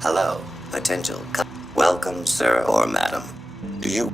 Hello, potential. Welcome, sir or madam. Do you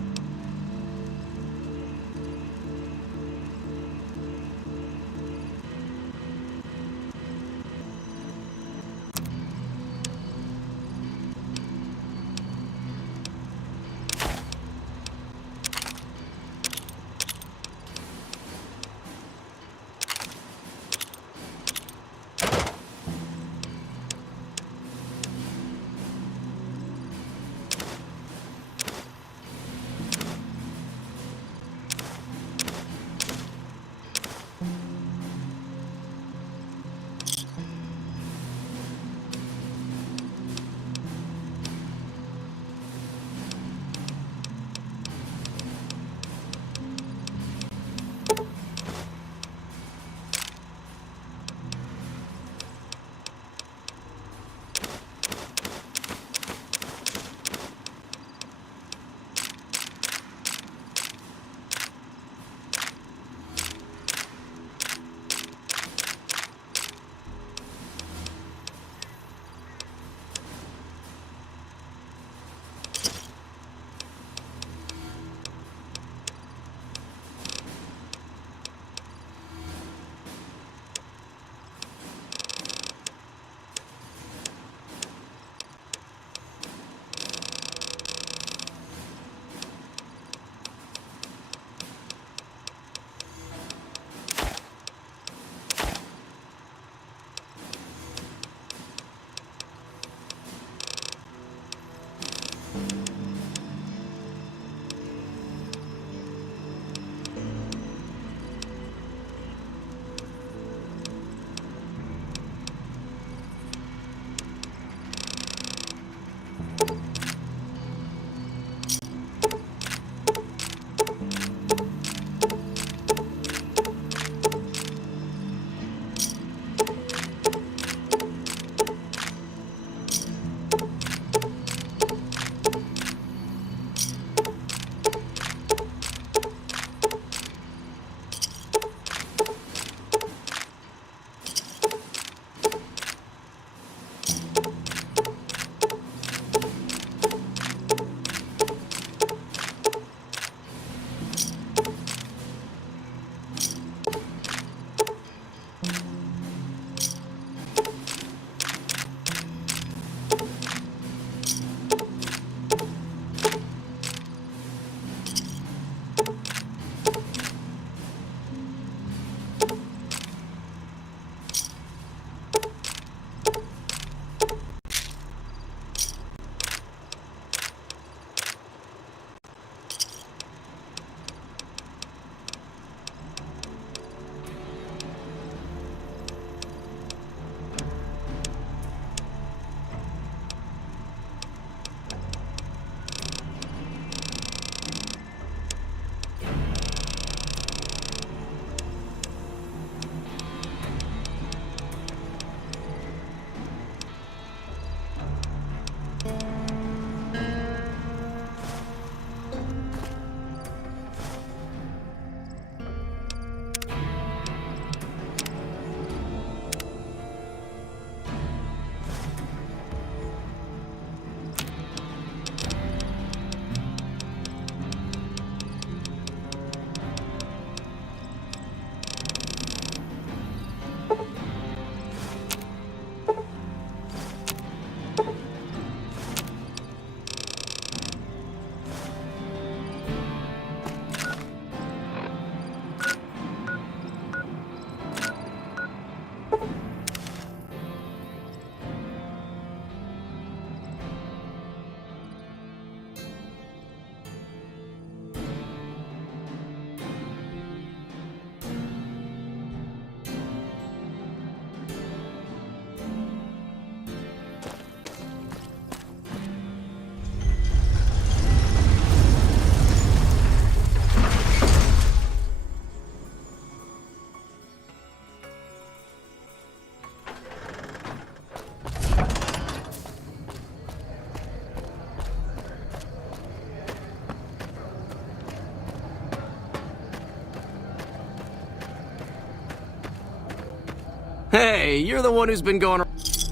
Hey, you're the one who's been going around.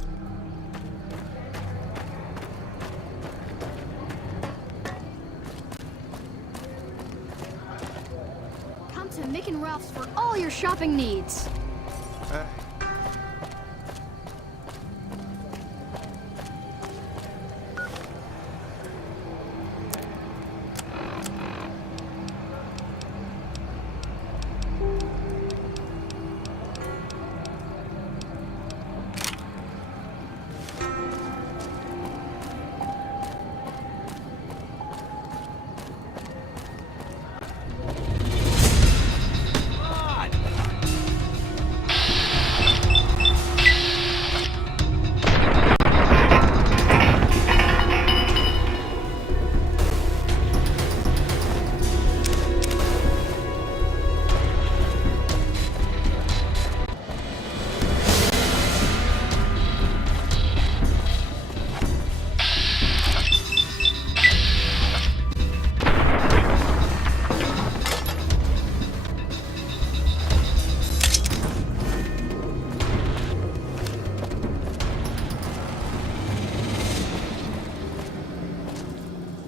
Come to Mick and Ralph's for all your shopping needs.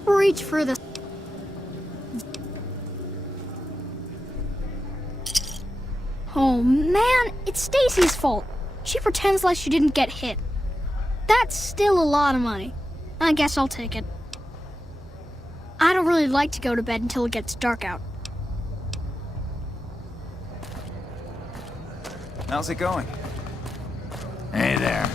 Reach for the... Oh man, it's Stacy's fault. She pretends like she didn't get hit. That's still a lot of money. I guess I'll take it. I don't really like to go to bed until it gets dark out. How's it going? Hey there.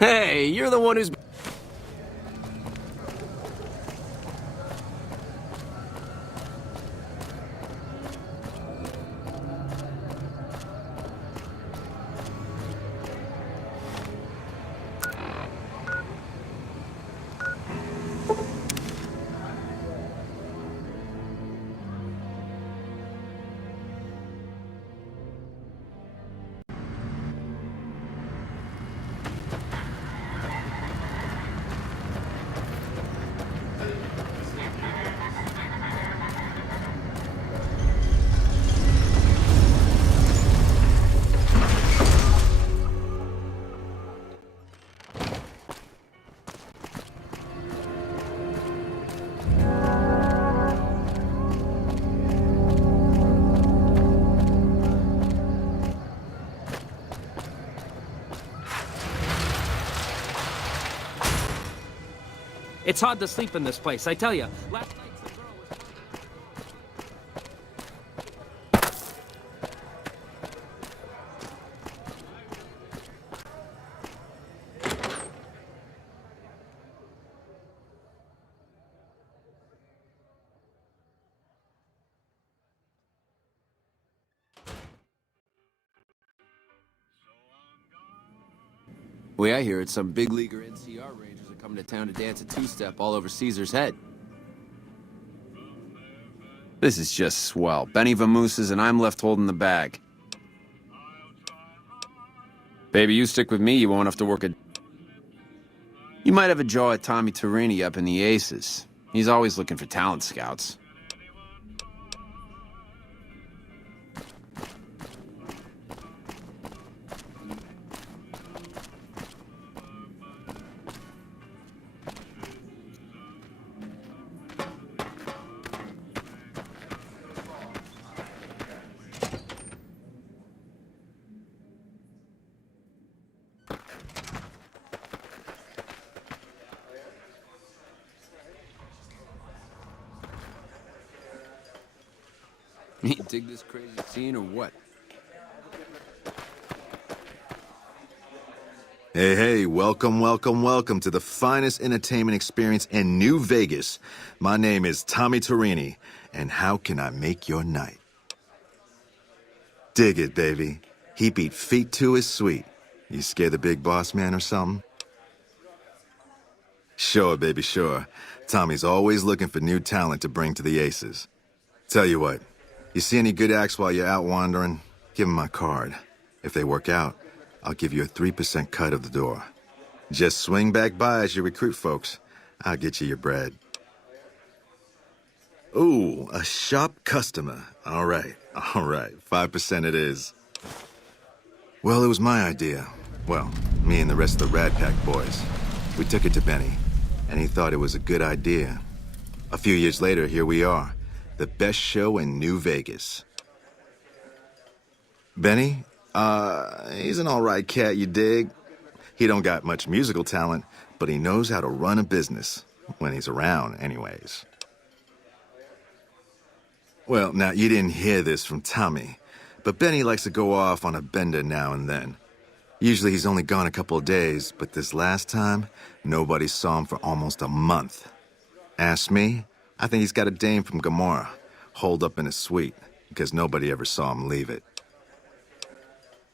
Hey, you're the one who's... It's hard to sleep in this place, I tell you. Last night some girl was... Way I hear it, some big leaguer NCR Rangers are coming to town to dance a two-step all over Caesar's head. This is just swell. Benny Vamooses and I'm left holding the bag. Baby, you stick with me, you won't have to work a... You might have a jaw at Tommy Torini up in the Aces. He's always looking for talent scouts. You dig this crazy scene or what? Hey, welcome to the finest entertainment experience in New Vegas. My name is Tommy Torini, and how can I make your night? Dig it, baby. He beat feet to his sweet. You scare the big boss man or something? Sure, baby, sure. Tommy's always looking for new talent to bring to the Aces. Tell you what, you see any good acts while you're out wandering, give 'em my card. If they work out, I'll give you a 3% cut of the door. Just swing back by as you recruit folks. I'll get you your bread. Ooh, a shop customer. All right. 5% it is. Well, it was my idea. Well, me and the rest of the Rad Pack boys. We took it to Benny, and he thought it was a good idea. A few years later, here we are. The best show in New Vegas. Benny? He's an all right cat, you dig? He don't got much musical talent, but he knows how to run a business. When he's around, anyways. Well, now, you didn't hear this from Tommy, but Benny likes to go off on a bender now and then. Usually he's only gone a couple of days, but this last time, nobody saw him for almost a month. Ask me, I think he's got a dame from Gomorrah, holed up in his suite, because nobody ever saw him leave it.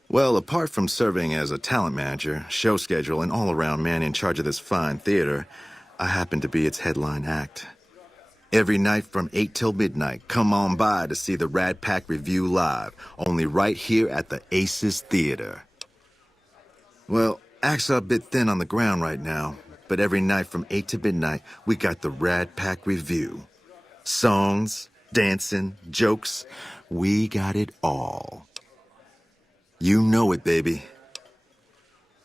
Well, apart from serving as a talent manager, show schedule, and all-around man in charge of this fine theater, I happen to be its headline act. Every night from 8 till midnight, come on by to see the Rad Pack Review live, only right here at the Aces Theater. Well, acts are a bit thin on the ground right now, but every night from 8 to midnight, we got the Rad Pack Review. Songs, dancing, jokes, we got it all. You know it, baby.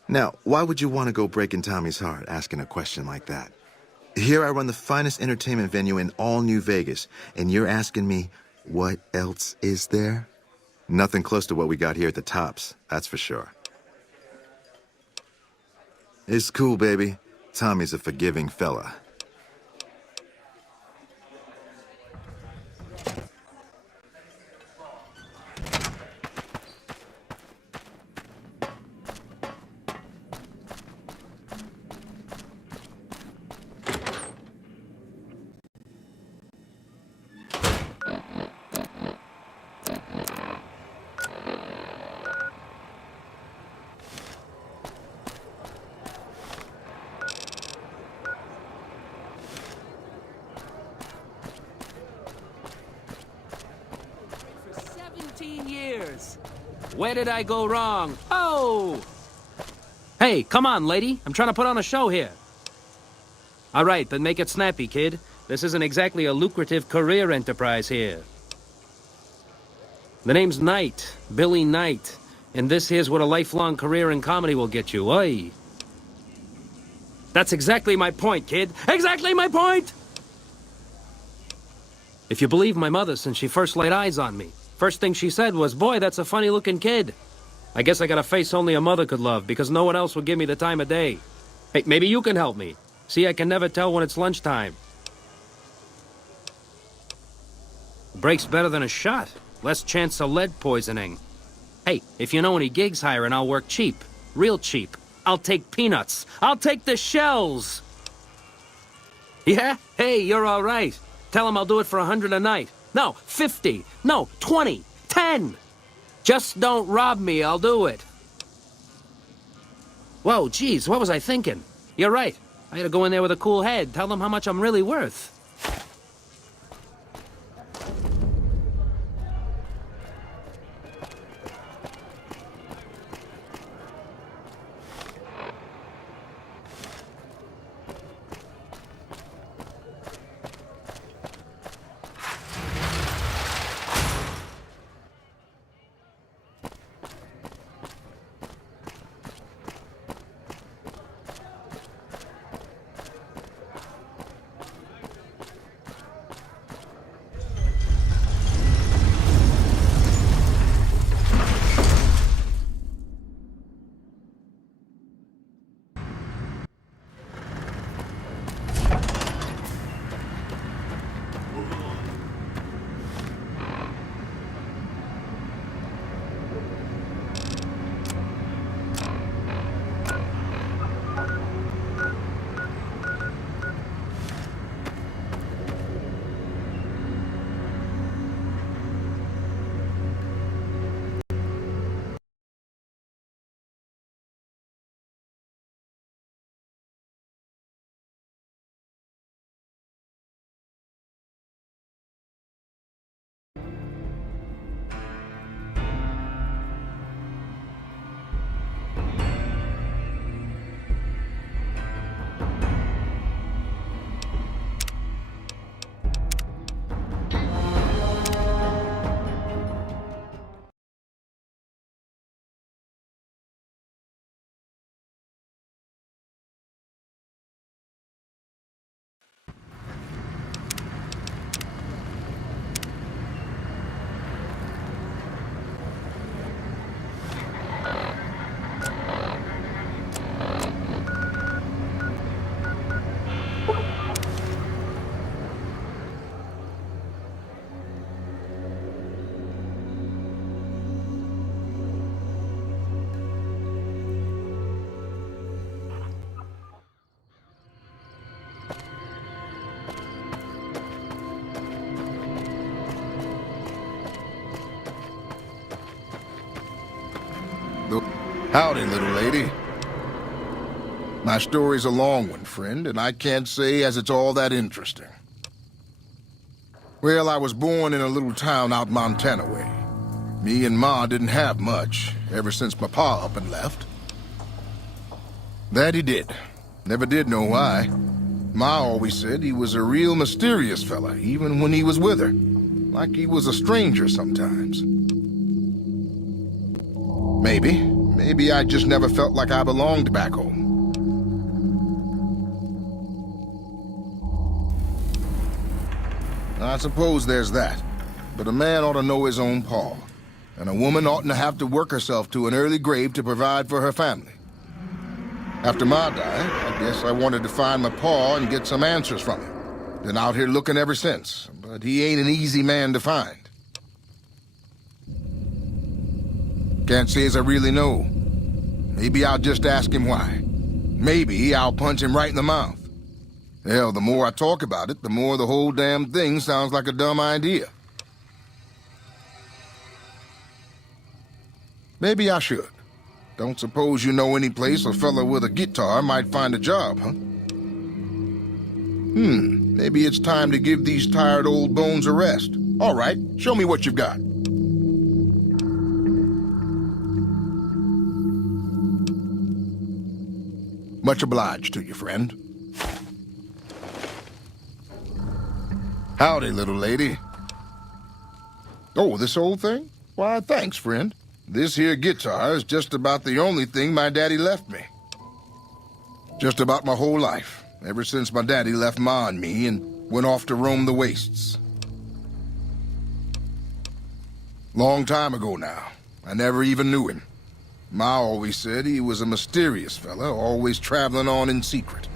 Now, why would you want to go breaking Tommy's heart asking a question like that? Here I run the finest entertainment venue in all New Vegas, and you're asking me, what else is there? Nothing close to what we got here at the Tops, that's for sure. It's cool, baby. Tommy's a forgiving fella. Where did I go wrong? Oh! Hey, come on, lady. I'm trying to put on a show here. All right, then make it snappy, kid. This isn't exactly a lucrative career enterprise here. The name's Knight, Billy Knight, and this here's what a lifelong career in comedy will get you. Oi! That's exactly my point, kid. Exactly my point! If you believe my mother since she first laid eyes on me, first thing she said was, boy, that's a funny-looking kid. I guess I got a face only a mother could love, because no one else would give me the time of day. Hey, maybe you can help me. See, I can never tell when it's lunchtime. A break's better than a shot. Less chance of lead poisoning. Hey, if you know any gigs hiring, I'll work cheap. Real cheap. I'll take peanuts. I'll take the shells. Yeah? Hey, you're all right. Tell him I'll do it for 100 a night. No, 50. No, 20. 10. Just don't rob me, I'll do it. Whoa, geez, what was I thinking? You're right. I gotta go in there with a cool head. Tell them how much I'm really worth. Howdy, little lady. My story's a long one, friend, and I can't say as it's all that interesting. Well, I was born in a little town out Montana way. Me and Ma didn't have much, ever since my pa up and left. That he did. Never did know why. Ma always said he was a real mysterious fella, even when he was with her. Like he was a stranger sometimes. Maybe I just never felt like I belonged back home. I suppose there's that. But a man ought to know his own paw. And a woman oughtn't to have to work herself to an early grave to provide for her family. After Ma died, I guess I wanted to find my paw and get some answers from him. Been out here looking ever since, but he ain't an easy man to find. Can't say as I really know. Maybe I'll just ask him why. Maybe I'll punch him right in the mouth. Hell, the more I talk about it, the more the whole damn thing sounds like a dumb idea. Maybe I should. Don't suppose you know any place a fella with a guitar might find a job, huh? Maybe it's time to give these tired old bones a rest. All right, show me what you've got. Much obliged to you, friend. Howdy, little lady. Oh, this old thing? Why, thanks, friend. This here guitar is just about the only thing my daddy left me. Just about my whole life, ever since my daddy left Ma and me and went off to roam the wastes. Long time ago now. I never even knew him. Ma always said he was a mysterious fella, always traveling on in secret.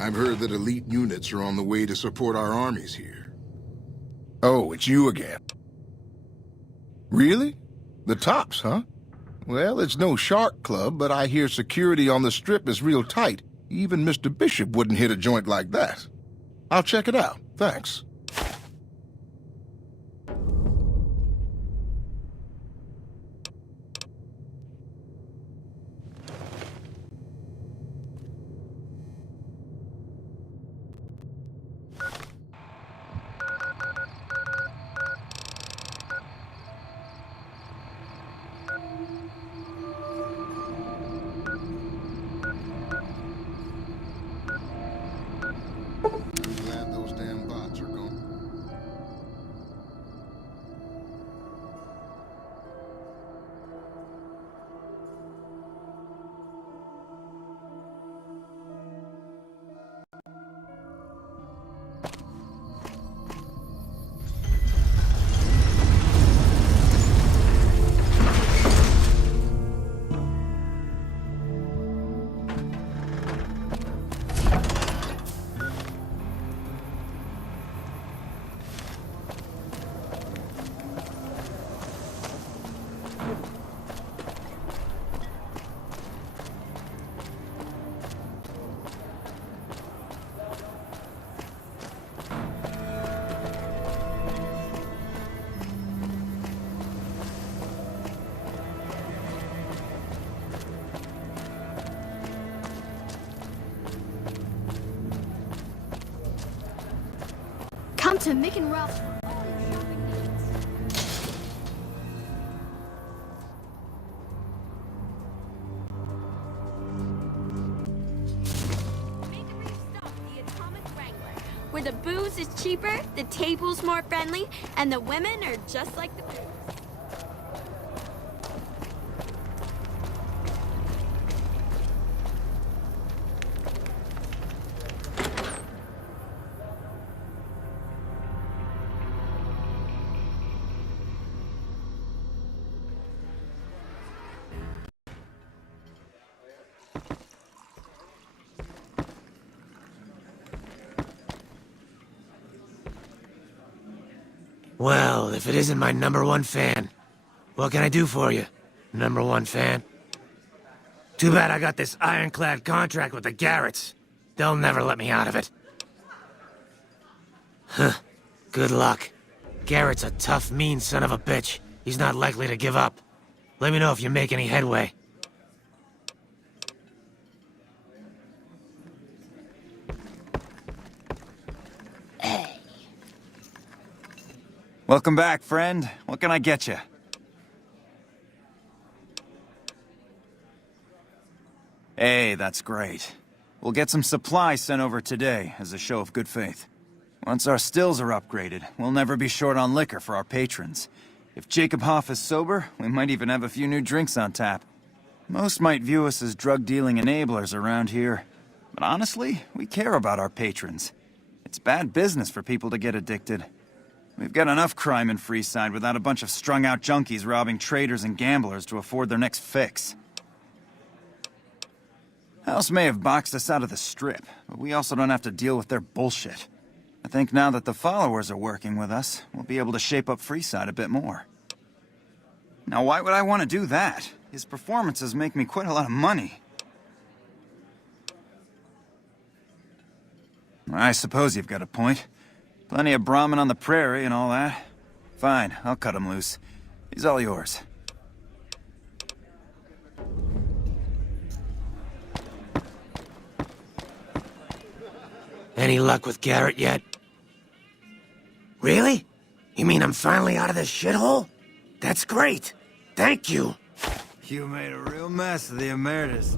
I've heard that elite units are on the way to support our armies here. Oh, it's you again. Really? The Tops, huh? Well, it's no shark club, but I hear security on the Strip is real tight. Even Mr. Bishop wouldn't hit a joint like that. I'll check it out. Thanks. Glad those damn bots are gone. Come to Mick and Ralph's for all your shopping needs. Bakery Stop, the Atomic Wrangler, where the booze is cheaper, the table's more friendly, and the women are just like the booze. Well, if it isn't my #1 fan, what can I do for you, #1 fan? Too bad I got this ironclad contract with the Garretts. They'll never let me out of it. Huh. Good luck. Garrett's a tough, mean son of a bitch. He's not likely to give up. Let me know if you make any headway. Welcome back, friend. What can I get you? Hey, that's great. We'll get some supplies sent over today as a show of good faith. Once our stills are upgraded, we'll never be short on liquor for our patrons. If Jacob Hoff is sober, we might even have a few new drinks on tap. Most might view us as drug-dealing enablers around here. But honestly, we care about our patrons. It's bad business for people to get addicted. We've got enough crime in Freeside without a bunch of strung-out junkies robbing traders and gamblers to afford their next fix. House may have boxed us out of the Strip, but we also don't have to deal with their bullshit. I think now that the followers are working with us, we'll be able to shape up Freeside a bit more. Now, why would I want to do that? His performances make me quite a lot of money. I suppose you've got a point. Plenty of Brahmin on the prairie and all that. Fine, I'll cut him loose. He's all yours. Any luck with Garrett yet? Really? You mean I'm finally out of this shithole? That's great. Thank you. You made a real mess of the Emeritus.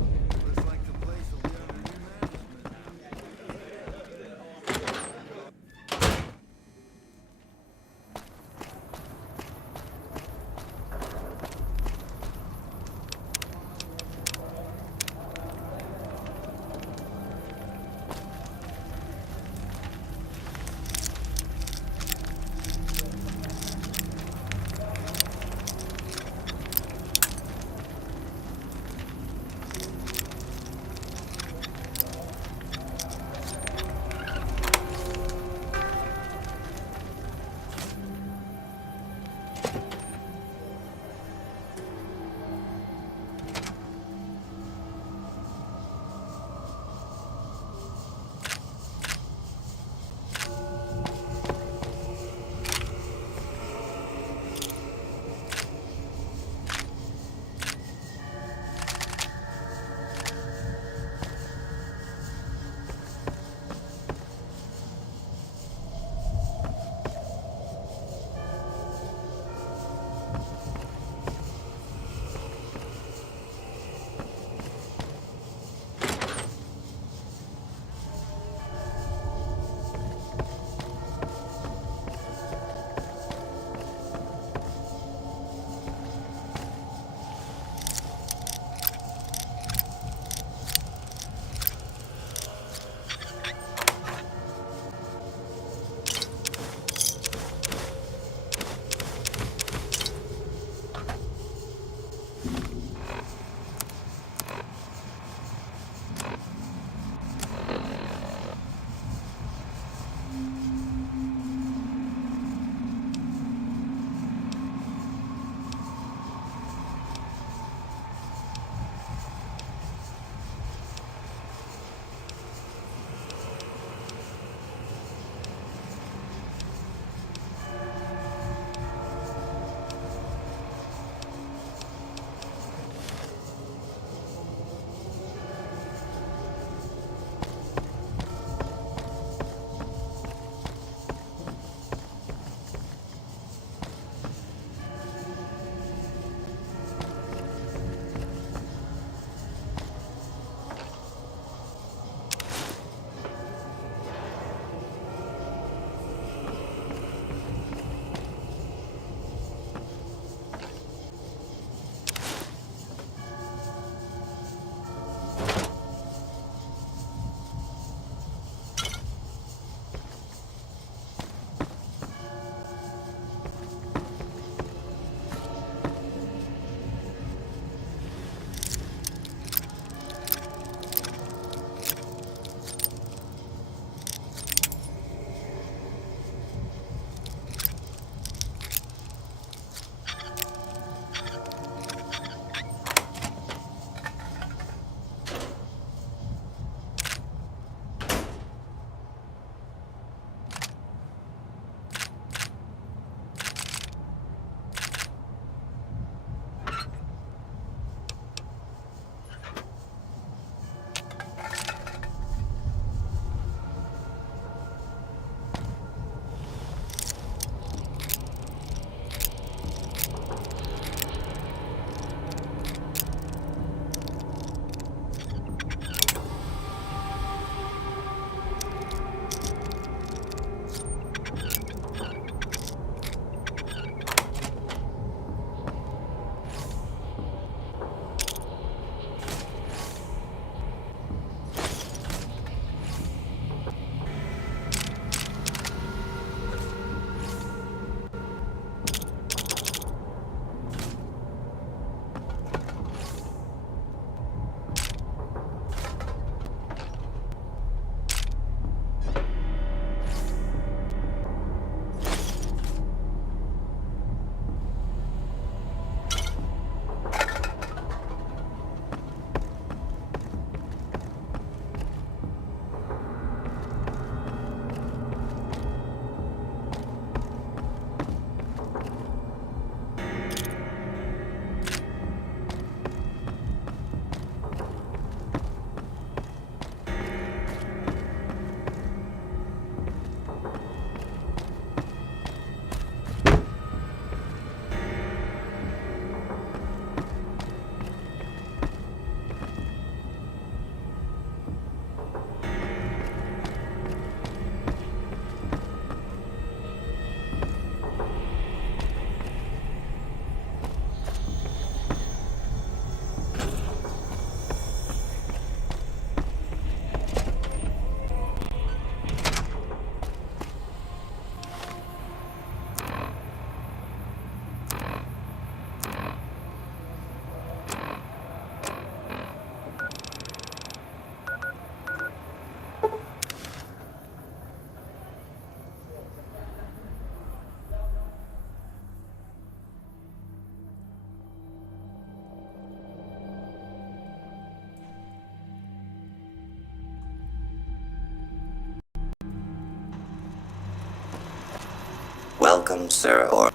Welcome, sir, or...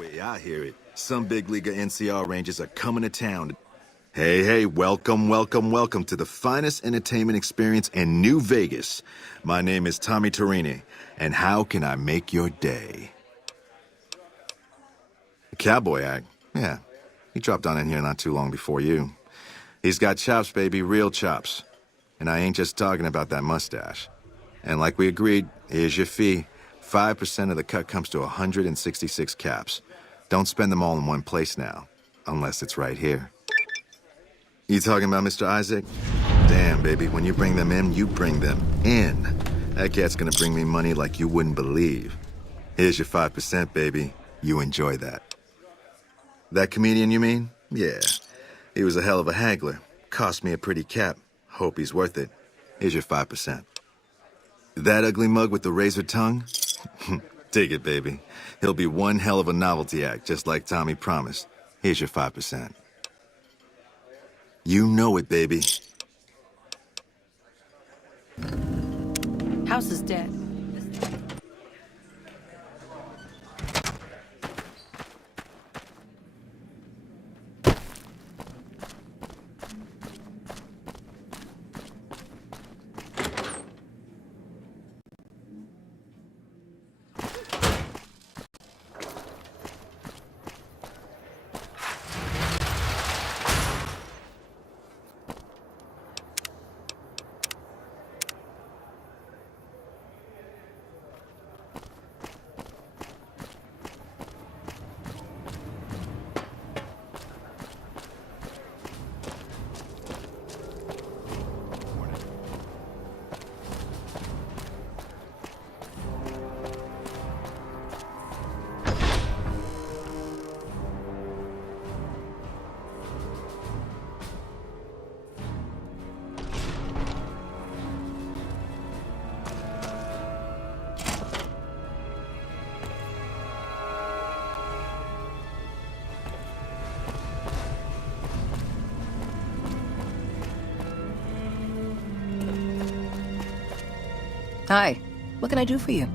Way I hear it, some big league of NCR Rangers are coming to town. Hey, welcome to the finest entertainment experience in New Vegas. My name is Tommy Torini, and how can I make your day? The Cowboy Act, yeah. He dropped on in here not too long before you. He's got chops, baby, real chops. And I ain't just talking about that mustache. And like we agreed, here's your fee. 5% of the cut comes to 166 caps. Don't spend them all in one place now, unless it's right here. You talking about Mr. Isaac? Damn, baby, when you bring them in, you bring them in. That cat's gonna bring me money like you wouldn't believe. Here's your 5%, baby. You enjoy that. That comedian, you mean? Yeah. He was a hell of a haggler. Cost me a pretty cap. Hope he's worth it. Here's your 5%. That ugly mug with the razor tongue? Take it, baby. He'll be one hell of a novelty act, just like Tommy promised. Here's your 5%. You know it, baby. House is dead. Hi, what can I do for you?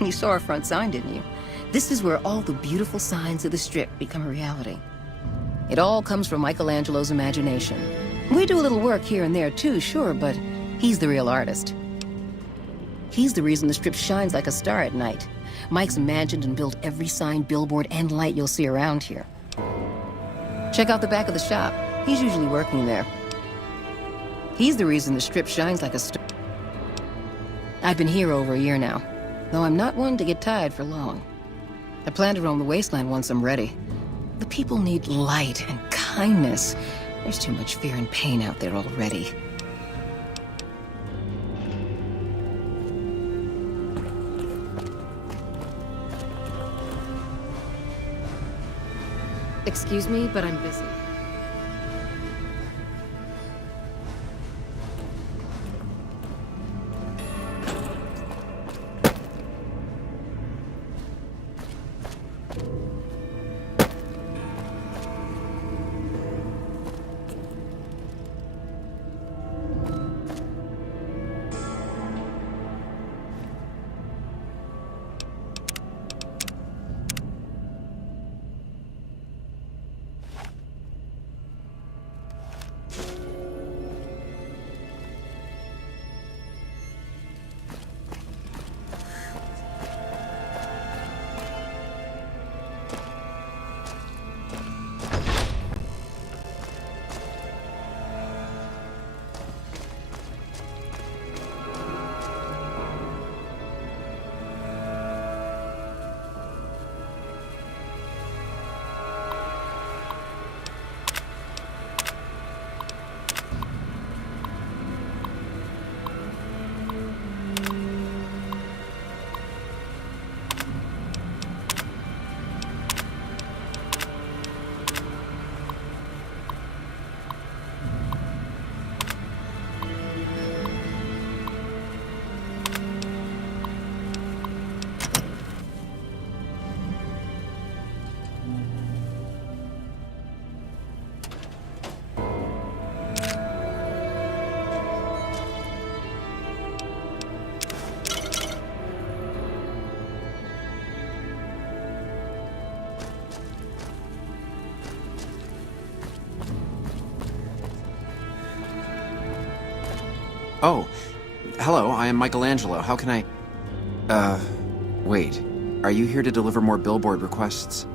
You saw our front sign, didn't you? This is where all the beautiful signs of the Strip become a reality. It all comes from Michelangelo's imagination. We do a little work here and there too, sure, but he's the real artist. He's the reason the Strip shines like a star at night. Mike's imagined and built every sign, billboard, and light you'll see around here. Check out the back of the shop. He's usually working there. He's the reason the Strip shines like a star. I've been here over a year now, though I'm not one to get tired for long. I plan to roam the wasteland once I'm ready. The people need light and kindness. There's too much fear and pain out there already. Excuse me, but I'm busy. Oh, hello, I am Michelangelo. How can I... wait. Are you here to deliver more billboard requests?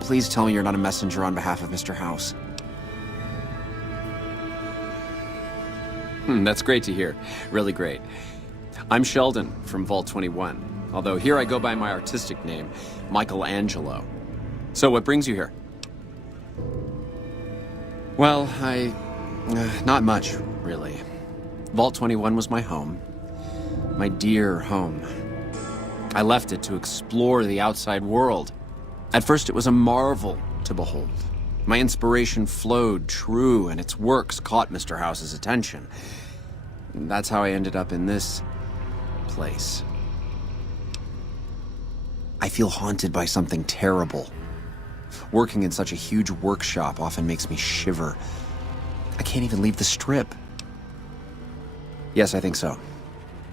Please tell me you're not a messenger on behalf of Mr. House. That's great to hear. Really great. I'm Sheldon from Vault 21, although here I go by my artistic name, Michelangelo. So what brings you here? Well, not much, really. Vault 21 was my home. My dear home. I left it to explore the outside world. At first it was a marvel to behold. My inspiration flowed true, and its works caught Mr. House's attention. That's how I ended up in this place. I feel haunted by something terrible. Working in such a huge workshop often makes me shiver. I can't even leave the Strip. Yes, I think so.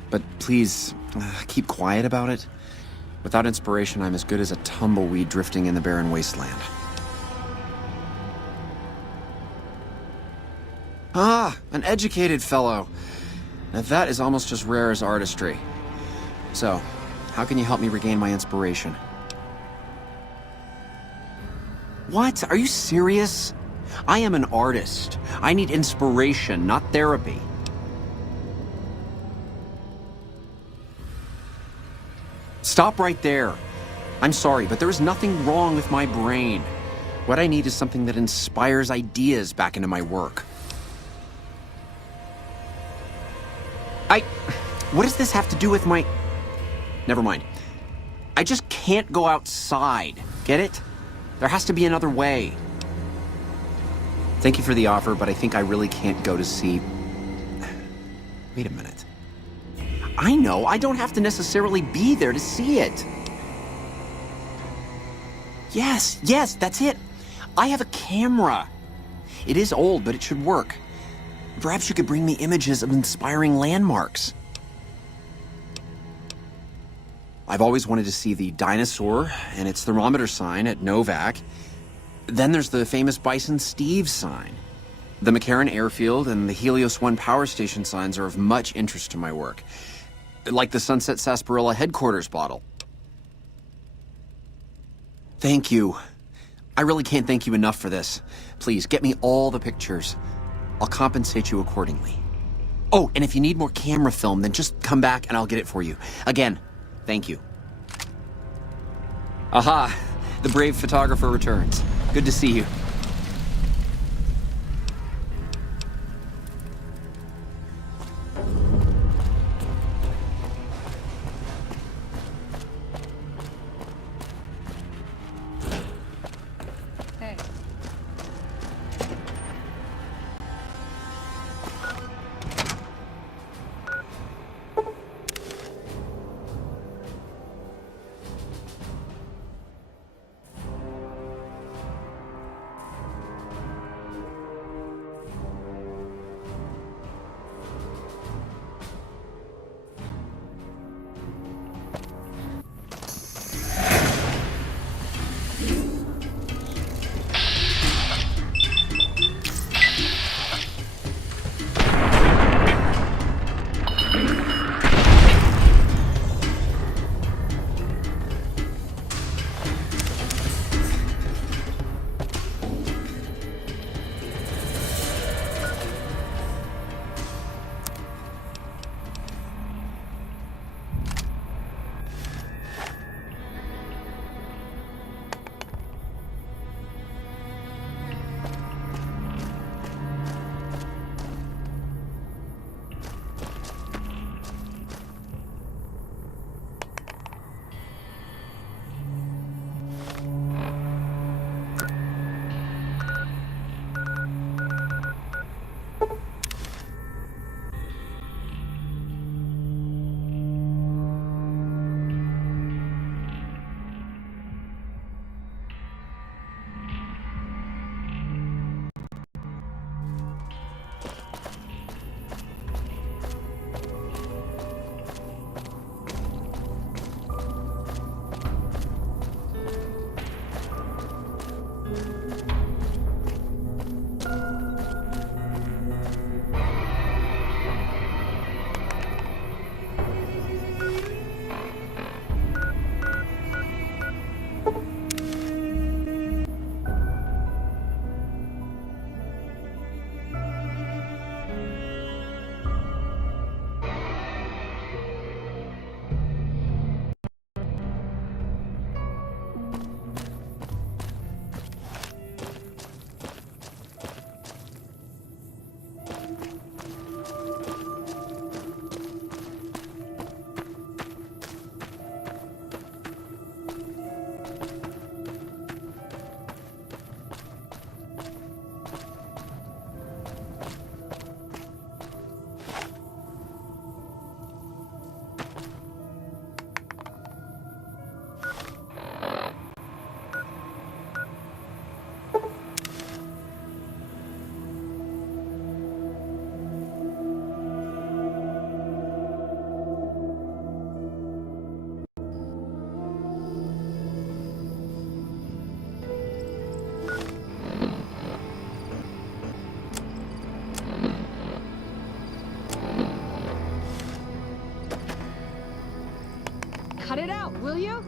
But please, keep quiet about it. Without inspiration, I'm as good as a tumbleweed drifting in the barren wasteland. Ah, an educated fellow. Now that is almost as rare as artistry. So, how can you help me regain my inspiration? What? Are you serious? I am an artist. I need inspiration, not therapy. Stop right there. I'm sorry, but there is nothing wrong with my brain. What I need is something that inspires ideas back into my work. What does this have to do with my... Never mind. I just can't go outside. Get it? There has to be another way. Thank you for the offer, but I think I really can't go to see... Wait a minute. I know, I don't have to necessarily be there to see it. Yes, that's it. I have a camera. It is old, but it should work. Perhaps you could bring me images of inspiring landmarks. I've always wanted to see the dinosaur and its thermometer sign at Novak. Then there's the famous Bison Steve sign. The McCarran Airfield and the Helios 1 power station signs are of much interest to my work. Like the Sunset Sarsaparilla headquarters bottle. Thank you. I really can't thank you enough for this. Please, get me all the pictures. I'll compensate you accordingly. Oh, and if you need more camera film, then just come back and I'll get it for you. Again, thank you. Aha! The brave photographer returns. Good to see you. Cut it out, will you?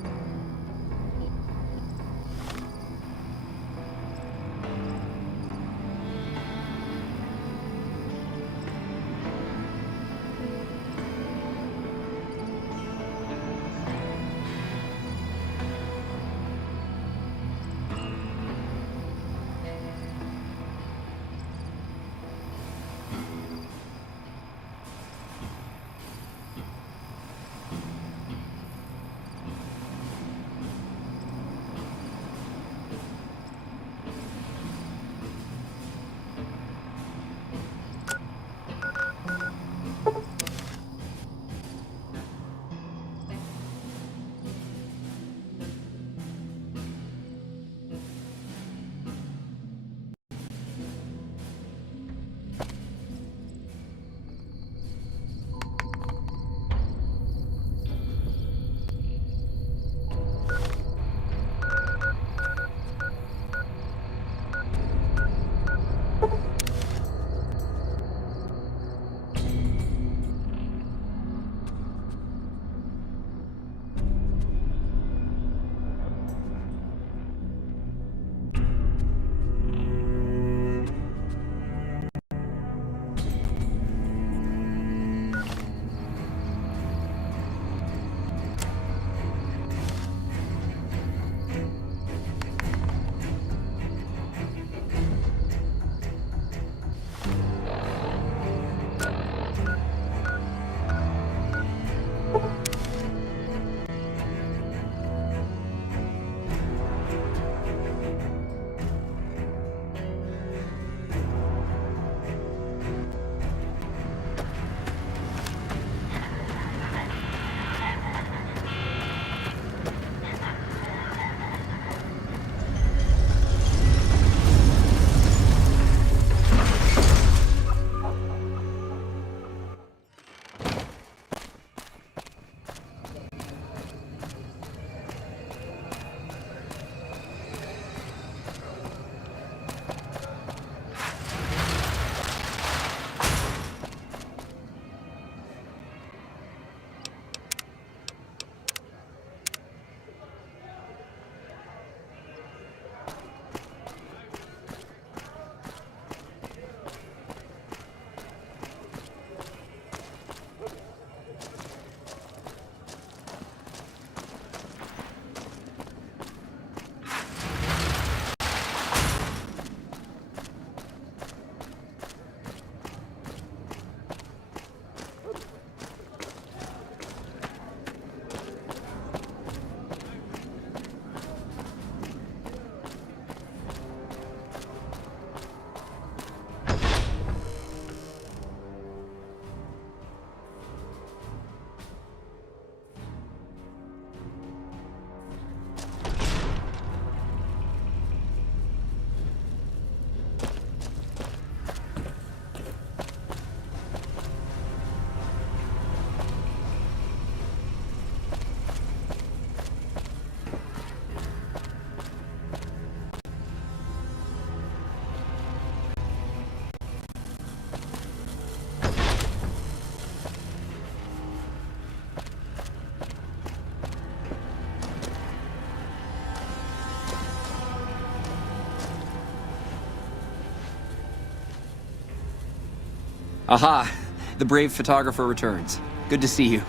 Aha! The brave photographer returns. Good to see you.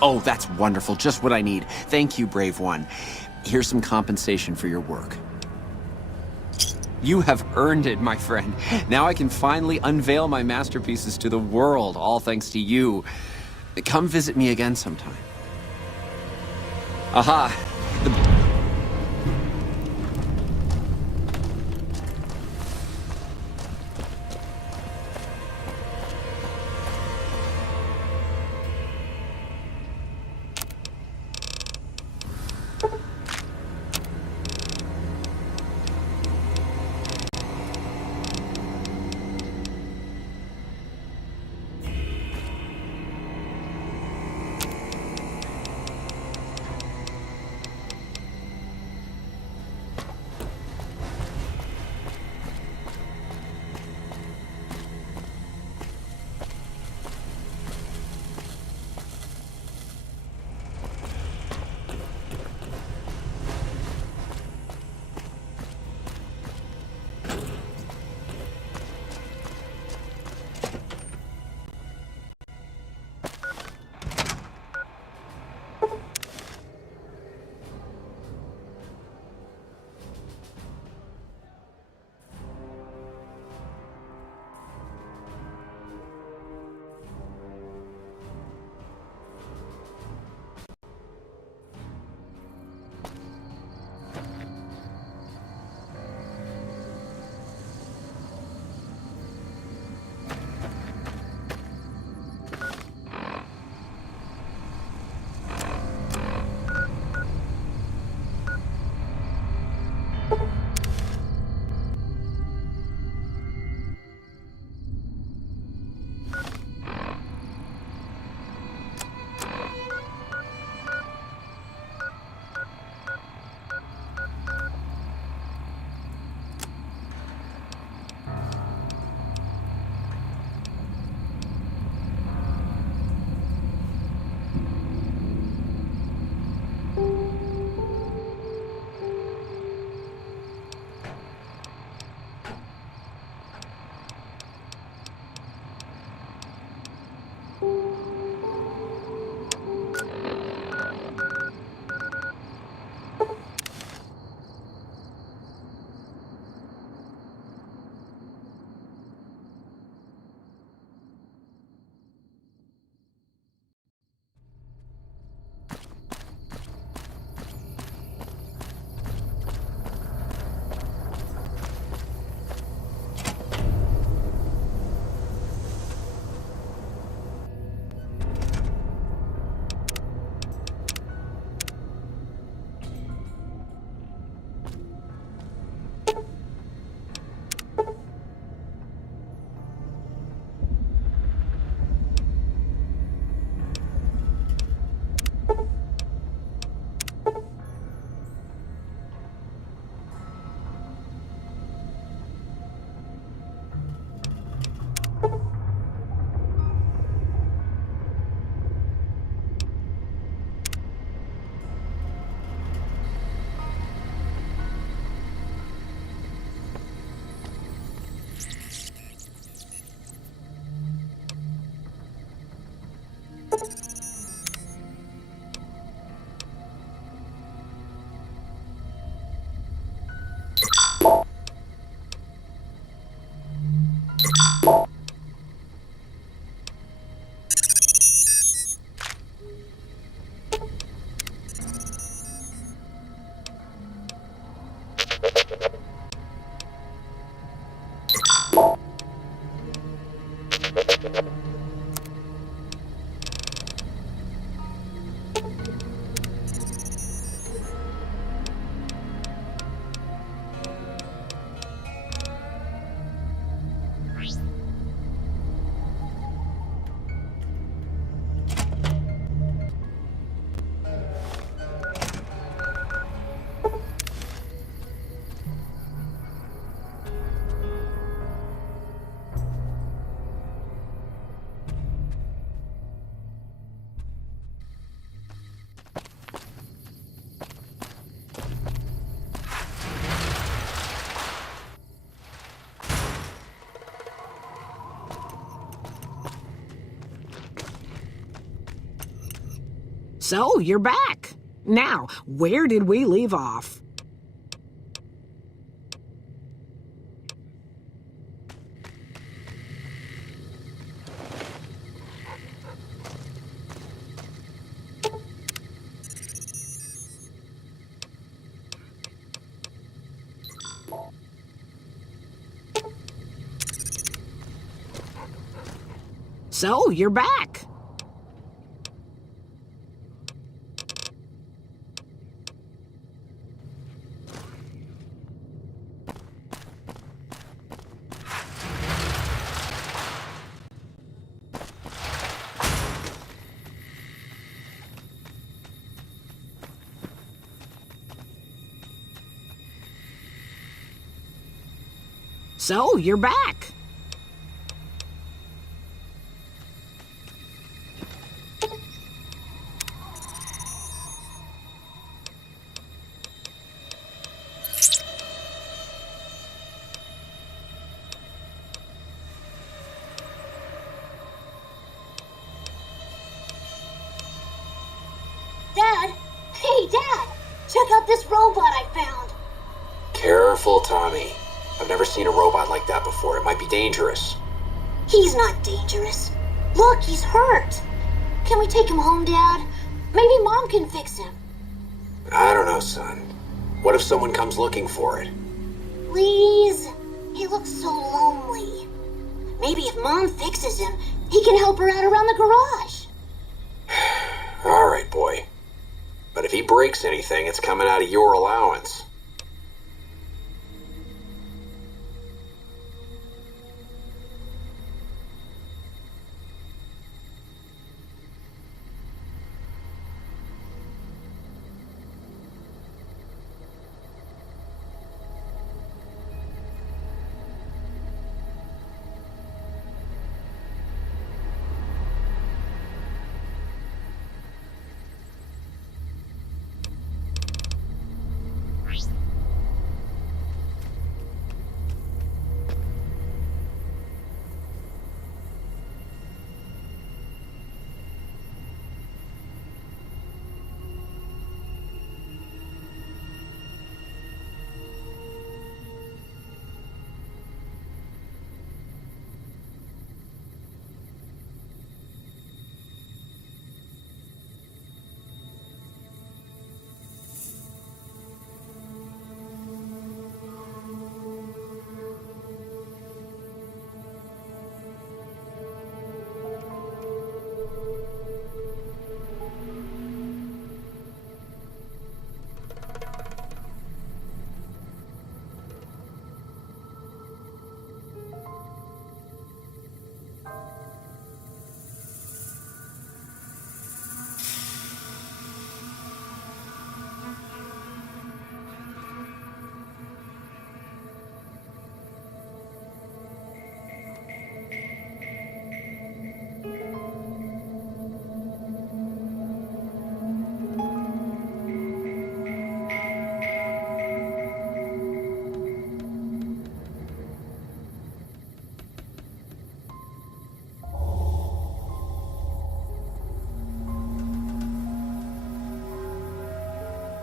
Oh, that's wonderful. Just what I need. Thank you, brave one. Here's some compensation for your work. You have earned it, my friend. Now I can finally unveil my masterpieces to the world, all thanks to you. Come visit me again sometime. Aha! The... So, you're back. Now, where did we leave off? So, you're back. So, you're back. Dad! Hey, Dad! Check out this robot I found! Careful, Tommy. I've never seen a robot like that before. It might be dangerous. He's not dangerous. Look, he's hurt. Can we take him home, Dad? Maybe Mom can fix him. I don't know, son. What if someone comes looking for it? Please? He looks so lonely. Maybe if Mom fixes him, he can help her out around the garage. All right, boy. But if he breaks anything, it's coming out of your allowance.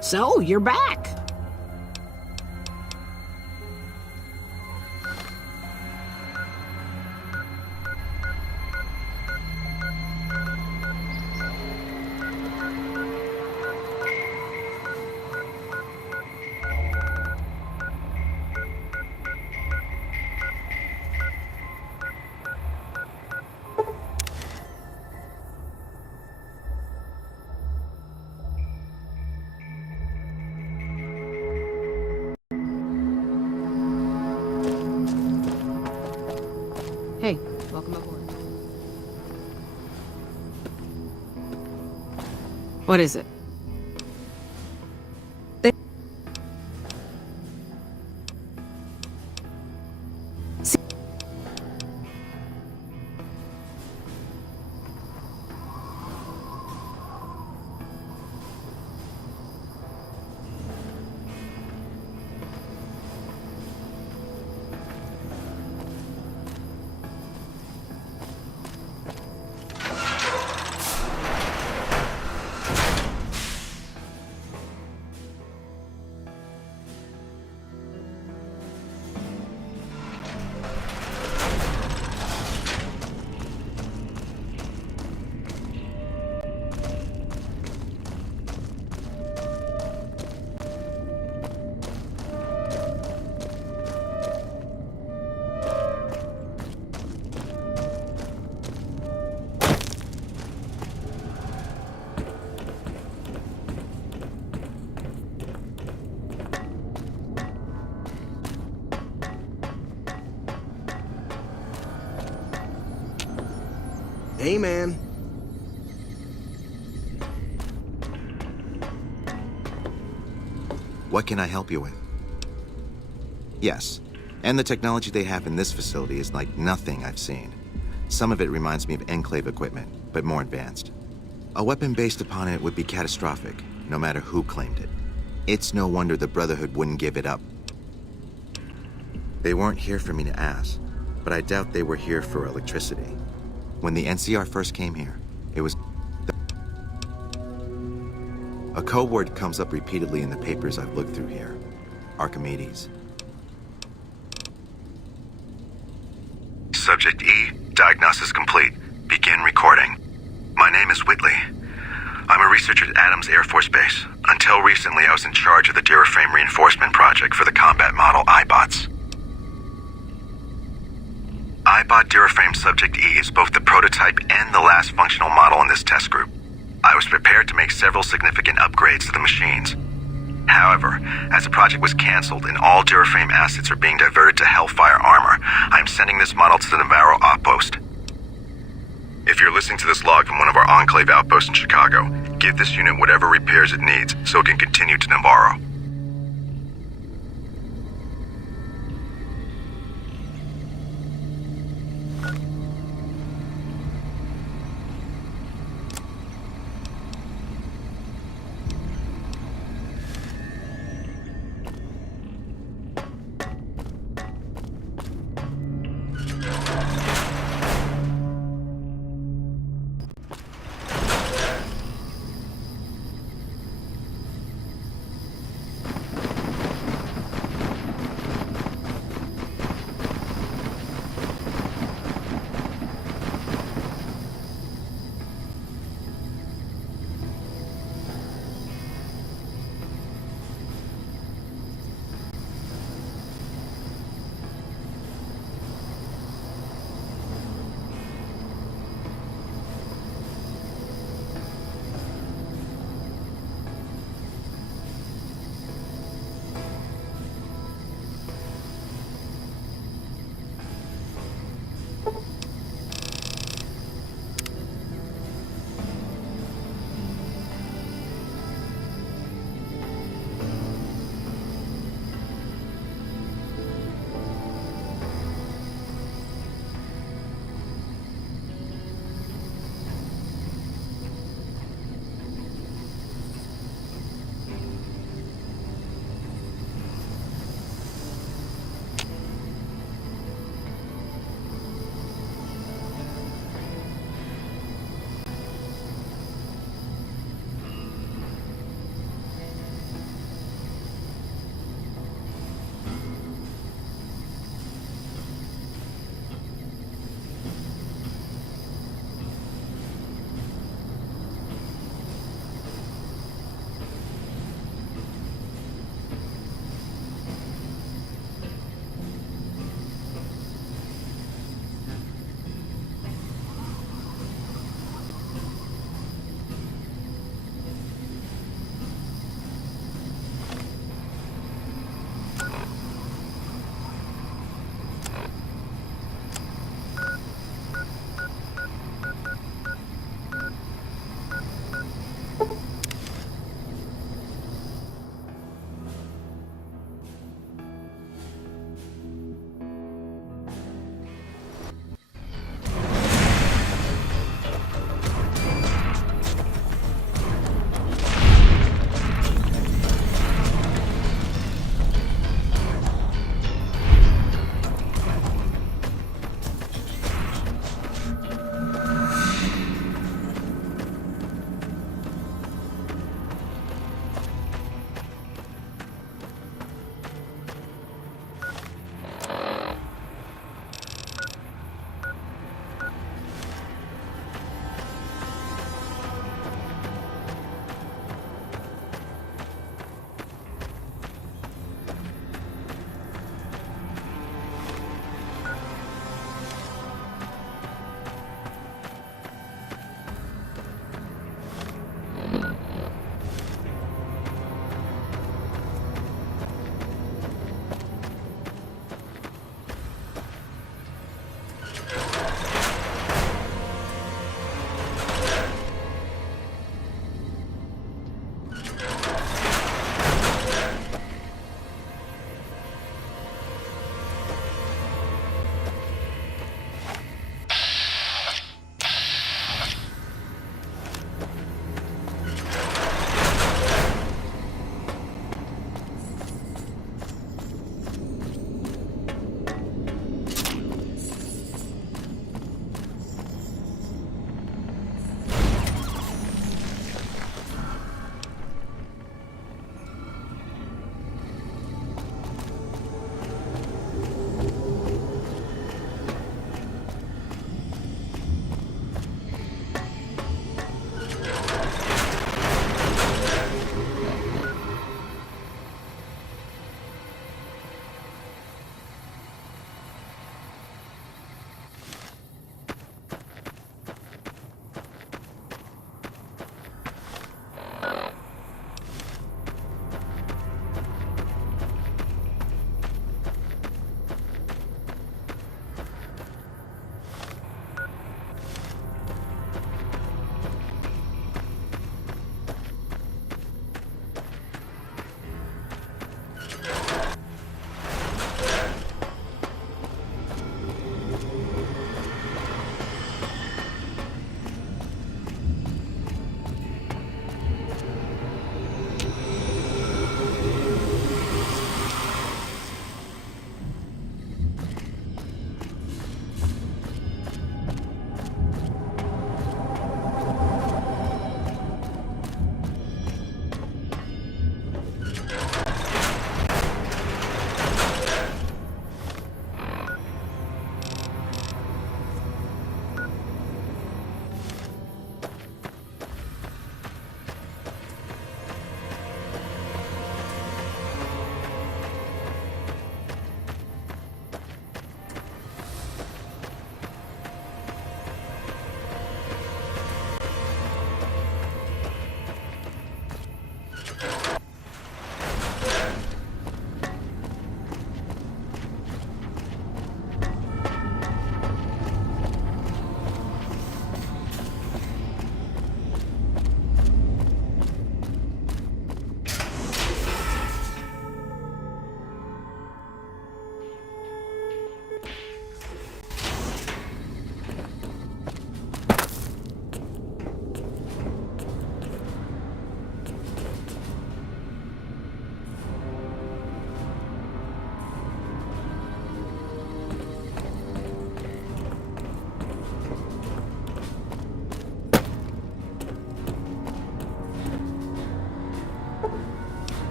So, you're back. Hey, welcome aboard. What is it? Amen. What can I help you with? Yes, and the technology they have in this facility is like nothing I've seen. Some of it reminds me of Enclave equipment, but more advanced. A weapon based upon it would be catastrophic, no matter who claimed it. It's no wonder the Brotherhood wouldn't give it up. They weren't here for me to ask, but I doubt they were here for electricity. When the NCR first came here, it was... A code word comes up repeatedly in the papers I've looked through here. Archimedes. Subject E, diagnosis complete. Begin recording. My name is Whitley. I'm a researcher at Adams Air Force Base. Until recently, I was in charge of the Duraframe reinforcement project for the combat model iBots. iBot Duraframe Subject E is both the prototype and the last functional model in this test group. I was prepared to make several significant upgrades to the machines. However, as the project was canceled and all Duraframe assets are being diverted to Hellfire armor, I am sending this model to the Navarro outpost. If you're listening to this log from one of our Enclave outposts in Chicago, give this unit whatever repairs it needs so it can continue to Navarro.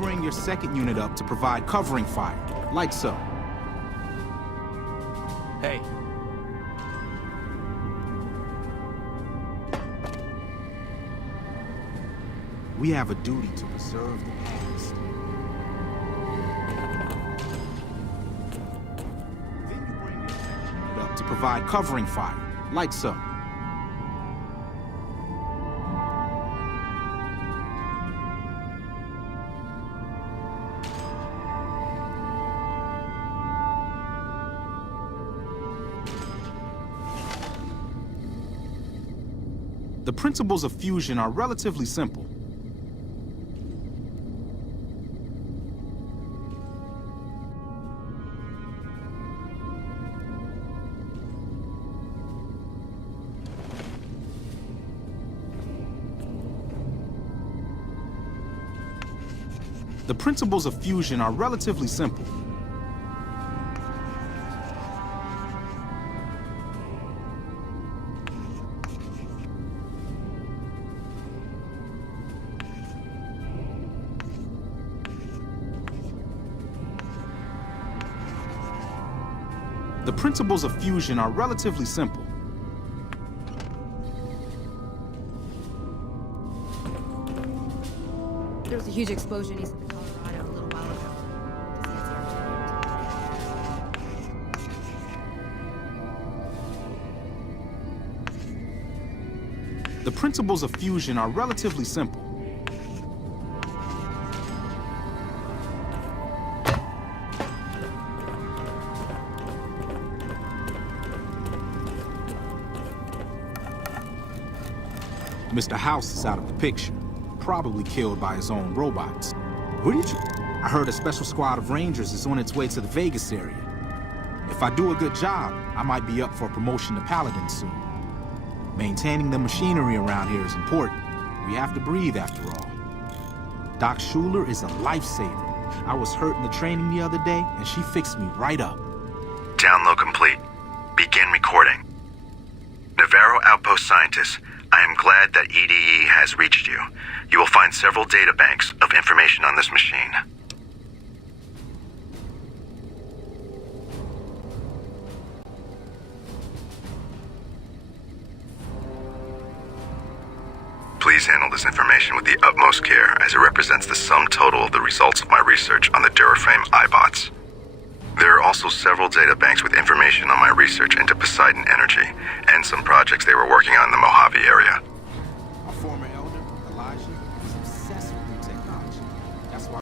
bring your second unit up to provide covering fire, like so. Hey. We have a duty to preserve the past. Then you bring your second unit up to provide covering fire, like so. The principles of fusion are relatively simple. The principles of fusion are relatively simple. The principles of fusion are relatively simple. There was a huge explosion east of Colorado a little while ago. The principles of fusion are relatively simple. Mr. House is out of the picture, probably killed by his own robots. Where did you? I heard a special squad of Rangers is on its way to the Vegas area. If I do a good job, I might be up for a promotion to Paladin soon. Maintaining the machinery around here is important. We have to breathe after all. Doc Schuler is a lifesaver. I was hurt in the training the other day, and she fixed me right up. Download complete. Begin recording. Navarro Outpost Scientists, I am glad that EDE has reached you. You will find several data banks of information on this machine. Please handle this information with the utmost care, as it represents the sum total of the results of my research on the Duraframe iBots. There are also several data banks with information on my research into Poseidon Energy and some projects they were working on in the Mojave area. Our former elder, Elijah, was obsessed with new technology. That's why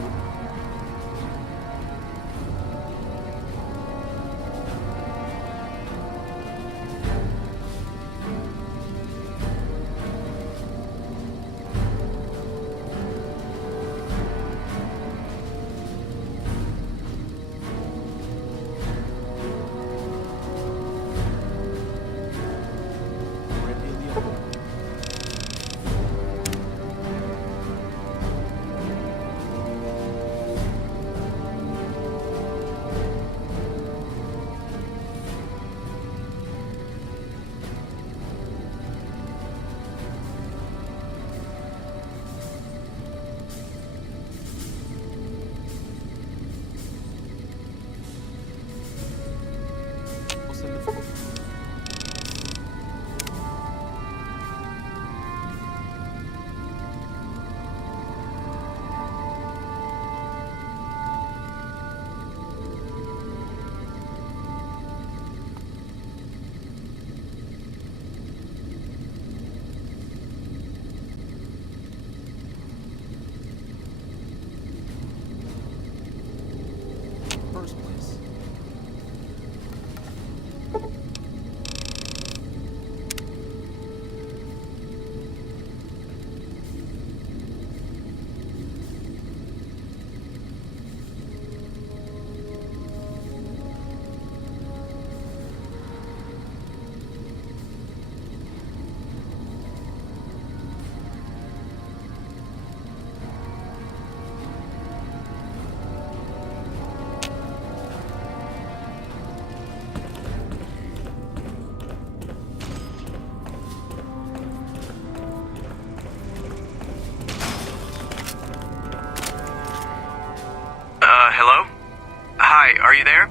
you there?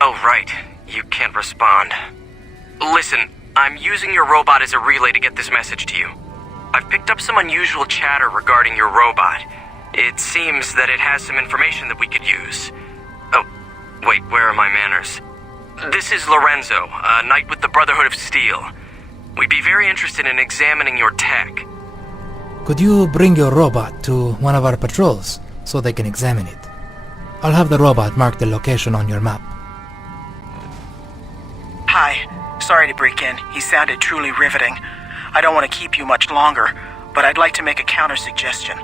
Oh, right. You can't respond. Listen, I'm using your robot as a relay to get this message to you. I've picked up some unusual chatter regarding your robot. It seems that it has some information that we could use. Oh, wait, where are my manners? This is Lorenzo, a knight with the Brotherhood of Steel. We'd be very interested in examining your tech. Could you bring your robot to one of our patrols so they can examine it? I'll have the robot mark the location on your map. Hi. Sorry to break in. He sounded truly riveting. I don't want to keep you much longer, but I'd like to make a counter-suggestion.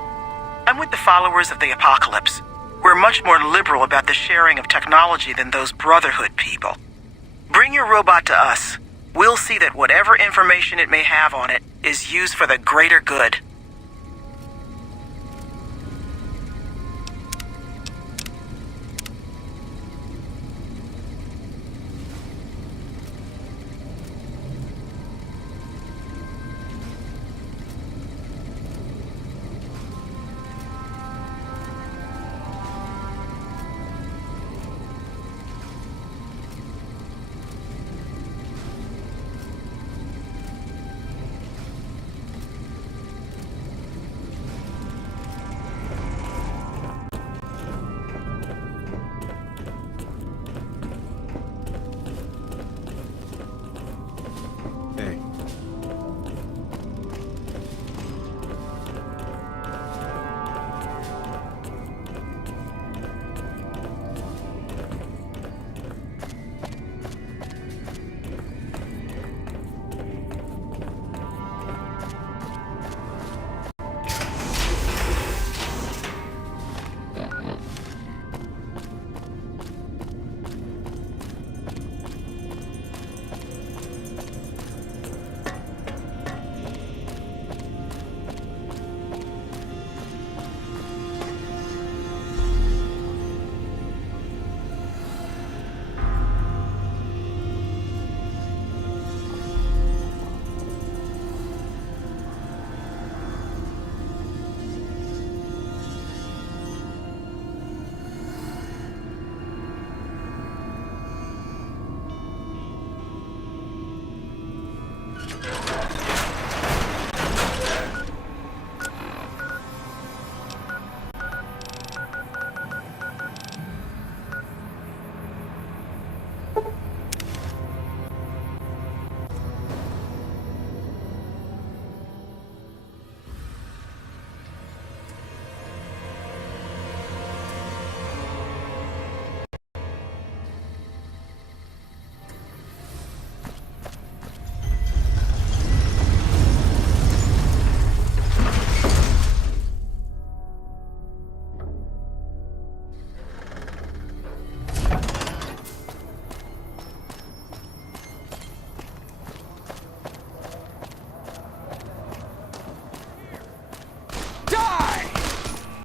I'm with the followers of the Apocalypse. We're much more liberal about the sharing of technology than those Brotherhood people. Bring your robot to us. We'll see that whatever information it may have on it is used for the greater good.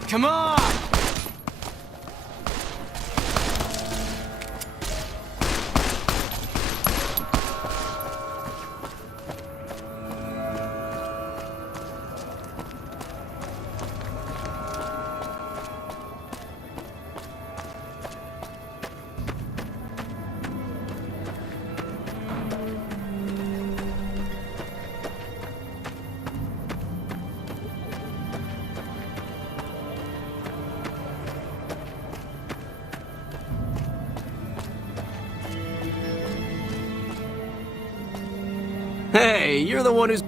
Come on! Hey, you're the one who's...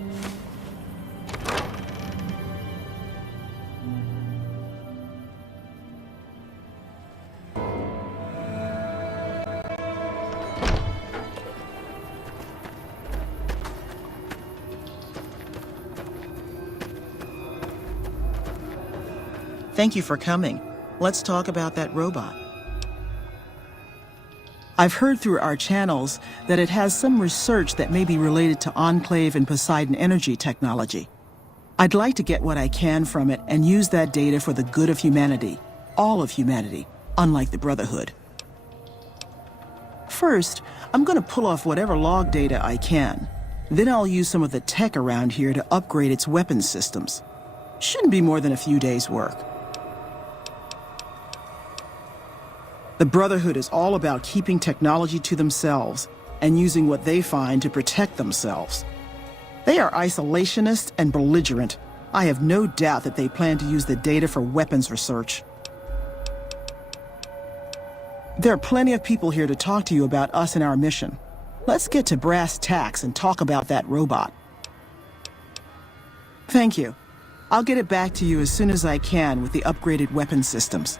Thank you for coming. Let's talk about that robot. I've heard through our channels that it has some research that may be related to Enclave and Poseidon energy technology. I'd like to get what I can from it and use that data for the good of humanity. All of humanity, unlike the Brotherhood. First, I'm going to pull off whatever log data I can. Then I'll use some of the tech around here to upgrade its weapons systems. Shouldn't be more than a few days' work. The Brotherhood is all about keeping technology to themselves and using what they find to protect themselves. They are isolationist and belligerent. I have no doubt that they plan to use the data for weapons research. There are plenty of people here to talk to you about us and our mission. Let's get to brass tacks and talk about that robot. Thank you. I'll get it back to you as soon as I can with the upgraded weapon systems.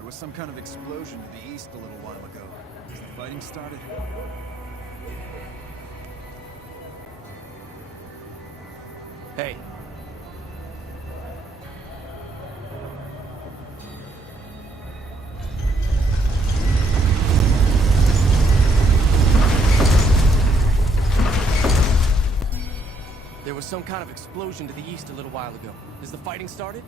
There was some kind of explosion to the east a little while ago. Has the fighting started? Hey. There was some kind of explosion to the east a little while ago. Has the fighting started?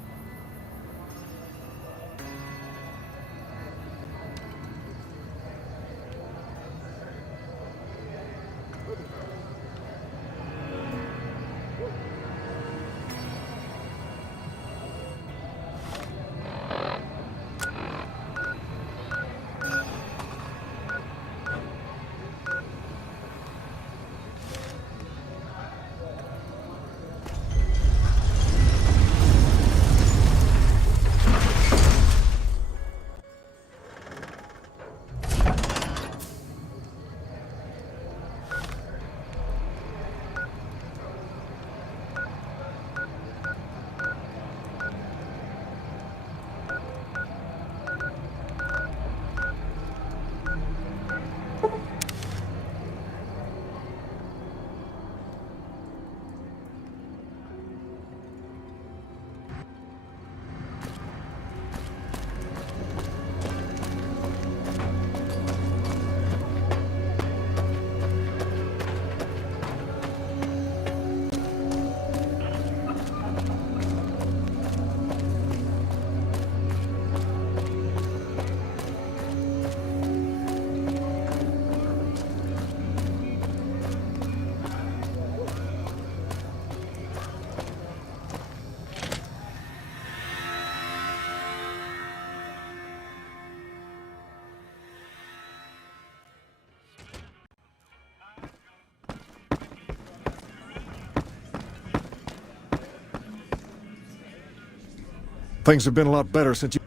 Things have been a lot better since you...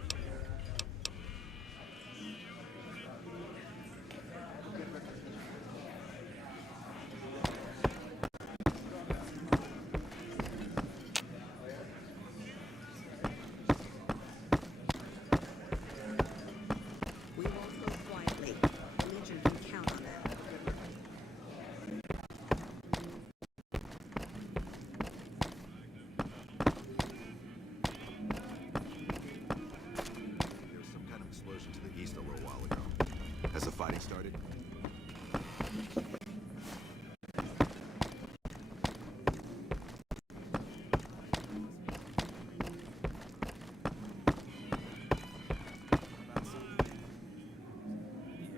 Has the fighting started?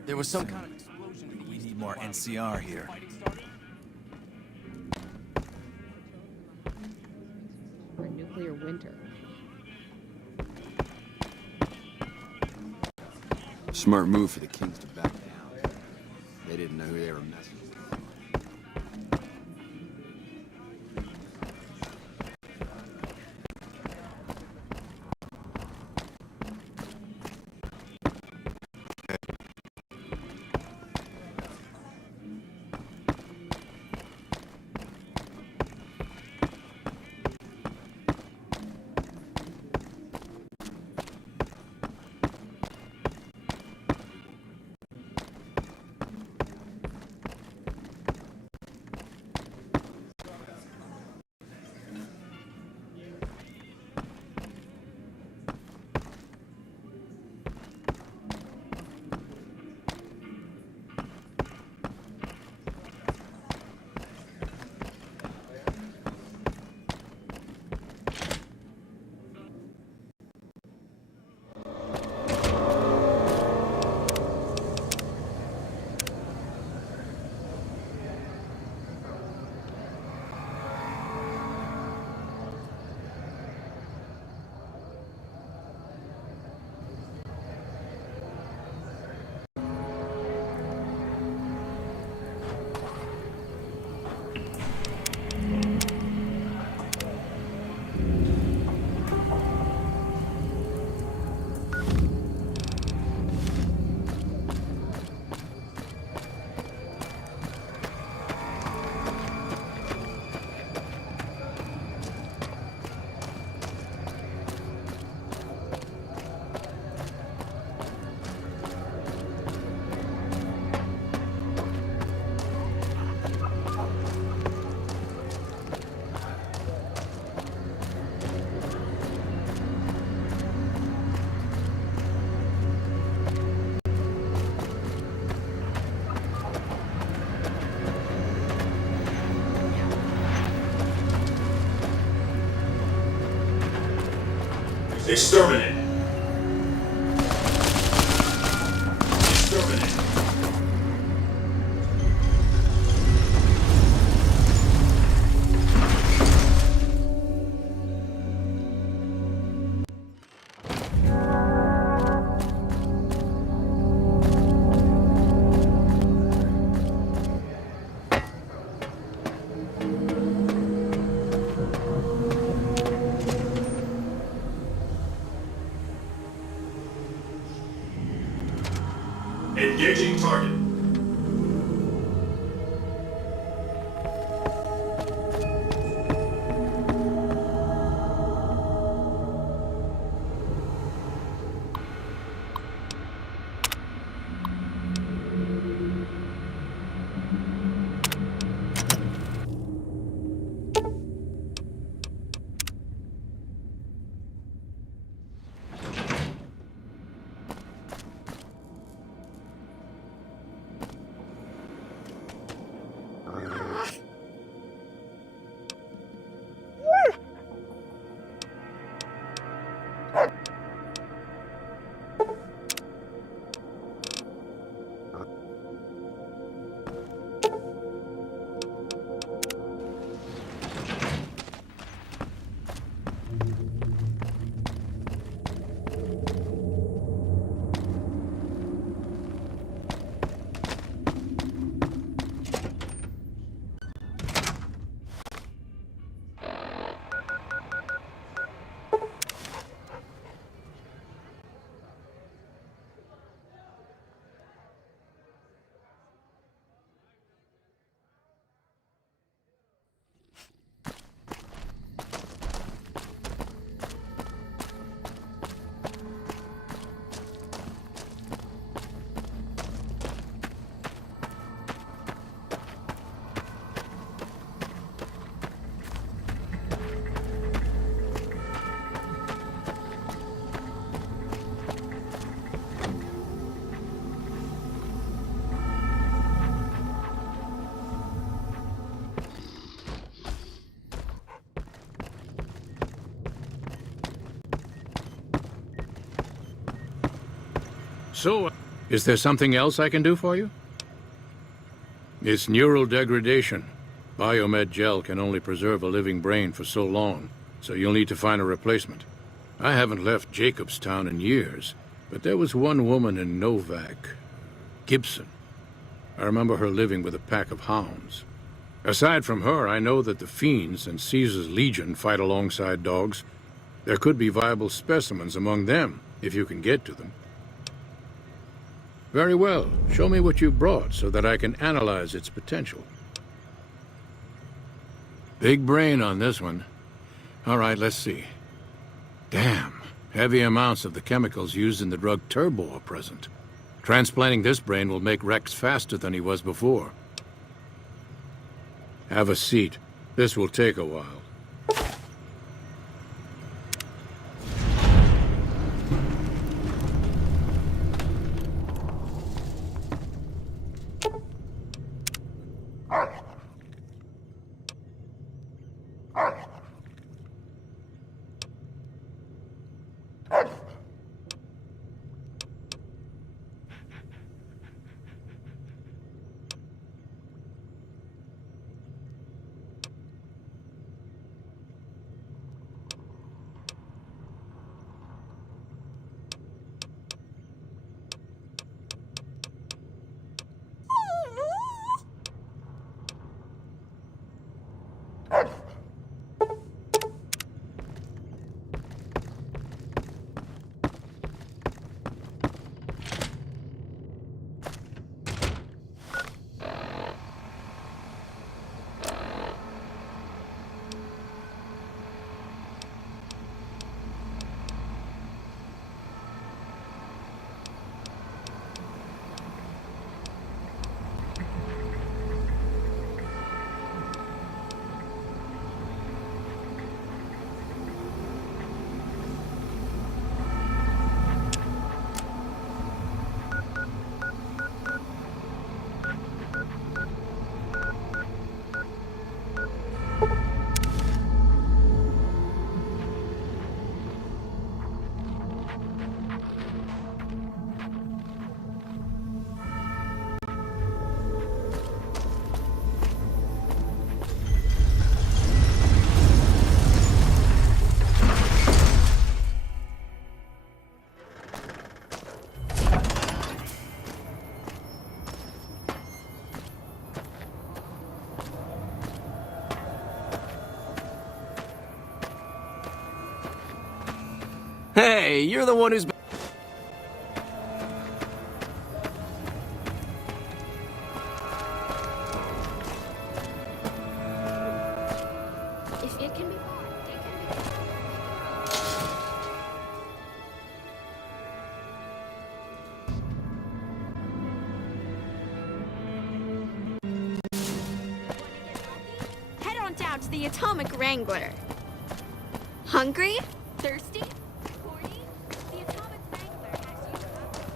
There was some kind of explosion. We need more NCR here. winter. Smart move for the Kings to back down. They didn't know who they were messing with. Exterminate! Exterminate! Engaging target. So, is there something else I can do for you? It's neural degradation. Biomed gel can only preserve a living brain for so long. so you'll need to find a replacement. I haven't left Jacobstown in years, but there was one woman in Novak, Gibson. I remember her living with a pack of hounds. Aside from her, I know that the Fiends and Caesar's Legion fight alongside dogs. There could be viable specimens among them, if you can get to them. Very well. Show me what you brought so that I can analyze its potential. Big brain on this one. All right, let's see. Damn. Heavy amounts of the chemicals used in the drug Turbo are present. Transplanting this brain will make Rex faster than he was before. Have a seat. This will take a while. Hey, you're the one who's been... If it can be bought, it can be. Head on down to the Atomic Wrangler. Hungry? Thirsty? Horny? The Atomic Wrangler has you covered.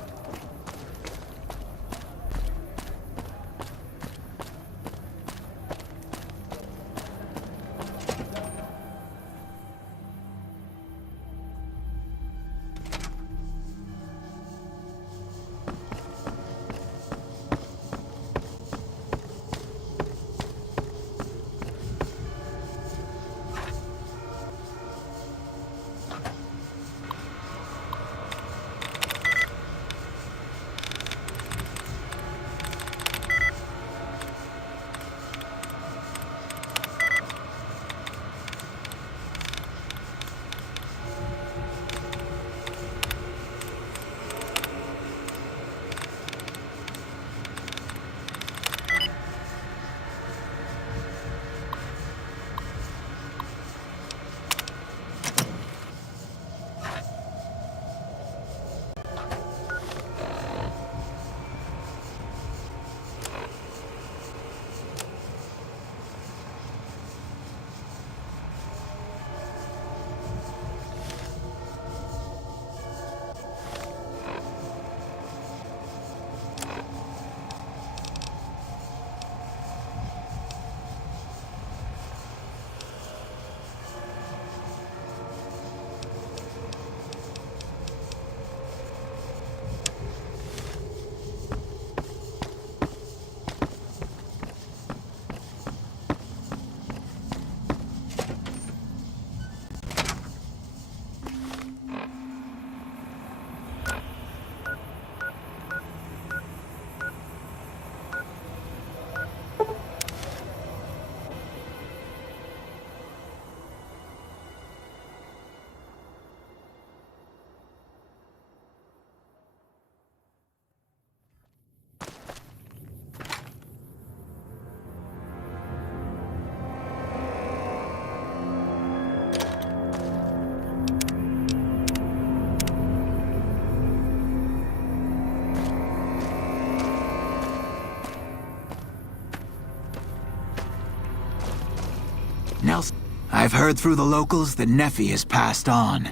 Nelson. I've heard through the locals that Nephi has passed on.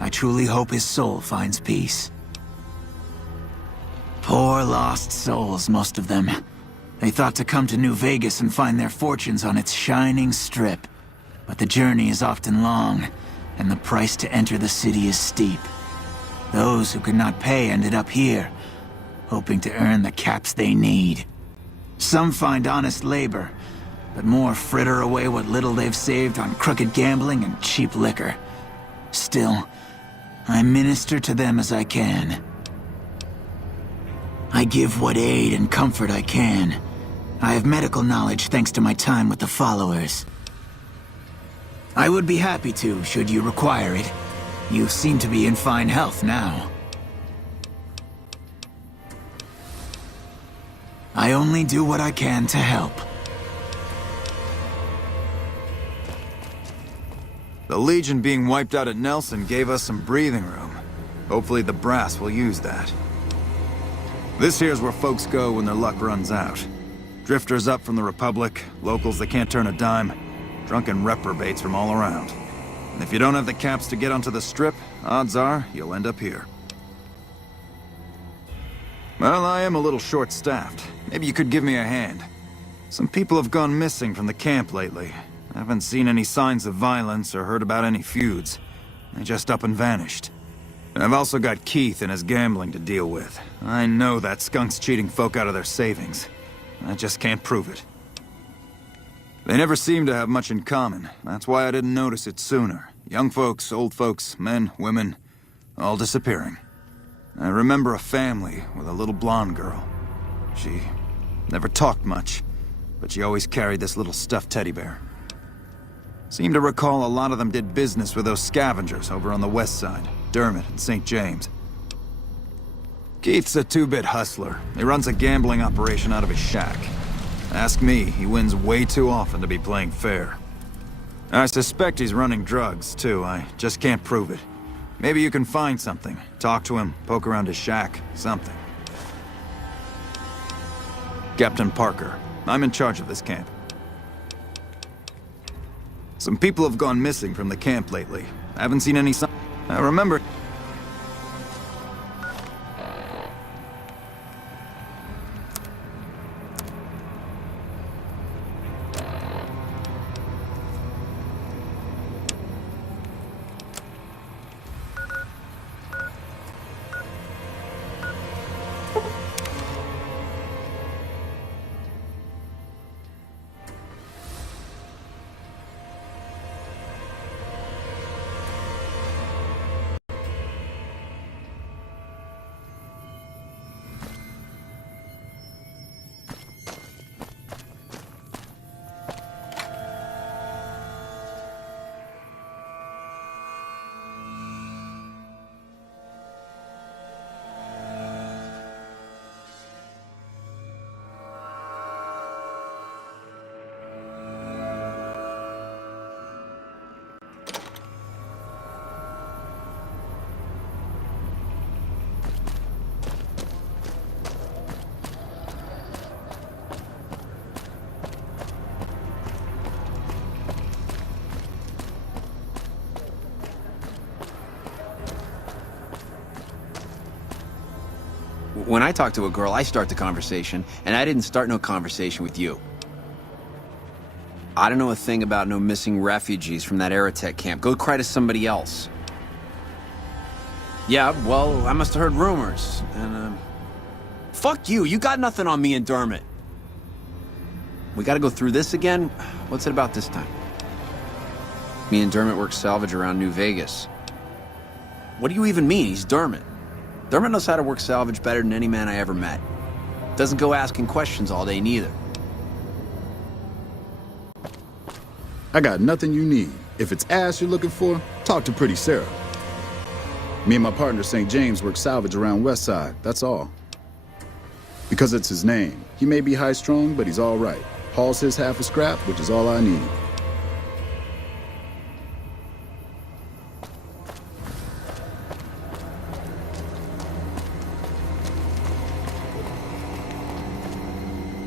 I truly hope his soul finds peace. Poor lost souls, most of them. They thought to come to New Vegas and find their fortunes on its shining strip. But the journey is often long, and the price to enter the city is steep. Those who could not pay ended up here, hoping to earn the caps they need. Some find honest labor, but more fritter away what little they've saved on crooked gambling and cheap liquor. Still, I minister to them as I can. I give what aid and comfort I can. I have medical knowledge thanks to my time with the followers. I would be happy to, should you require it. You seem to be in fine health now. I only do what I can to help. The Legion being wiped out at Nelson gave us some breathing room. Hopefully the brass will use that. This here's where folks go when their luck runs out. Drifters up from the Republic, locals that can't turn a dime, drunken reprobates from all around. And if you don't have the caps to get onto the Strip, odds are you'll end up here. Well, I am a little short-staffed. Maybe you could give me a hand. Some people have gone missing from the camp lately. I haven't seen any signs of violence or heard about any feuds. They just up and vanished. And I've also got Keith and his gambling to deal with. I know that skunk's cheating folk out of their savings. I just can't prove it. They never seem to have much in common. That's why I didn't notice it sooner. Young folks, old folks, men, women, all disappearing. I remember a family with a little blonde girl. She never talked much, but she always carried this little stuffed teddy bear. Seem to recall a lot of them did business with those scavengers over on the west side, Dermot and St. James. Keith's a two-bit hustler. He runs a gambling operation out of his shack. Ask me, he wins way too often to be playing fair. I suspect he's running drugs, too. I just can't prove it. Maybe you can find something. Talk to him, poke around his shack, something. Captain Parker. I'm in charge of this camp. Some people have gone missing from the camp lately. I haven't seen any sign. I remember... When I talk to a girl, I start the conversation, and I didn't start no conversation with you. I don't know a thing about no missing refugees from that Aerotech camp. Go cry to somebody else. Yeah, well, I must have heard rumors, and, fuck you, you got nothing on me and Dermot. We gotta go through this again? What's it about this time? Me and Dermot work salvage around New Vegas. What do you even mean? He's Dermot. Dermot knows how to work salvage better than any man I ever met. Doesn't go asking questions all day, neither. I got nothing you need. If it's ass you're looking for, talk to Pretty Sarah. Me and my partner St. James work salvage around West Side, that's all. Because it's his name. He may be high-strung, but he's all right. Hauls his half a scrap, which is all I need.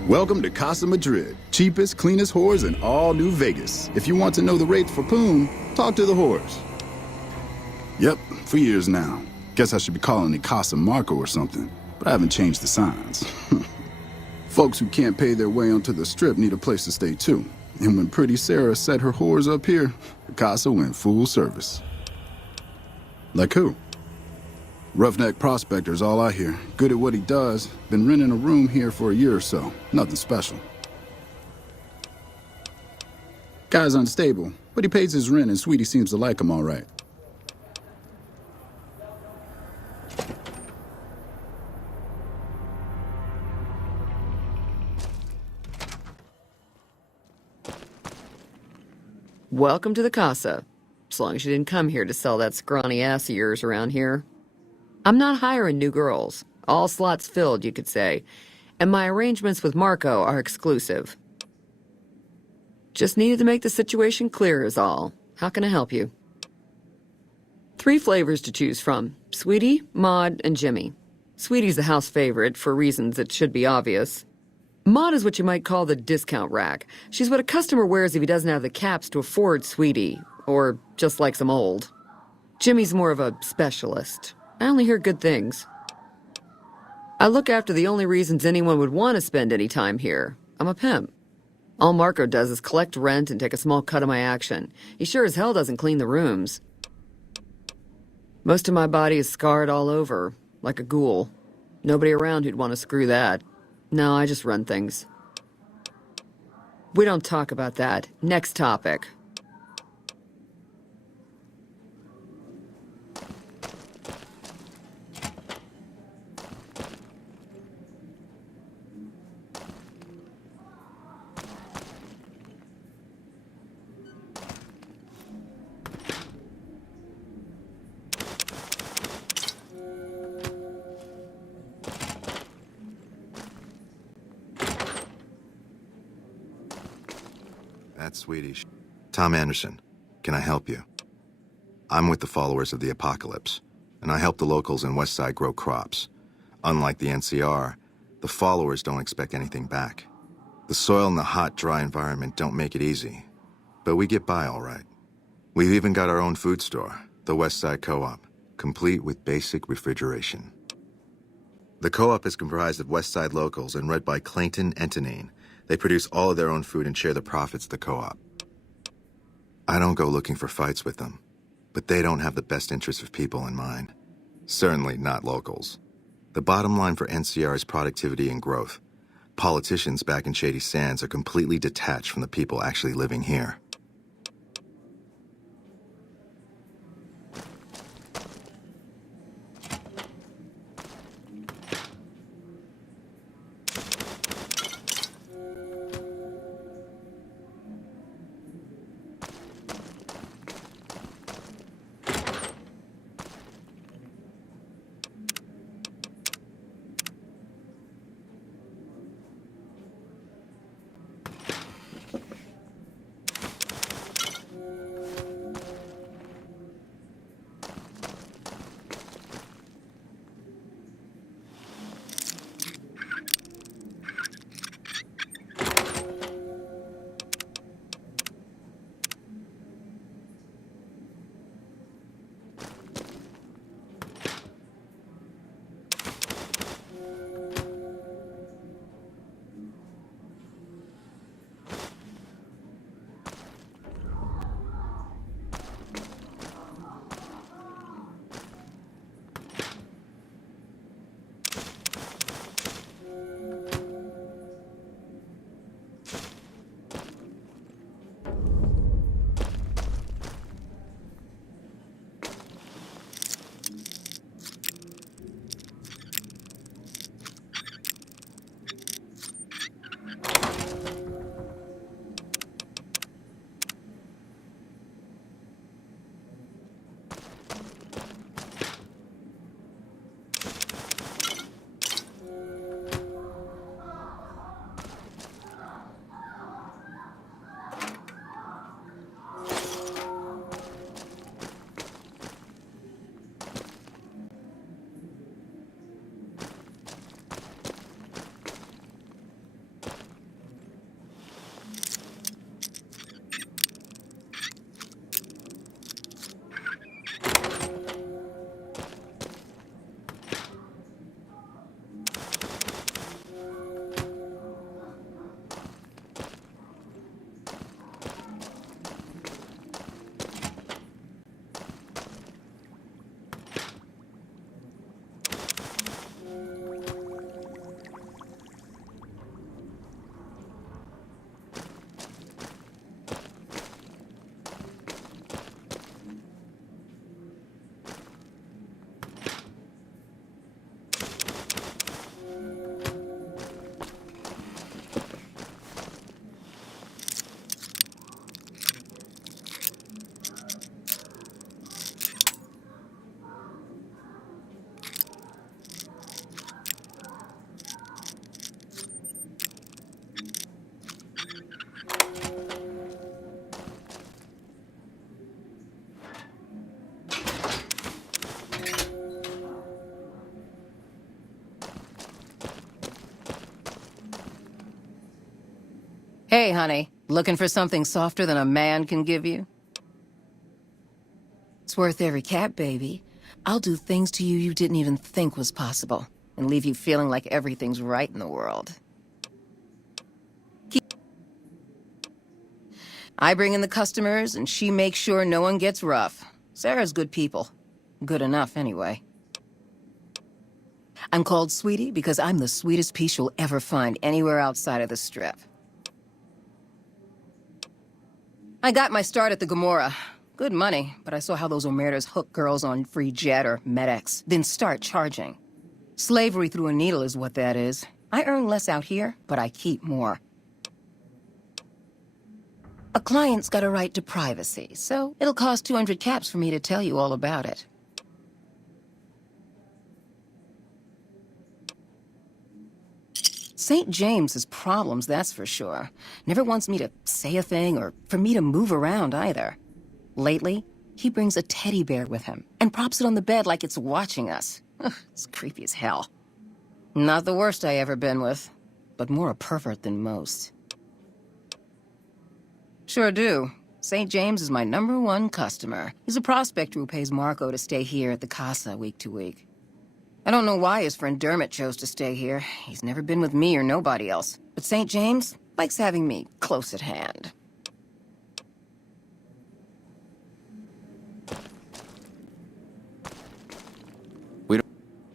Welcome to Casa Madrid, cheapest, cleanest whores in all New Vegas. If you want to know the rates for Poon, talk to the whores. Yep, for years now. Guess I should be calling it Casa Marco or something, but I haven't changed the signs. Folks who can't pay their way onto the strip need a place to stay too. And when Pretty Sarah set her whores up here, the Casa went full service. Like who? Roughneck prospector's all I hear. Good at what he does. Been renting a room here for a year or so. Nothing special. Guy's unstable, but he pays his rent and Sweetie seems to like him all right. Welcome to the Casa. As long as you didn't come here to sell that scrawny ass of yours around here. I'm not hiring new girls. All slots filled, you could say. And my arrangements with Marco are exclusive. Just needed to make the situation clear is all. How can I help you? 3 flavors to choose from. Sweetie, Maud, and Jimmy. Sweetie's the house favorite, for reasons that should be obvious. Maud is what you might call the discount rack. She's what a customer wears if he doesn't have the caps to afford Sweetie, or just likes them old. Jimmy's more of a specialist. I only hear good things. I look after the only reasons anyone would want to spend any time here. I'm a pimp. All Marco does is collect rent and take a small cut of my action. He sure as hell doesn't clean the rooms. Most of my body is scarred all over, like a ghoul. Nobody around who'd want to screw that. No, I just run things. We don't talk about that. Next topic. That's Swedish. Tom Anderson, can I help you? I'm with the followers of the Apocalypse, and I help the locals in Westside grow crops. Unlike the NCR, the followers don't expect anything back. The soil and the hot, dry environment don't make it easy, but we get by all right. We've even got our own food store, the Westside Co-op, complete with basic refrigeration. The co-op is comprised of Westside locals and led by Clayton Entenine. They produce all of their own food and share the profits of the co-op. I don't go looking for fights with them, but they don't have the best interests of people in mind. Certainly not locals. The bottom line for NCR is productivity and growth. Politicians back in Shady Sands are completely detached from the people actually living here. Hey, honey. Looking for something softer than a man can give you? It's worth every cap, baby. I'll do things to you didn't even think was possible, and leave you feeling like everything's right in the world. I bring in the customers, and she makes sure no one gets rough. Sarah's good people. Good enough, anyway. I'm called Sweetie because I'm the sweetest piece you'll ever find anywhere outside of the Strip. I got my start at the Gomorrah. Good money, but I saw how those Omertas hook girls on free jet or MedX, then start charging. Slavery through a needle is what that is. I earn less out here, but I keep more. A client's got a right to privacy, so it'll cost 200 caps for me to tell you all about it. St. James has problems, that's for sure. Never wants me to say a thing or for me to move around either. Lately, he brings a teddy bear with him and props it on the bed like it's watching us. Ugh, it's creepy as hell. Not the worst I ever been with, but more a pervert than most. Sure do. St. James is my #1 customer. He's a prospector who pays Marco to stay here at the Casa week to week. I don't know why his friend Dermot chose to stay here. He's never been with me or nobody else. But St. James likes having me close at hand.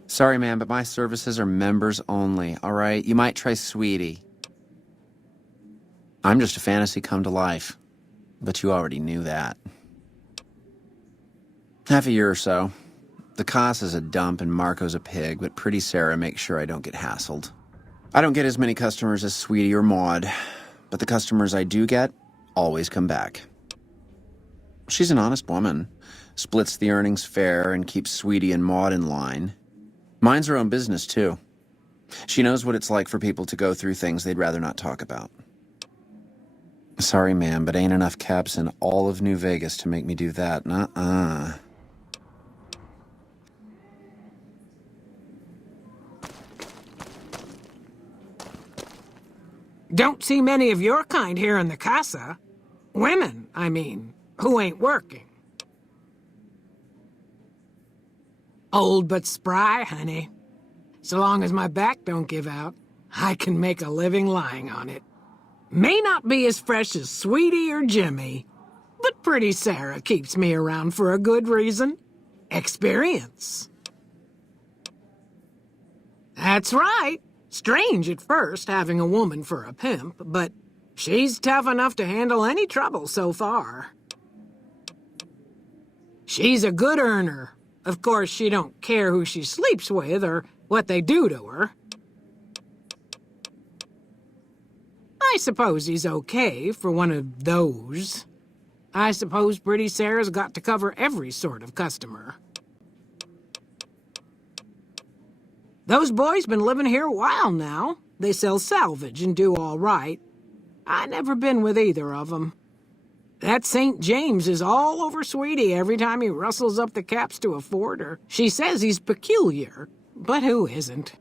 Sorry, man, but my services are members only, all right? You might try Sweetie. I'm just a fantasy come to life, but you already knew that. Half a year or so. The Casa's a dump and Marco's a pig, but Pretty Sarah makes sure I don't get hassled. I don't get as many customers as Sweetie or Maud, but the customers I do get always come back. She's an honest woman, splits the earnings fair and keeps Sweetie and Maud in line. Minds her own business, too. She knows what it's like for people to go through things they'd rather not talk about. Sorry, ma'am, but ain't enough caps in all of New Vegas to make me do that. Nuh-uh. Don't see many of your kind here in the Casa. Women, I mean, who ain't working. Old but spry, honey. So long as my back don't give out, I can make a living lying on it. May not be as fresh as Sweetie or Jimmy, but Pretty Sarah keeps me around for a good reason. Experience. That's right. Strange at first, having a woman for a pimp, but she's tough enough to handle any trouble so far. She's a good earner. Of course, she don't care who she sleeps with or what they do to her. I suppose he's okay for one of those. I suppose Pretty Sarah's got to cover every sort of customer. Those boys been living here a while now. They sell salvage and do all right. I never been with either of them. That St. James is all over Sweetie every time he rustles up the caps to afford her. She says he's peculiar, but who isn't?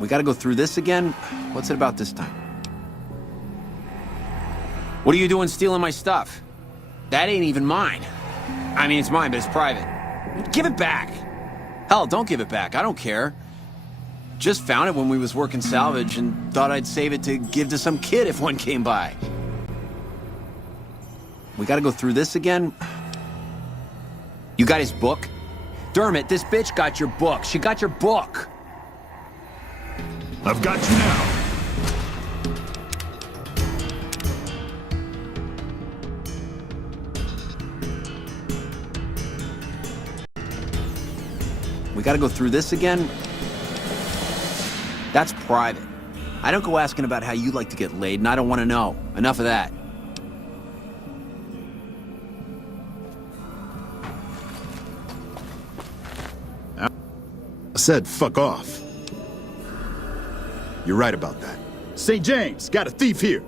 We gotta go through this again? What's it about this time? What are you doing stealing my stuff? That ain't even mine. I mean, it's mine, but it's private. Give it back! Hell, don't give it back. I don't care. Just found it when we was working salvage and thought I'd save it to give to some kid if one came by. We gotta go through this again? You got his book? Dermot, this bitch got your book. She got your book. I've got you now. We gotta go through this again? That's private. I don't go asking about how you like to get laid, and I don't want to know. Enough of that. I said fuck off. You're right about that. St. James, got a thief here.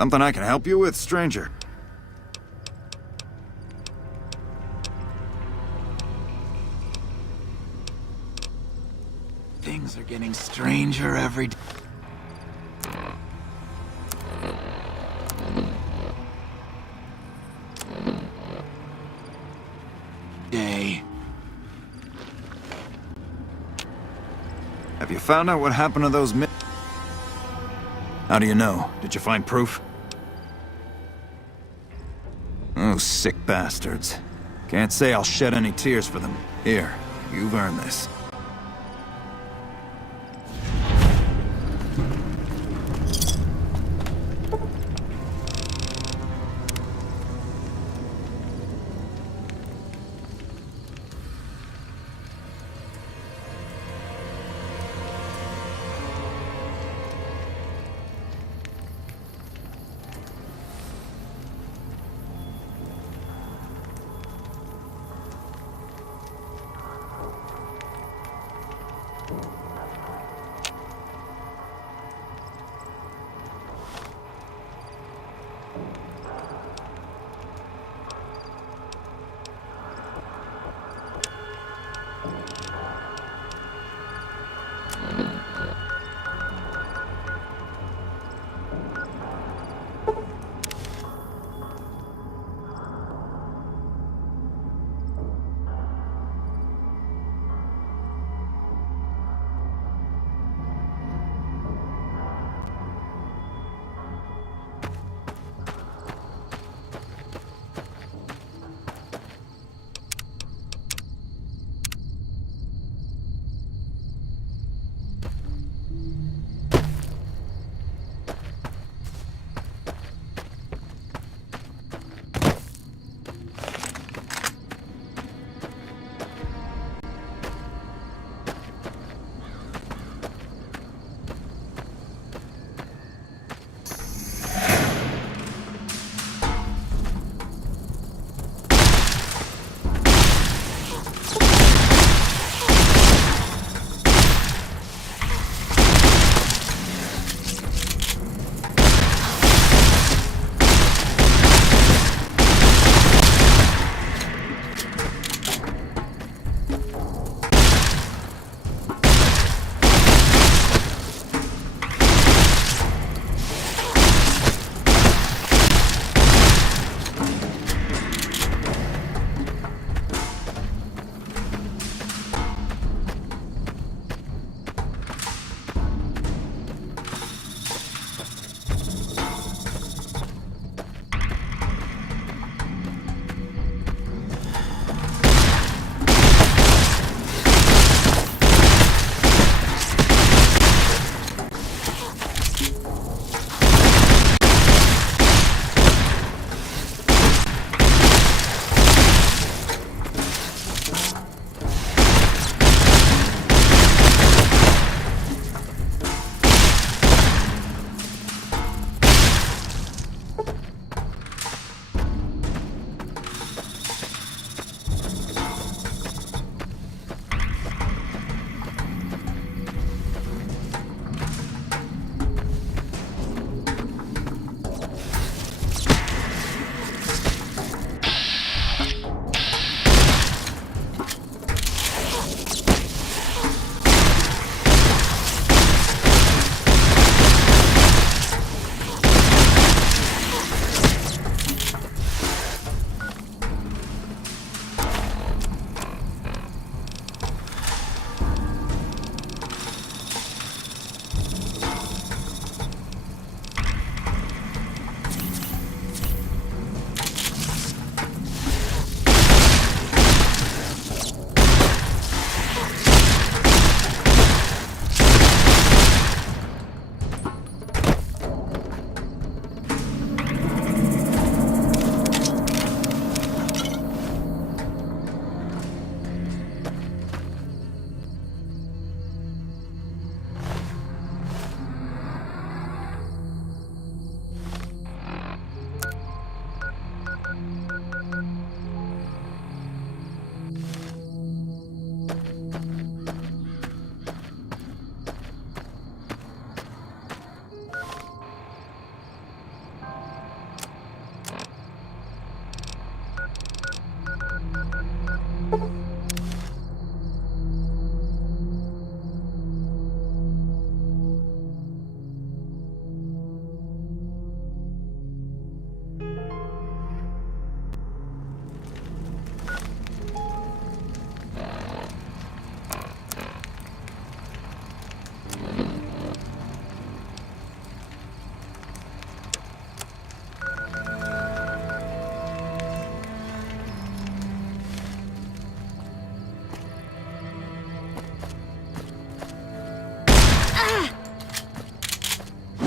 Something I can help you with, stranger? Things are getting stranger every day. Have you found out what happened to those How do you know? Did you find proof? Oh, sick bastards. Can't say I'll shed any tears for them. Here, you've earned this. You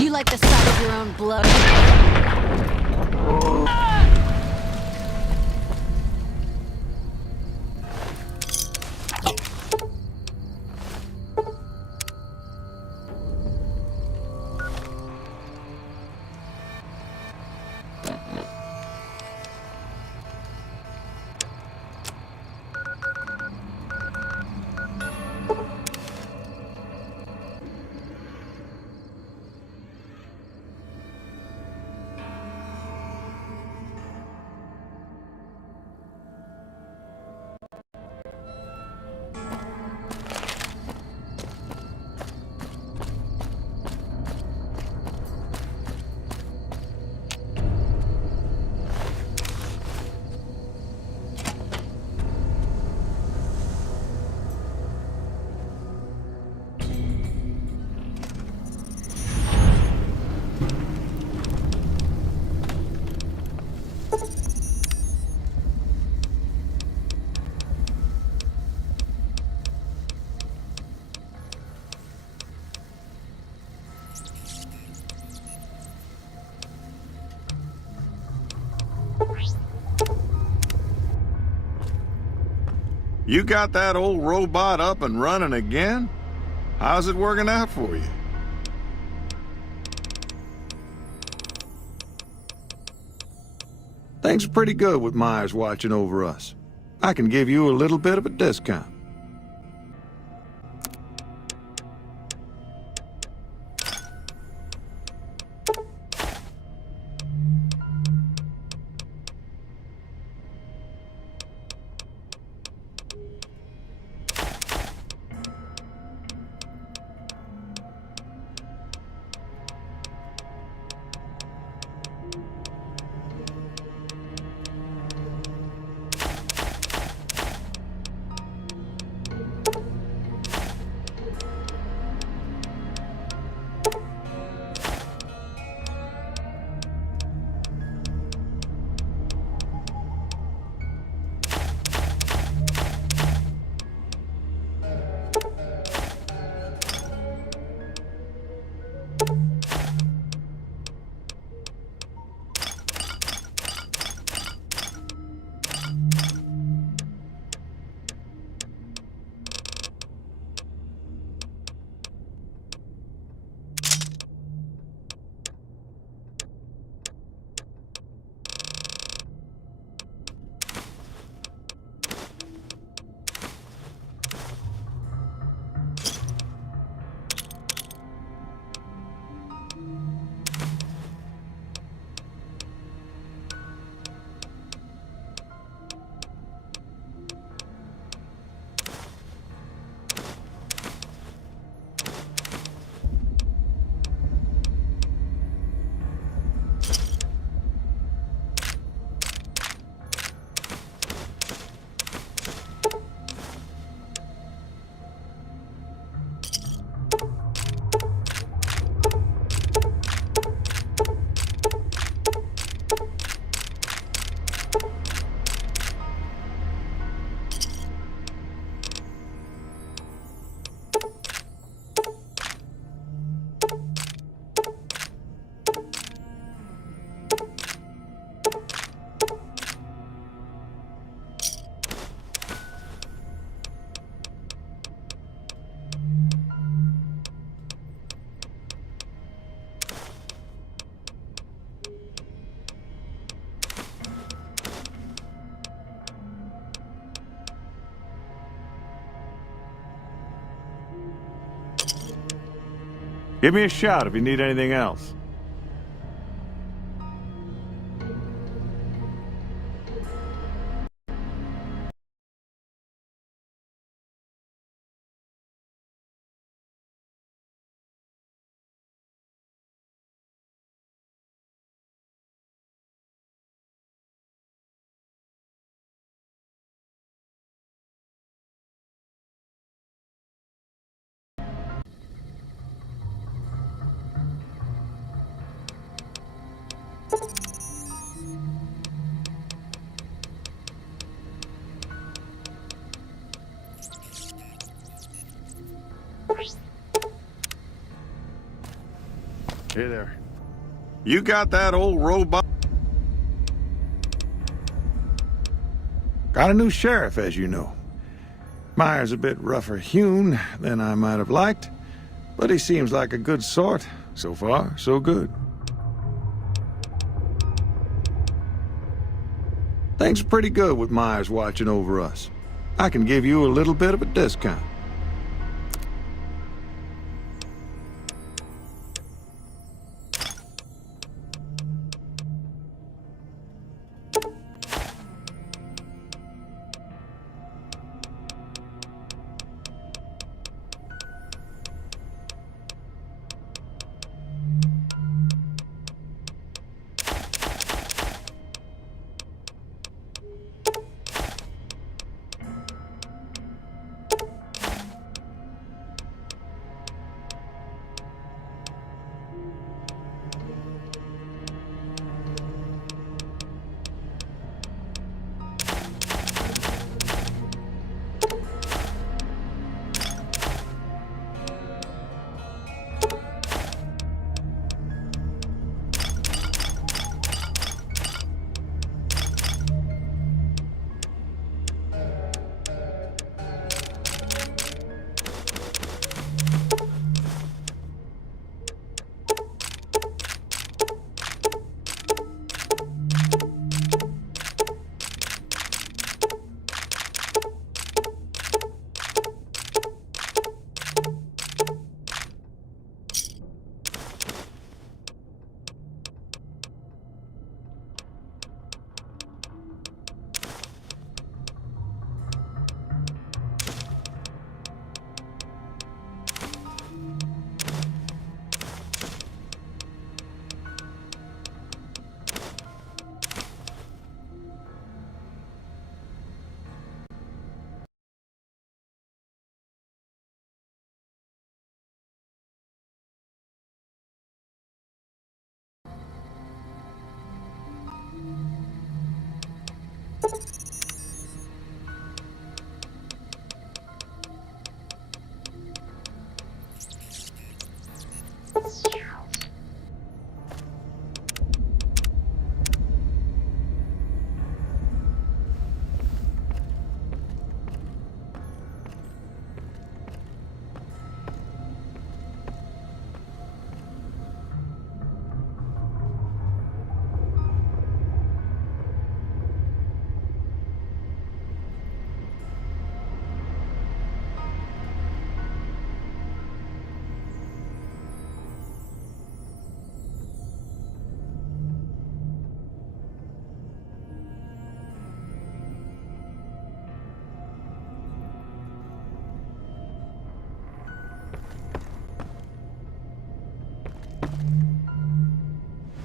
like the sight of your own blood? You got that old robot up and running again? How's it working out for you? Things are pretty good with Myers watching over us. I can give you a little bit of a discount. Give me a shout if you need anything else. Hey there. You got that old robot? Got a new sheriff, as you know. Meyer's a bit rougher hewn than I might have liked, but he seems like a good sort. So far, so good. Things are pretty good with Myers watching over us. I can give you a little bit of a discount.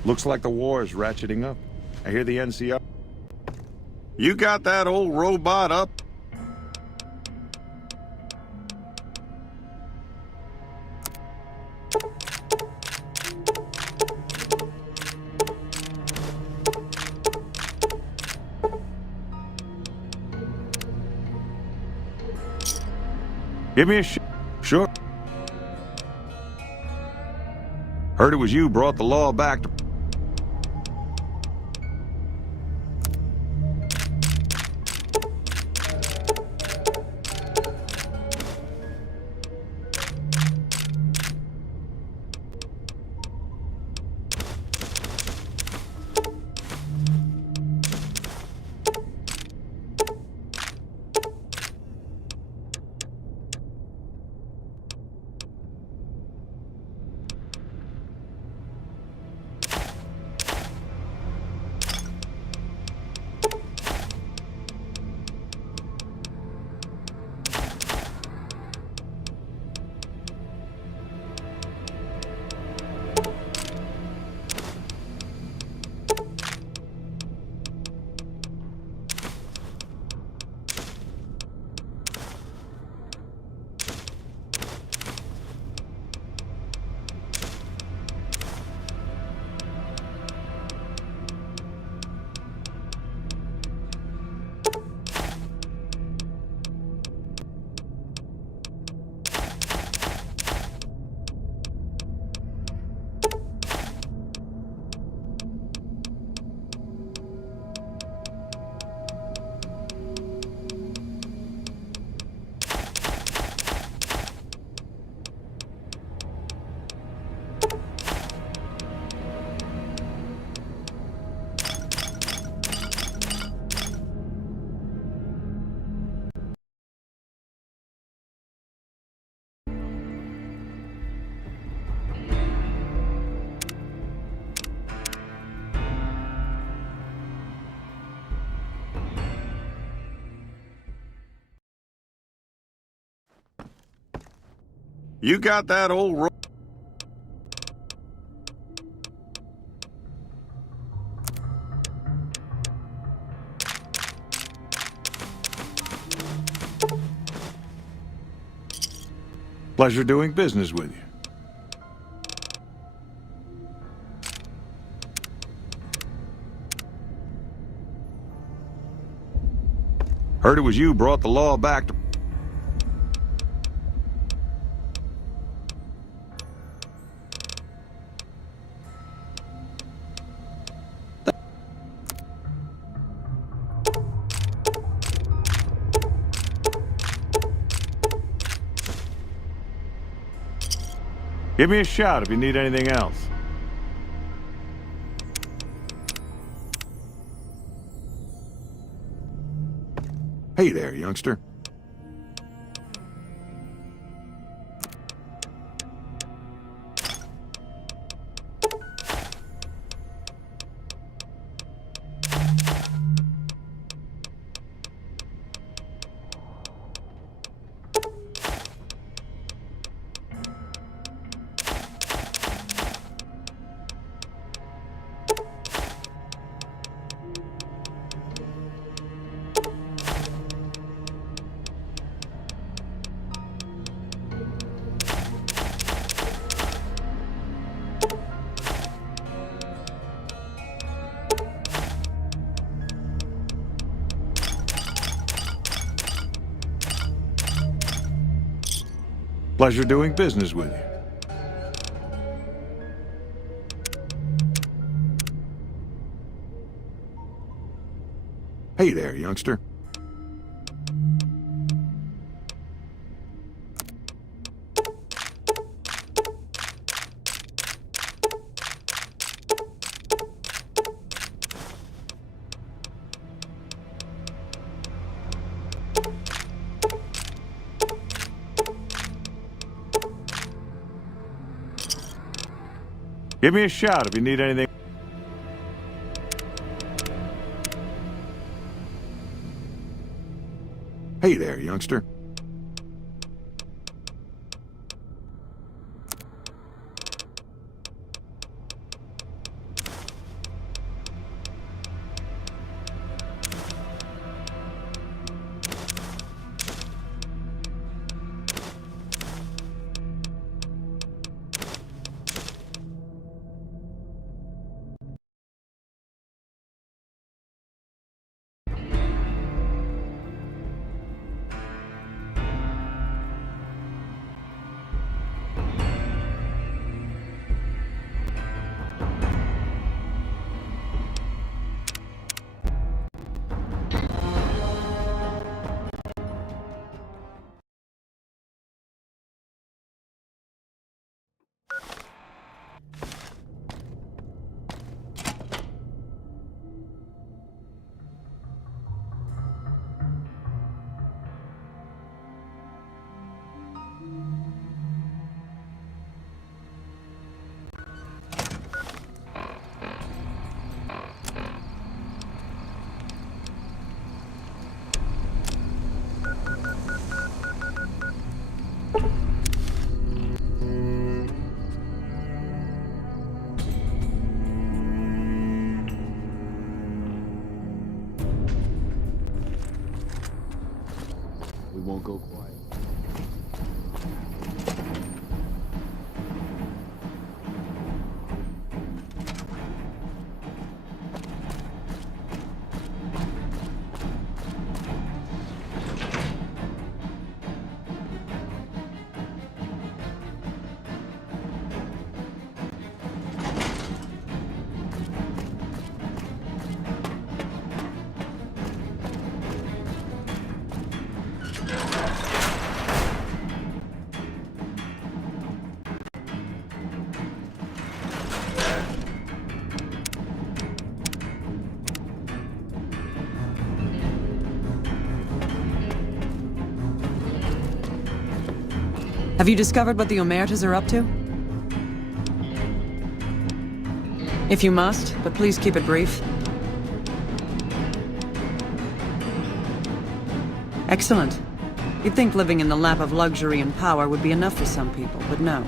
Looks like the war is ratcheting up. I hear the NCR. You got that old robot up? Give me a Sure. Heard it was you brought the law back to... You got that old Pleasure doing business with you. Heard it was you brought the law back to... Give me a shout if you need anything else. Hey there, youngster. Pleasure doing business with you. Hey there, youngster. Give me a shout if you need anything. Hey there, youngster. We won't go quiet. Have you discovered what the Omertas are up to? If you must, but please keep it brief. Excellent. You'd think living in the lap of luxury and power would be enough for some people, but no.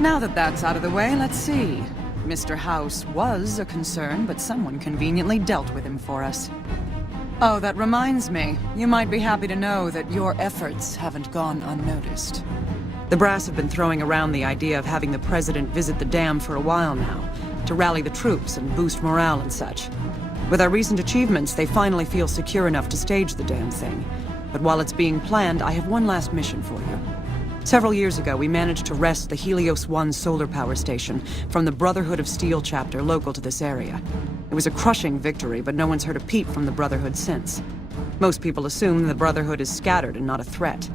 Now that that's out of the way, let's see. Mr. House was a concern, but someone conveniently dealt with him for us. Oh, that reminds me. You might be happy to know that your efforts haven't gone unnoticed. The brass have been throwing around the idea of having the president visit the dam for a while now, to rally the troops and boost morale and such. With our recent achievements, they finally feel secure enough to stage the damn thing. But while it's being planned, I have one last mission for you. Several years ago, we managed to wrest the Helios 1 solar power station from the Brotherhood of Steel chapter local to this area. It was a crushing victory, but no one's heard a peep from the Brotherhood since. Most people assume the Brotherhood is scattered and not a threat.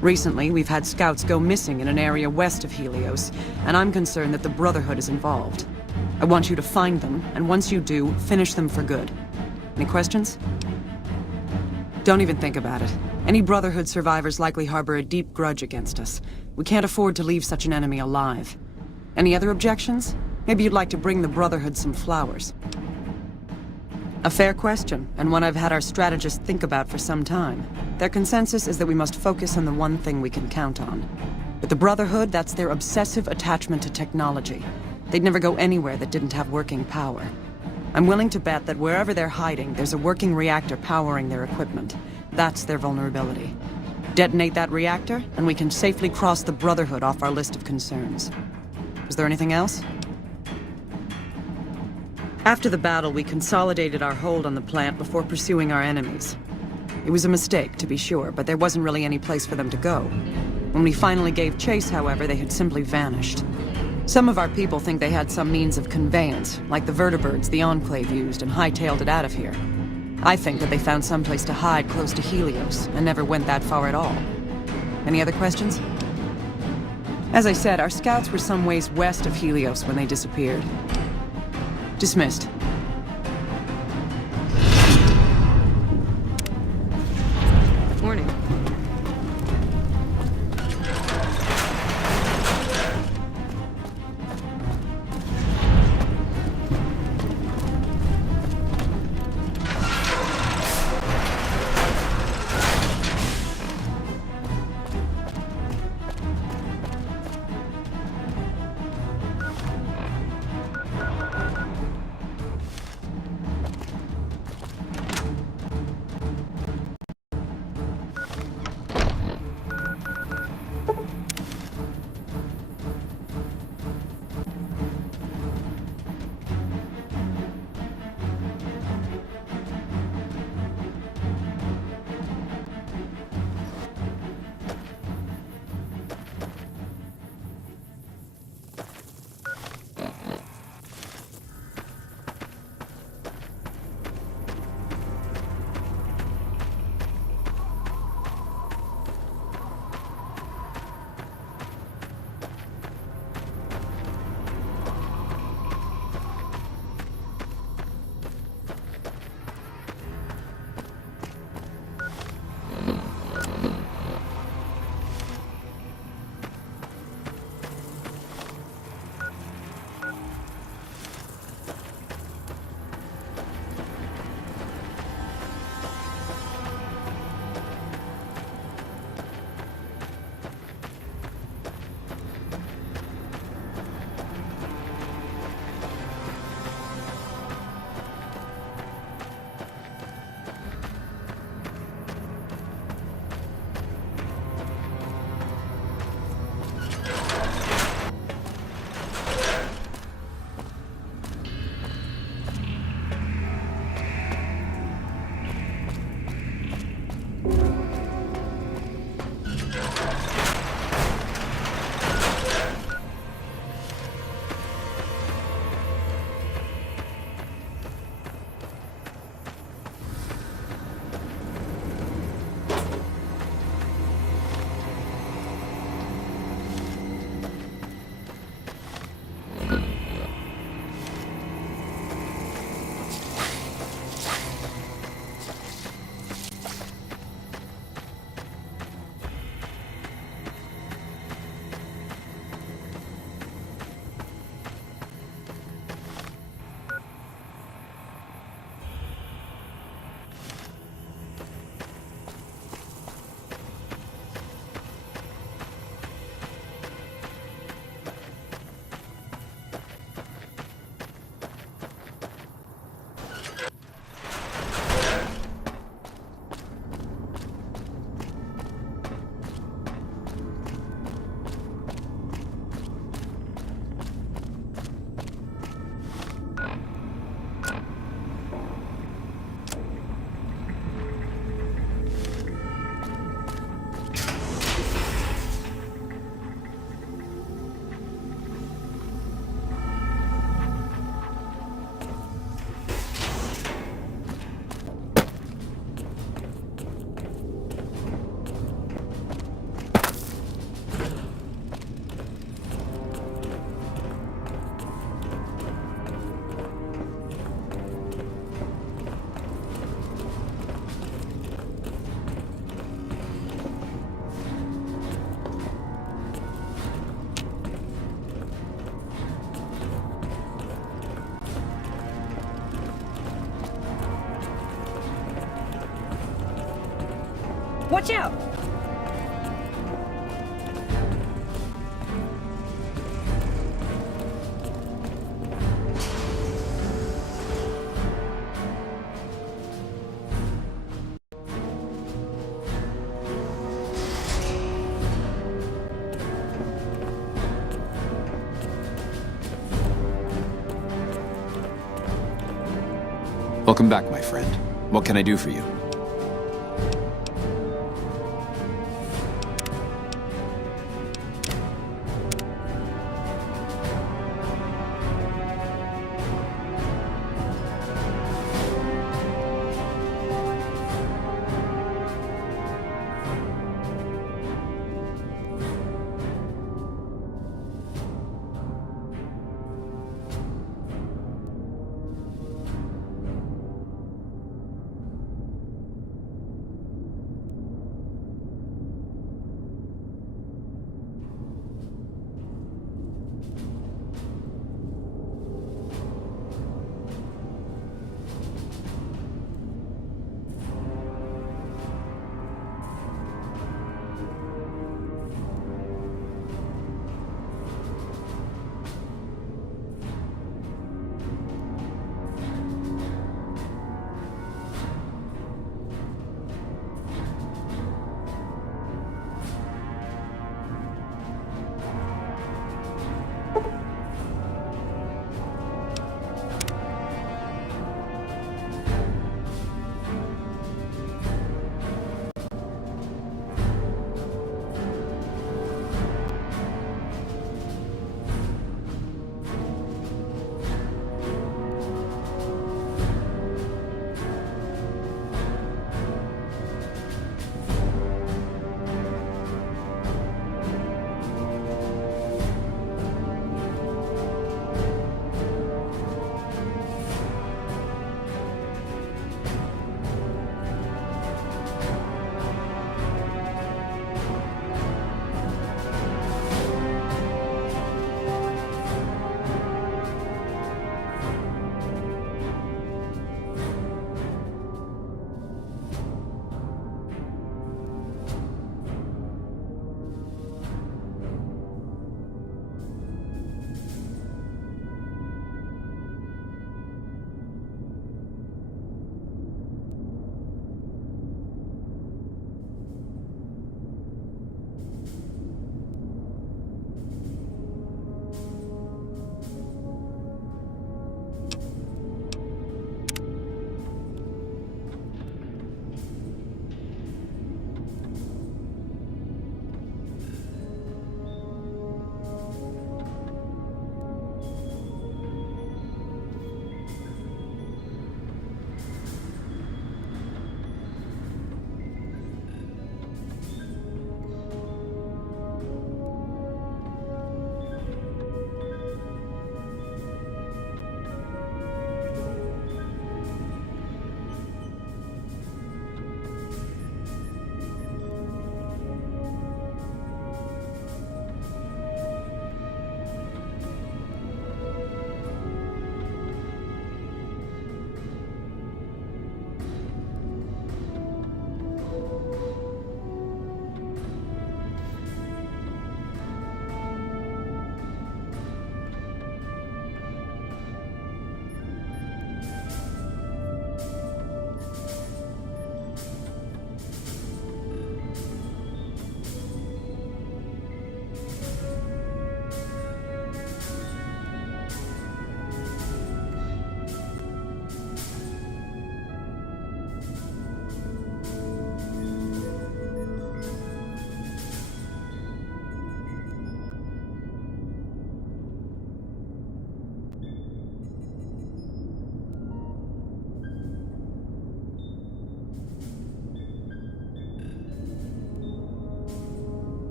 Recently, we've had scouts go missing in an area west of Helios, and I'm concerned that the Brotherhood is involved. I want you to find them, and once you do, finish them for good. Any questions? Don't even think about it. Any Brotherhood survivors likely harbor a deep grudge against us. We can't afford to leave such an enemy alive. Any other objections? Maybe you'd like to bring the Brotherhood some flowers. A fair question, and one I've had our strategists think about for some time. Their consensus is that we must focus on the one thing we can count on. With the Brotherhood, that's their obsessive attachment to technology. They'd never go anywhere that didn't have working power. I'm willing to bet that wherever they're hiding, there's a working reactor powering their equipment. That's their vulnerability. Detonate that reactor, and we can safely cross the Brotherhood off our list of concerns. Is there anything else? After the battle, we consolidated our hold on the plant before pursuing our enemies. It was a mistake, to be sure, but there wasn't really any place for them to go. When we finally gave chase, however, they had simply vanished. Some of our people think they had some means of conveyance, like the vertibirds the Enclave used, and hightailed it out of here. I think that they found someplace to hide close to Helios, and never went that far at all. Any other questions? As I said, our scouts were some ways west of Helios when they disappeared. Dismissed. Morning. Watch out! Welcome back, my friend. What can I do for you?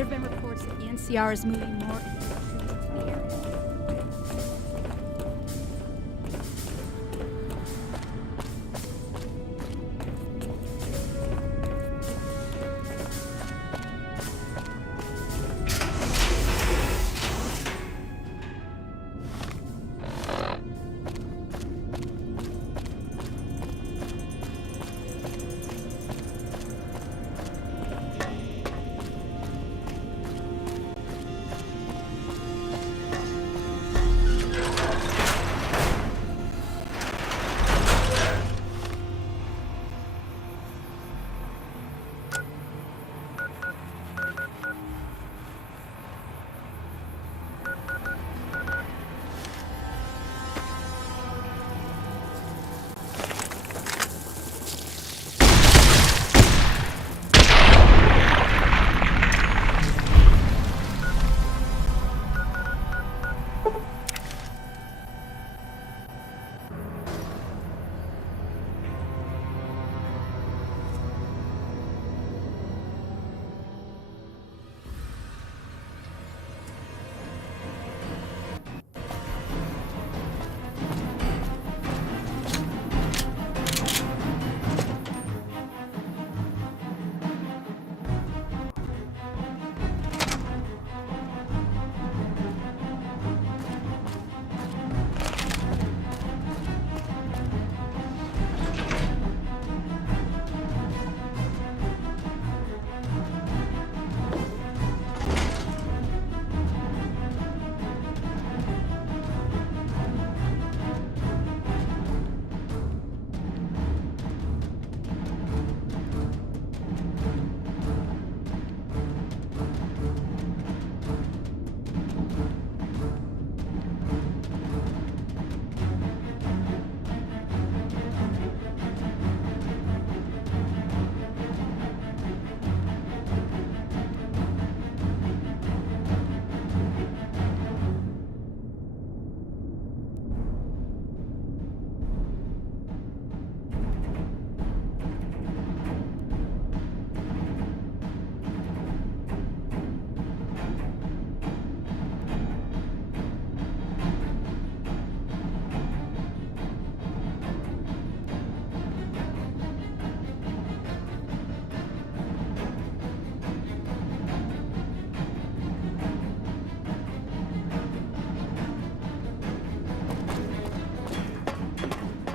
There have been reports that the NCR is moving more into the area.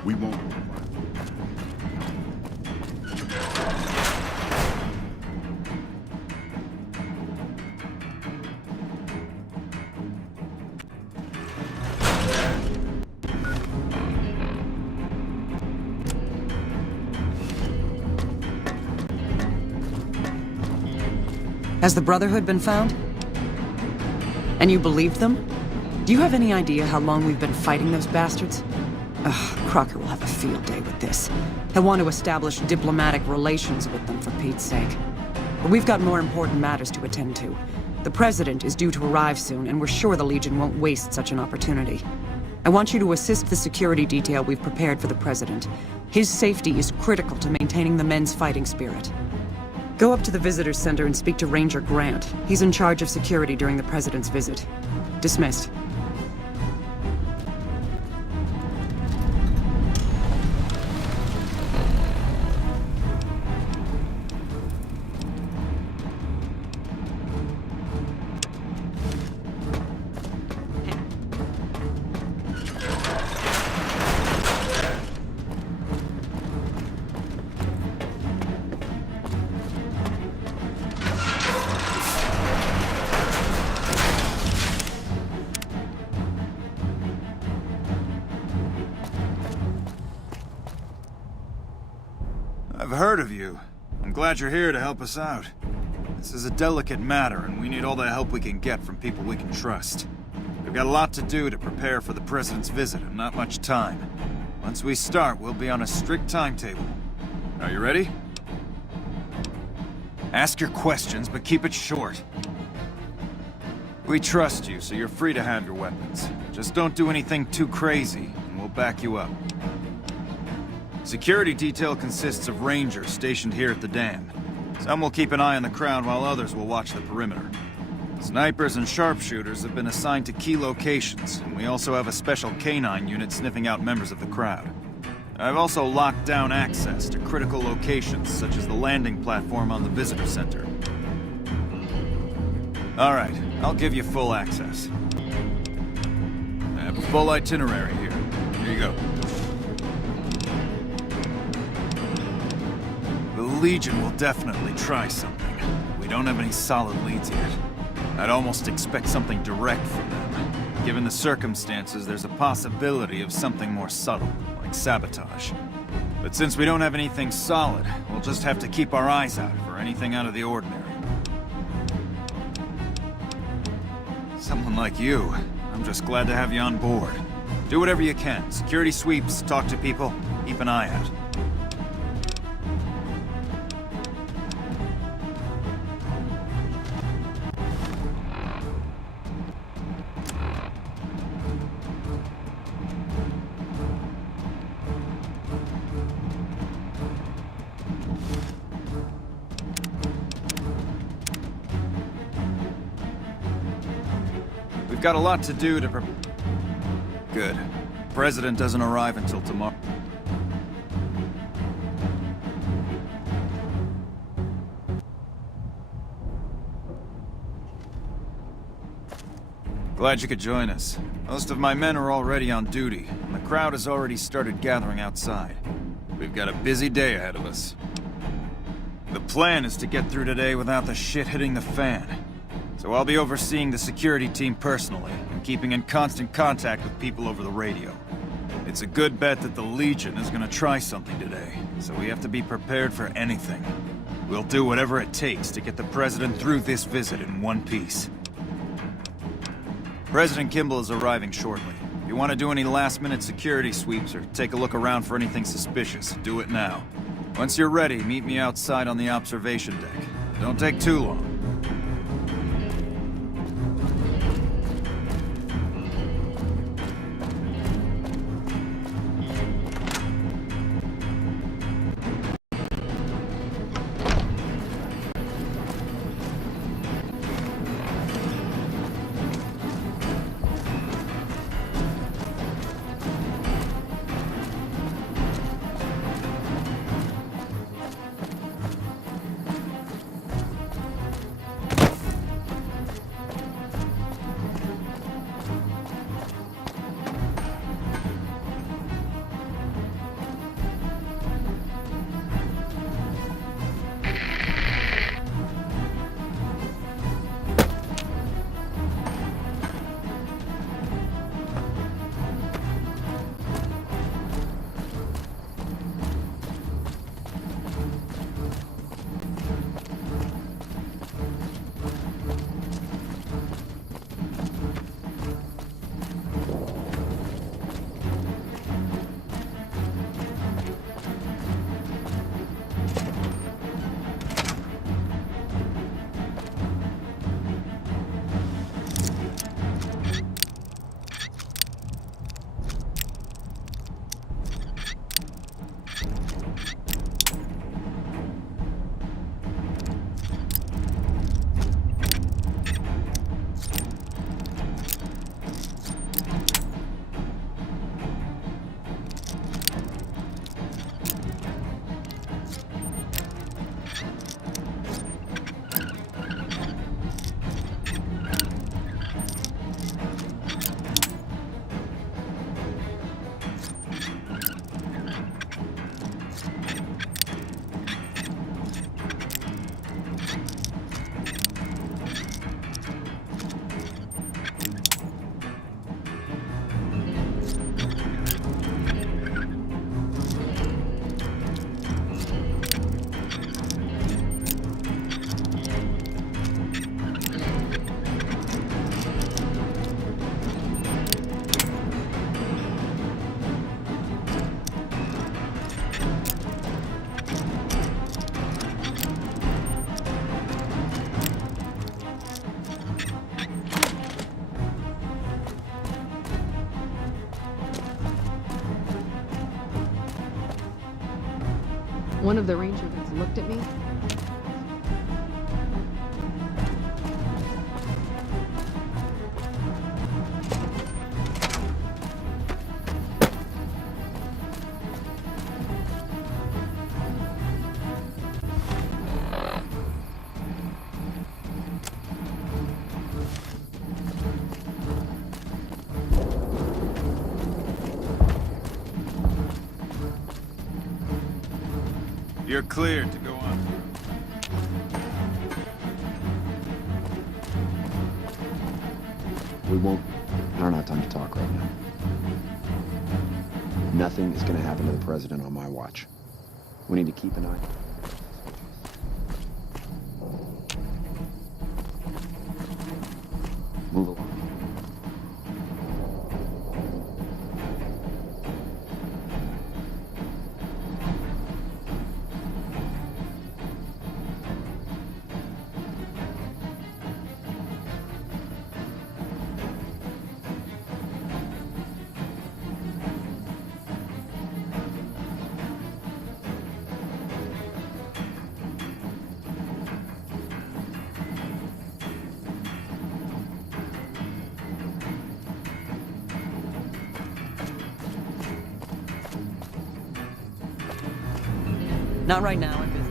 We won't. Has the Brotherhood been found? And you believed them? Do you have any idea how long we've been fighting those bastards? Ugh, Crocker will have a field day with this. He'll want to establish diplomatic relations with them, for Pete's sake. But we've got more important matters to attend to. The President is due to arrive soon, and we're sure the Legion won't waste such an opportunity. I want you to assist the security detail we've prepared for the President. His safety is critical to maintaining the men's fighting spirit. Go up to the Visitor's Center and speak to Ranger Grant. He's in charge of security during the President's visit. Dismissed. I've heard of you. I'm glad you're here to help us out. This is a delicate matter, and we need all the help we can get from people we can trust. We've got a lot to do to prepare for the President's visit, and not much time. Once we start, we'll be on a strict timetable. Are you ready? Ask your questions, but keep it short. We trust you, so you're free to have your weapons. Just don't do anything too crazy, and we'll back you up. Security detail consists of Rangers stationed here at the dam. Some will keep an eye on the crowd while others will watch the perimeter. Snipers and sharpshooters have been assigned to key locations, and we also have a special canine unit sniffing out members of the crowd. I've also locked down access to critical locations, such as the landing platform on the visitor center. Alright, I'll give you full access. I have a full itinerary here. Here you go. The Legion will definitely try something. We don't have any solid leads yet. I'd almost expect something direct from them. Given the circumstances, there's a possibility of something more subtle, like sabotage. But since we don't have anything solid, we'll just have to keep our eyes out for anything out of the ordinary. Someone like you, I'm just glad to have you on board. Do whatever you can. Security sweeps, talk to people, keep an eye out. We've got a lot to do to Good. President doesn't arrive until tomorrow. Glad you could join us. Most of my men are already on duty, and the crowd has already started gathering outside. We've got a busy day ahead of us. The plan is to get through today without the shit hitting the fan. So I'll be overseeing the security team personally, and keeping in constant contact with people over the radio. It's a good bet that the Legion is gonna try something today, so we have to be prepared for anything. We'll do whatever it takes to get the President through this visit in one piece. President Kimball is arriving shortly. If you want to do any last-minute security sweeps or take a look around for anything suspicious, do it now. Once you're ready, meet me outside on the observation deck. Don't take too long. One of the ranger guys looked at me. You're cleared to go on. We won't... I don't have time to talk right now. Nothing is going to happen to the president on my watch. We need to keep an eye. Move along. Not right now, I'm busy.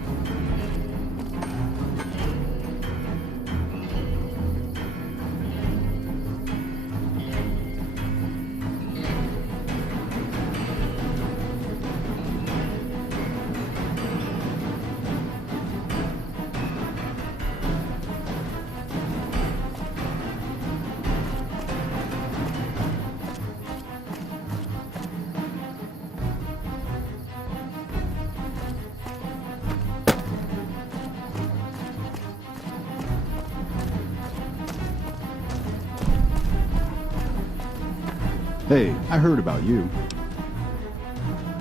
Hey, I heard about you.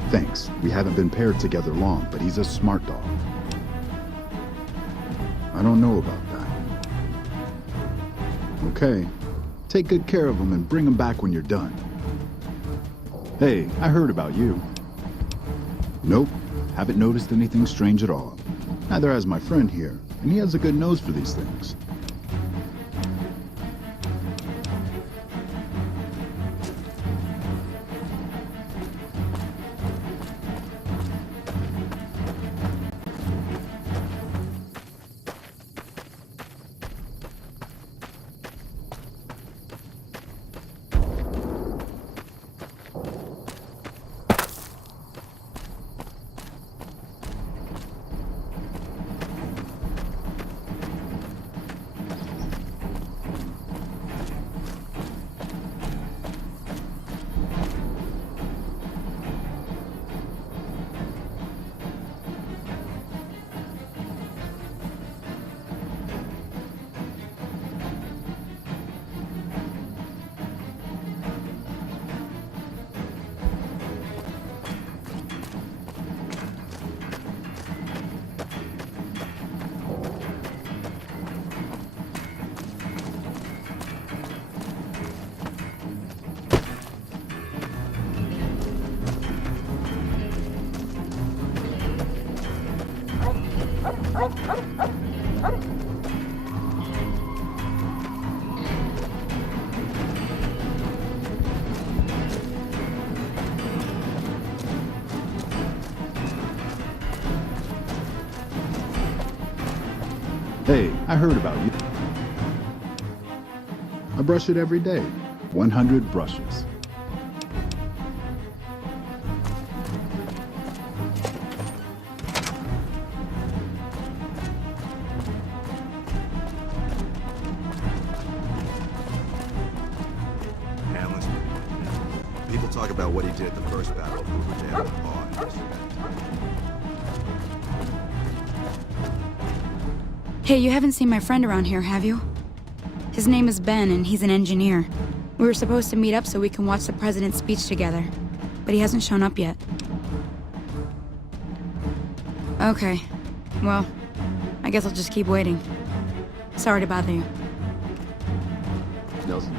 Thanks. We haven't been paired together long, but he's a smart dog. I don't know about that. Okay. Take good care of him and bring him back when you're done. Hey, I heard about you. Nope. Haven't noticed anything strange at all. Neither has my friend here, and he has a good nose for these things. Hey, I heard about you. I brush it every day. 100 brushes. Hamlin's people talk about what he did at the first battle of Riverdale and Hard. Hey, you haven't seen my friend around here, have you? His name is Ben, and he's an engineer. We were supposed to meet up so we can watch the president's speech together, but he hasn't shown up yet. Okay. Well, I guess I'll just keep waiting. Sorry to bother you. Nelson.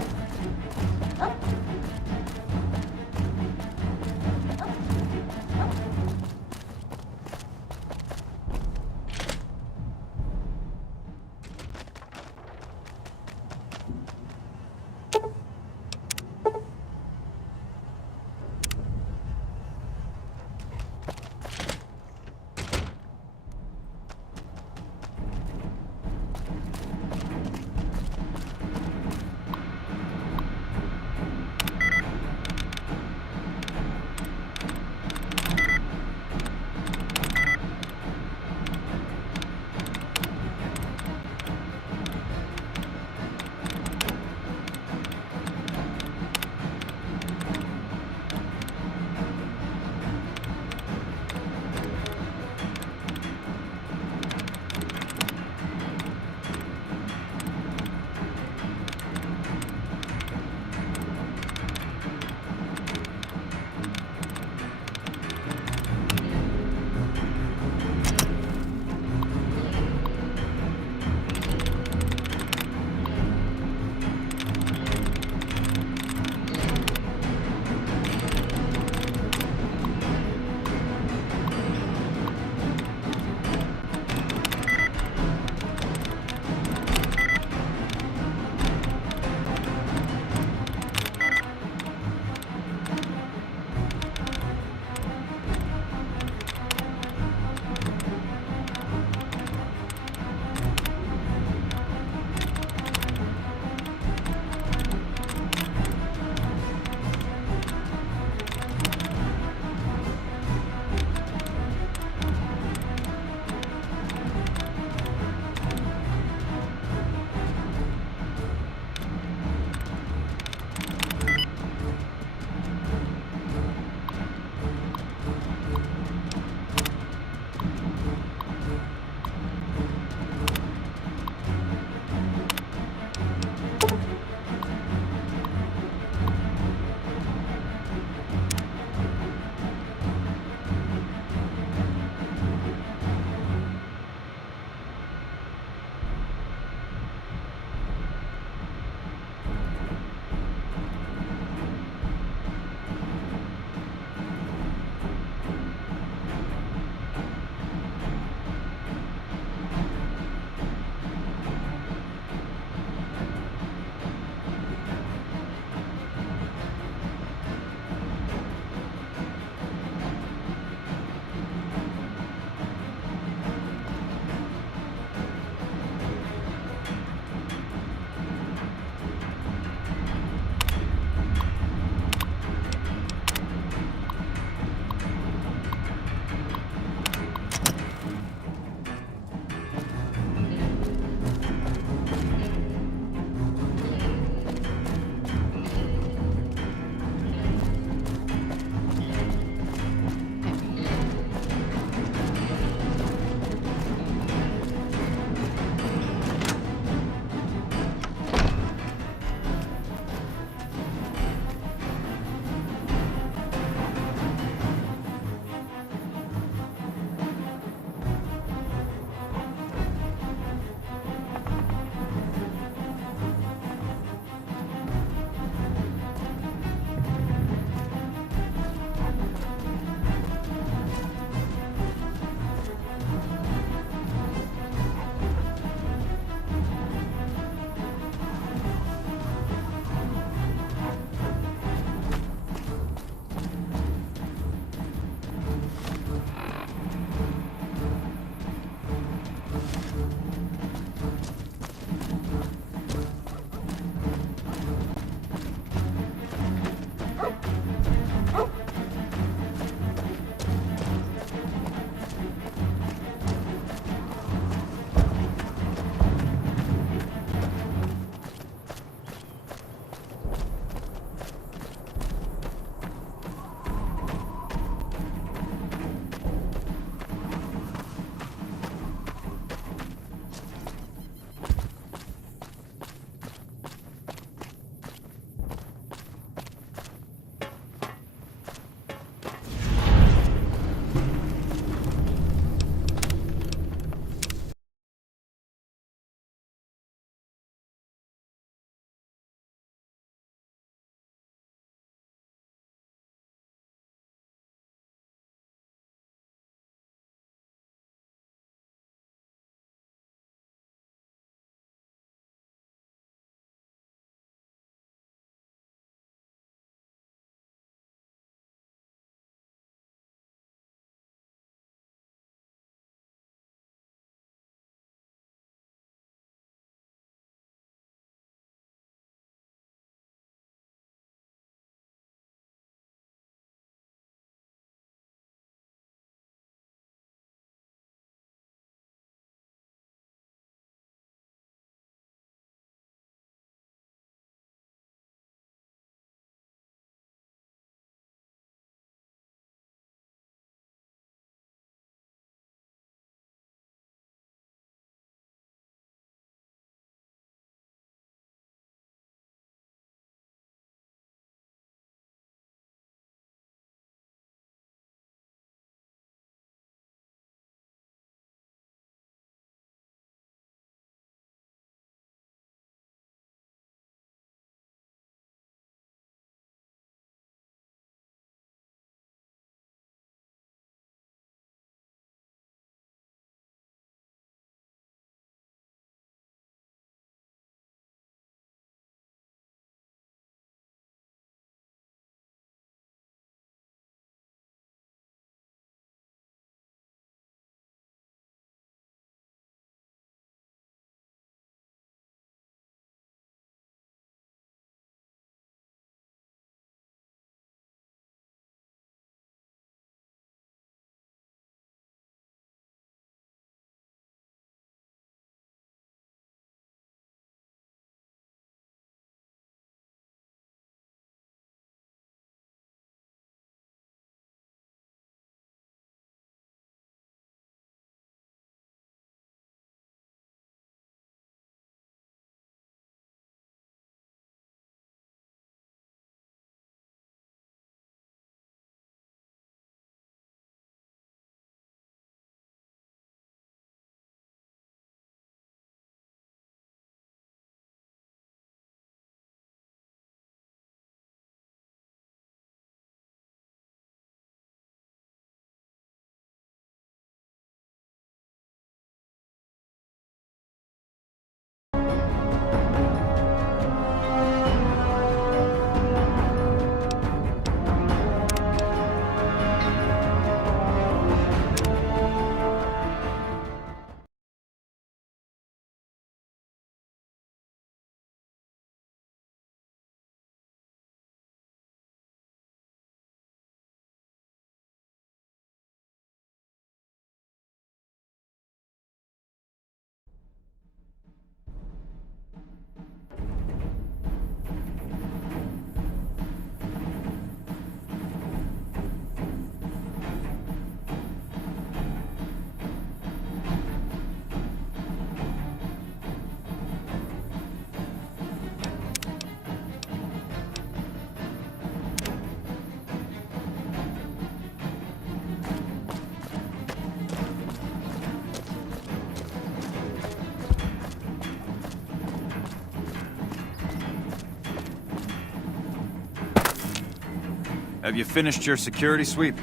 Have you finished your security sweep?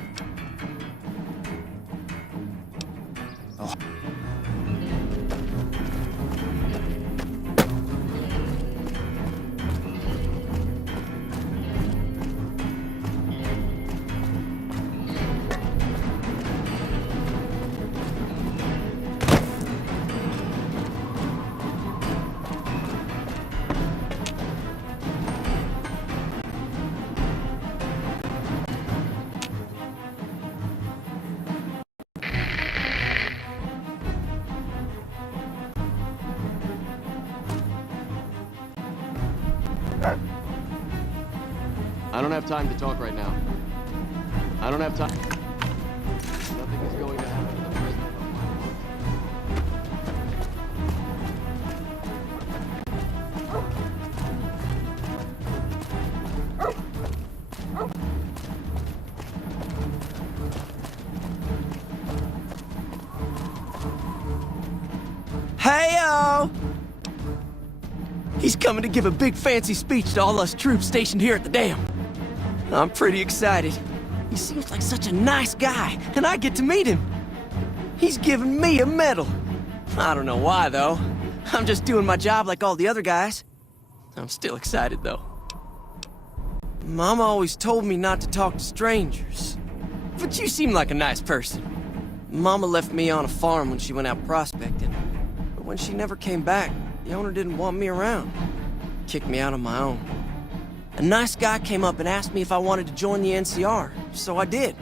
Oh. I don't have time to talk right now. I don't have time. Nothing is going to happen to the president on my watch. Hey-o! He's coming to give a big fancy speech to all us troops stationed here at the dam. I'm pretty excited. He seems like such a nice guy, and I get to meet him. He's giving me a medal. I don't know why, though. I'm just doing my job like all the other guys. I'm still excited, though. Mama always told me not to talk to strangers. But you seem like a nice person. Mama left me on a farm when she went out prospecting. But when she never came back, the owner didn't want me around. Kicked me out on my own. A nice guy came up and asked me if I wanted to join the NCR, so I did.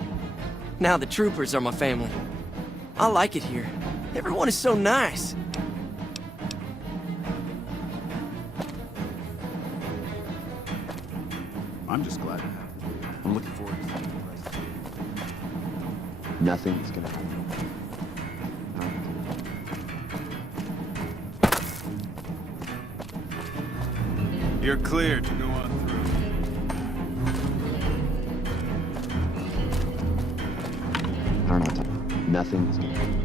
Now the troopers are my family. I like it here. Everyone is so nice. I'm just glad to have you. I'm looking forward to seeing you. Nothing's gonna happen. You're cleared to go on through. I don't know. Nothing's gonna happen.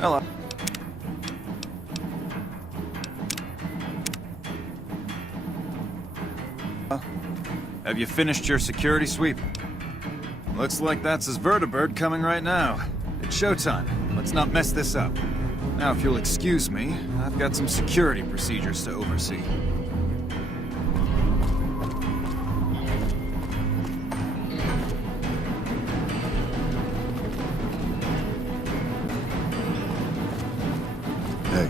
Hello. Have you finished your security sweep? Looks like that's his vertibird coming right now. It's showtime. Let's not mess this up. Now, if you'll excuse me, I've got some security procedures to oversee. Hey.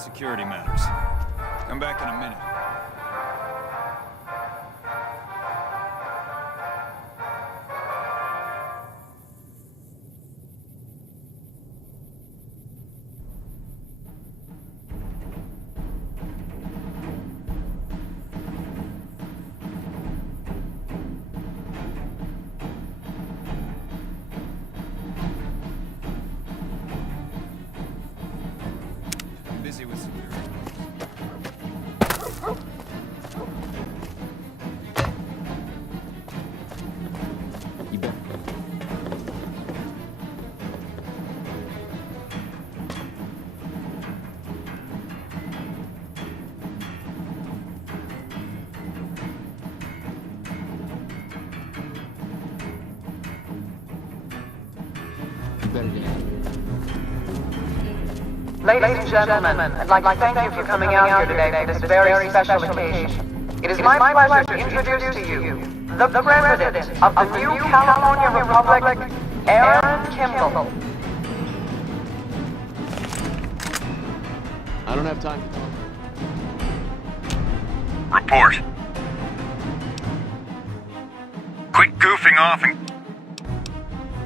security matters. Come back in a minute. I'm busy with security. You bet. You better get out. Ladies and gentlemen, I'd like to thank you for coming out here today for this very special occasion. It is my pleasure to introduce to you the President of the new California Republic, Aaron Kimball. I don't have time to talk. Report. Quit goofing off and...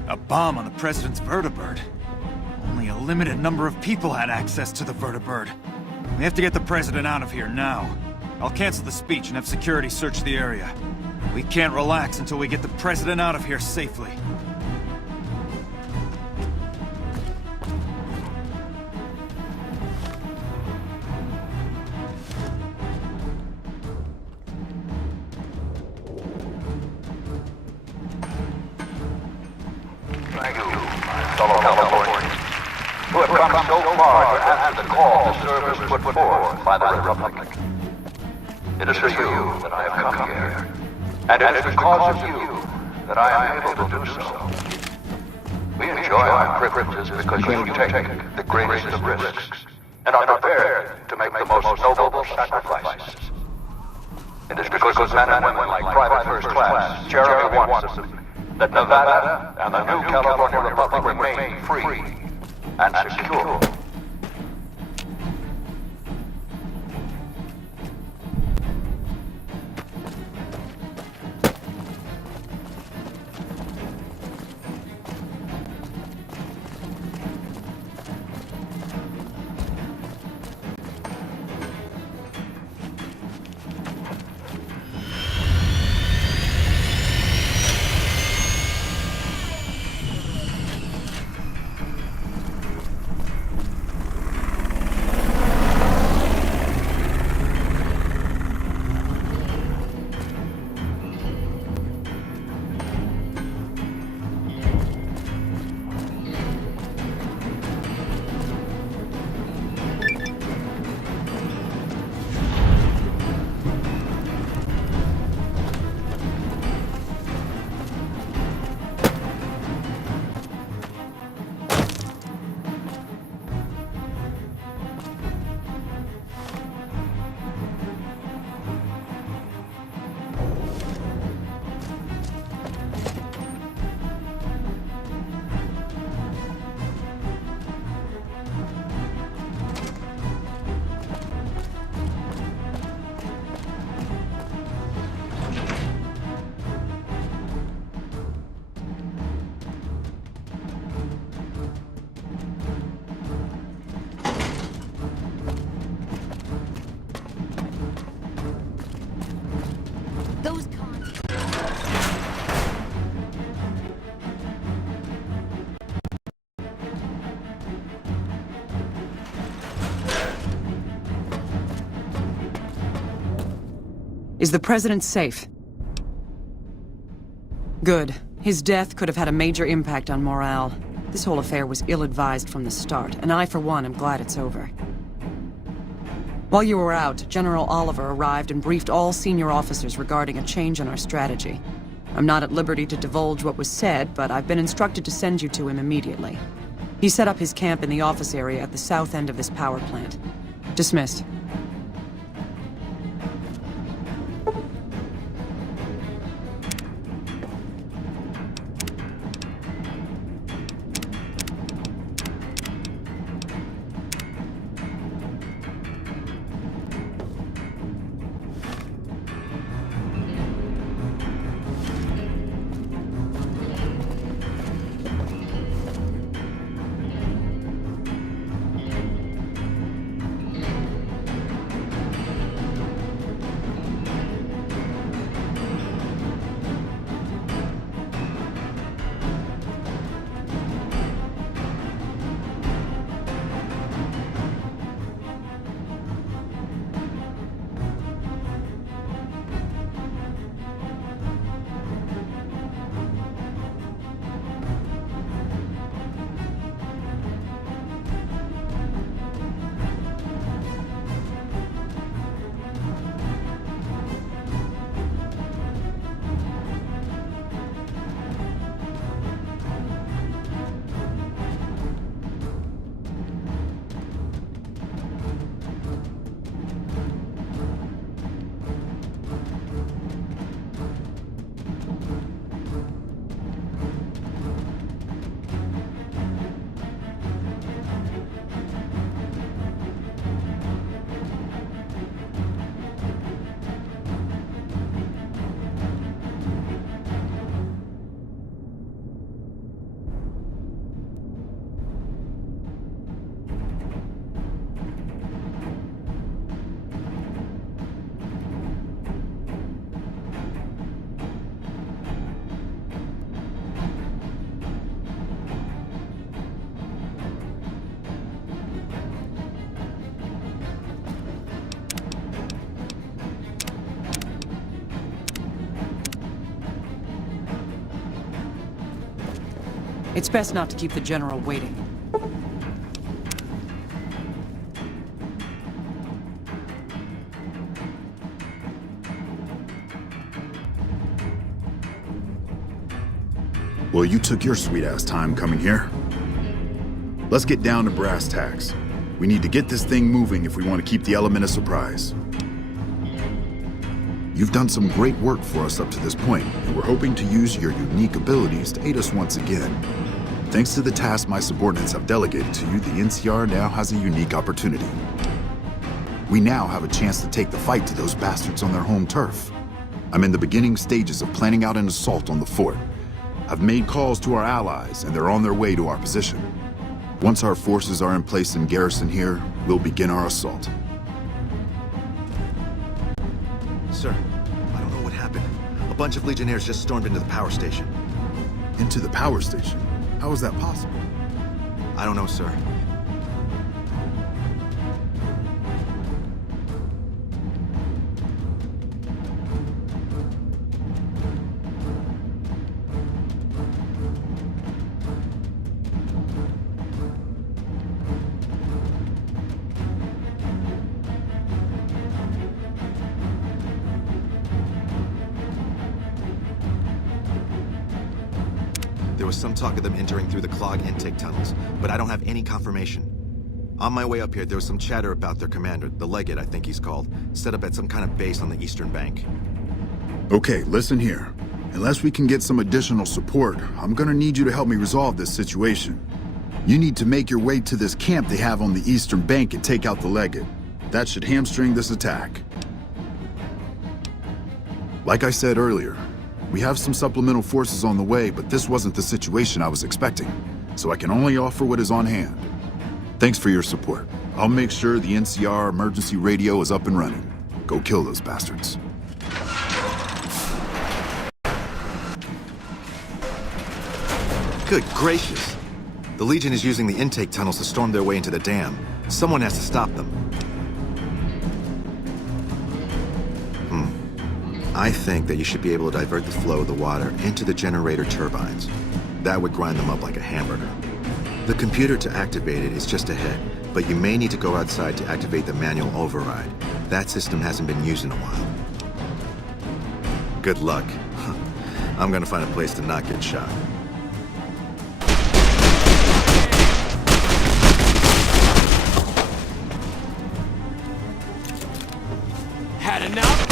A bomb on the President's vertibird. Only a limited number of people had access to the vertibird. We have to get the President out of here now. I'll cancel the speech and have security search the area. We can't relax until we get the President out of here safely. Thank you, fellow Californians, who have come so far to answer the call to service put forth by the Republic. It is for you that I have come here, and it is because of you that I am able to do so. We enjoy our privileges because you take the greatest of risks, and are prepared to make the most noble sacrifices. It is because of men and women like Private First Class Jeremy Watson that Nevada and the new California Republic remain free and secure. Those cons. Is the president safe? Good. His death could have had a major impact on morale. This whole affair was ill-advised from the start, and I, for one, am glad it's over. While you were out, General Oliver arrived and briefed all senior officers regarding a change in our strategy. I'm not at liberty to divulge what was said, but I've been instructed to send you to him immediately. He set up his camp in the office area at the south end of this power plant. Dismissed. It's best not to keep the General waiting. Well, you took your sweet-ass time coming here. Let's get down to brass tacks. We need to get this thing moving if we want to keep the element of surprise. You've done some great work for us up to this point, and we're hoping to use your unique abilities to aid us once again. Thanks to the task my subordinates have delegated to you, the NCR now has a unique opportunity. We now have a chance to take the fight to those bastards on their home turf. I'm in the beginning stages of planning out an assault on the fort. I've made calls to our allies, and they're on their way to our position. Once our forces are in place in garrison here, we'll begin our assault. Sir, I don't know what happened. A bunch of Legionnaires just stormed into the power station. Into the power station? How is that possible? I don't know, sir. There was some talk of them entering through the clog intake tunnels, but I don't have any confirmation. On my way up here, there was some chatter about their commander, the Legate I think he's called, set up at some kind of base on the eastern bank. Okay, listen here. Unless we can get some additional support, I'm gonna need you to help me resolve this situation. You need to make your way to this camp they have on the eastern bank and take out the Legate. That should hamstring this attack. Like I said earlier, we have some supplemental forces on the way, but this wasn't the situation I was expecting, so I can only offer what is on hand. Thanks for your support. I'll make sure the NCR emergency radio is up and running. Go kill those bastards. Good gracious! The Legion is using the intake tunnels to storm their way into the dam. Someone has to stop them. I think that you should be able to divert the flow of the water into the generator turbines. That would grind them up like a hamburger. The computer to activate it is just ahead, but you may need to go outside to activate the manual override. That system hasn't been used in a while. Good luck. I'm gonna find a place to not get shot. Had enough?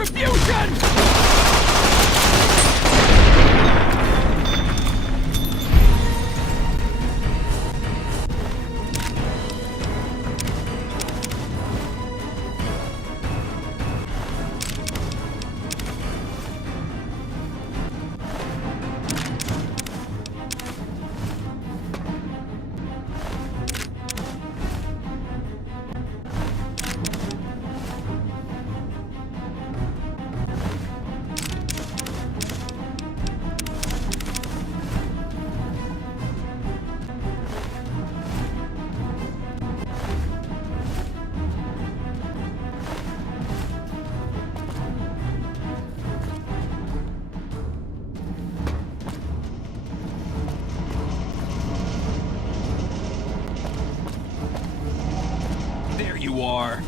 retribution! There you are.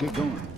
get going.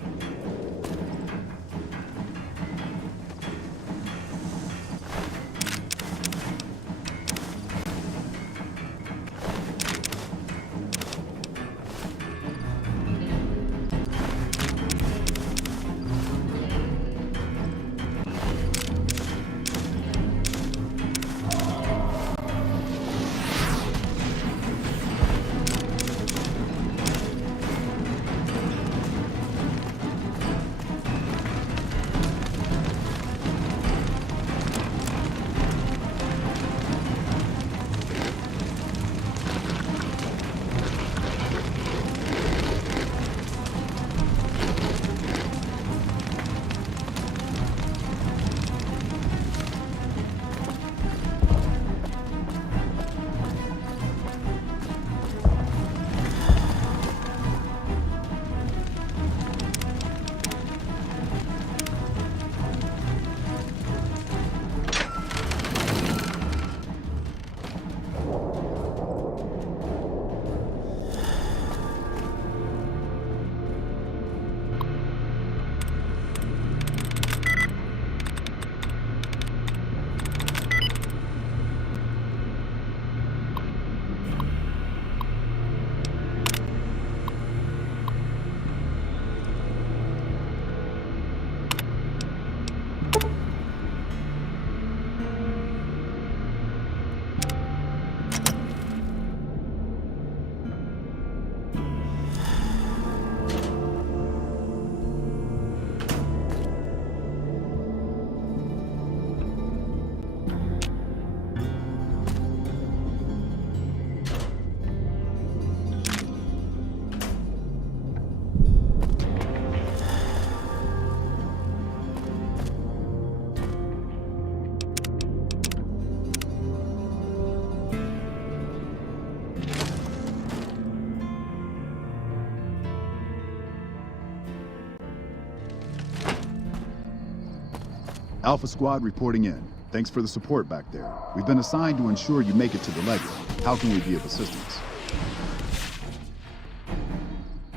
Alpha Squad reporting in. Thanks for the support back there. We've been assigned to ensure you make it to the Legend. How can we be of assistance?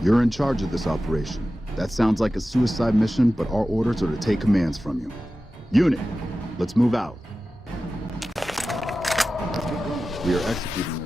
You're in charge of this operation. That sounds like a suicide mission, but our orders are to take commands from you. Unit, let's move out. We are executing their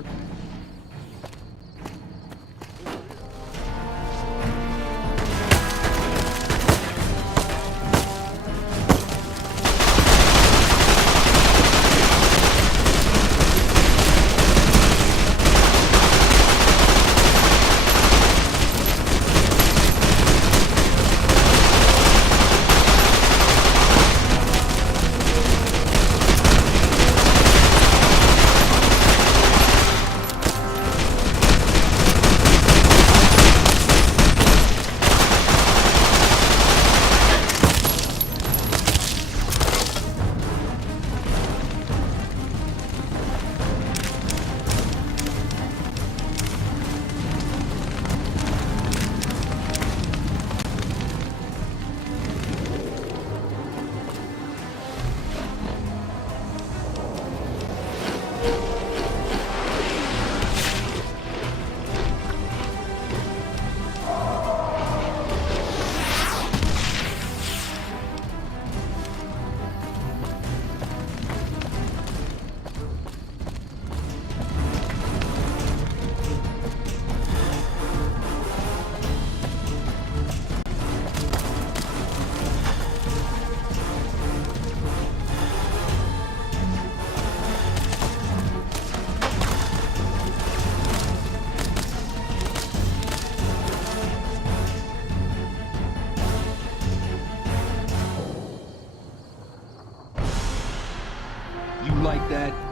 like that.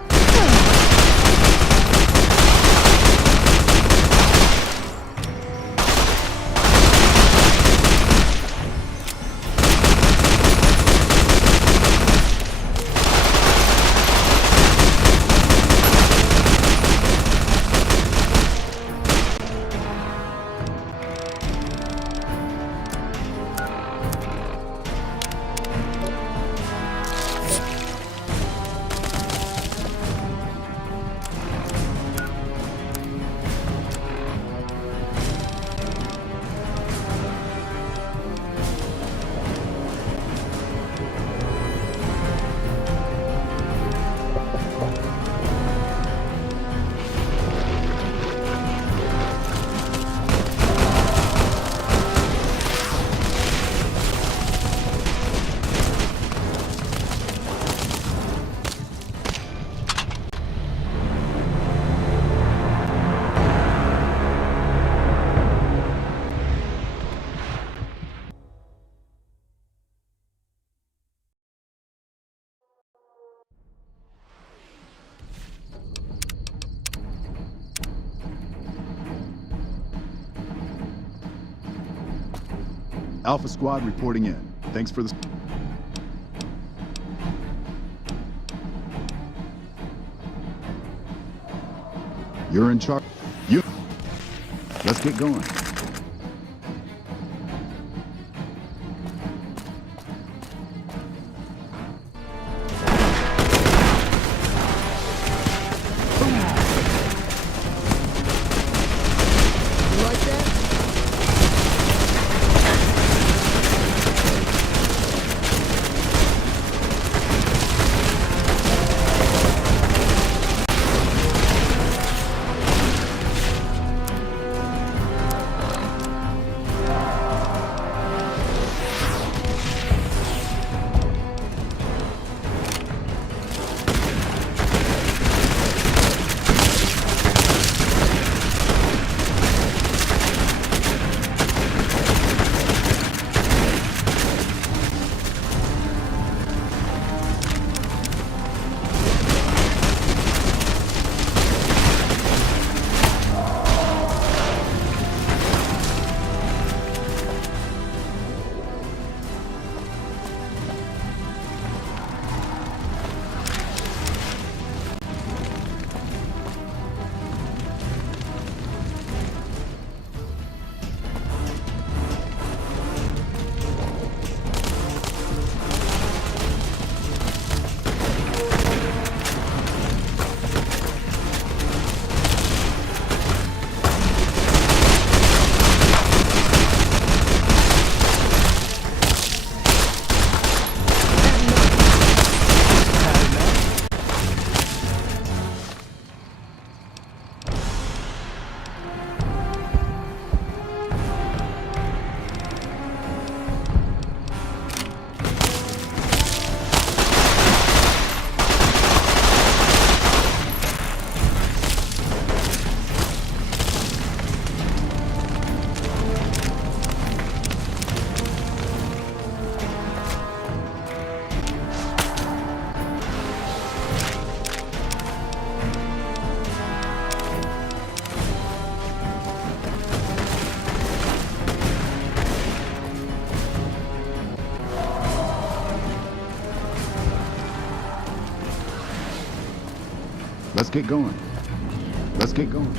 Alpha Squad reporting in. Thanks for the... You're in charge. You... Let's get going. Let's get going. Let's get going.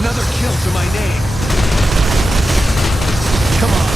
Another kill to my name. Come on.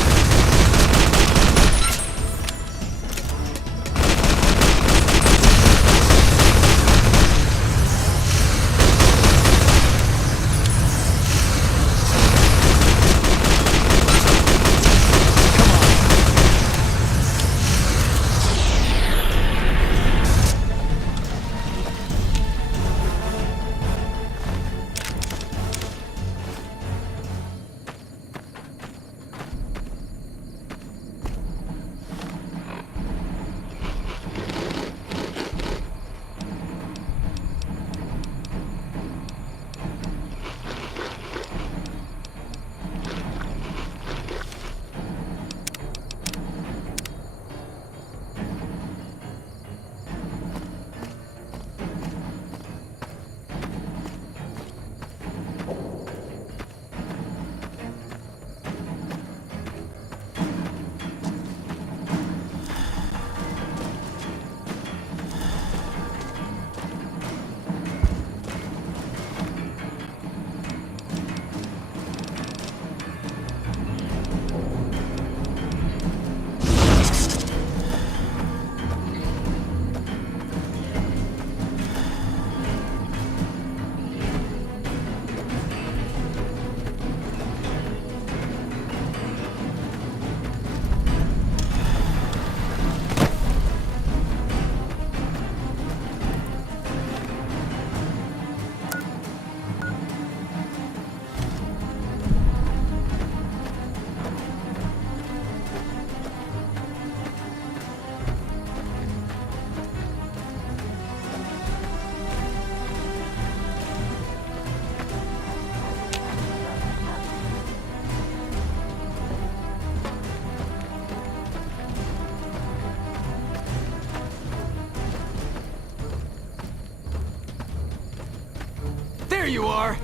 There you are!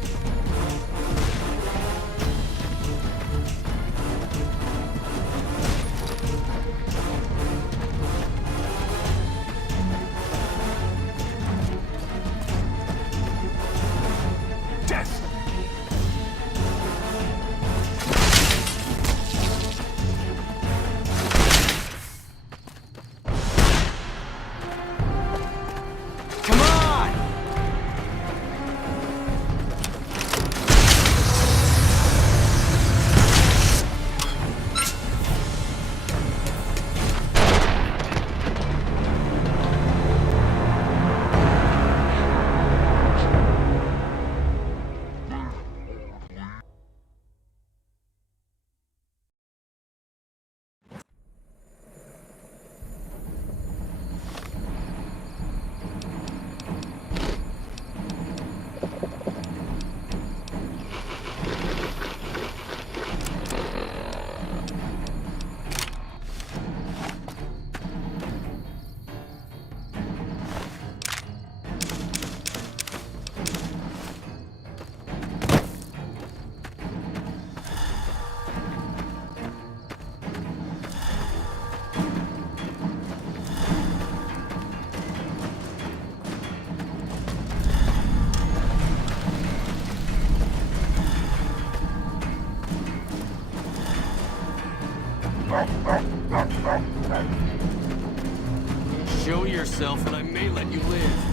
Death! Come on! Show yourself and I may let you live.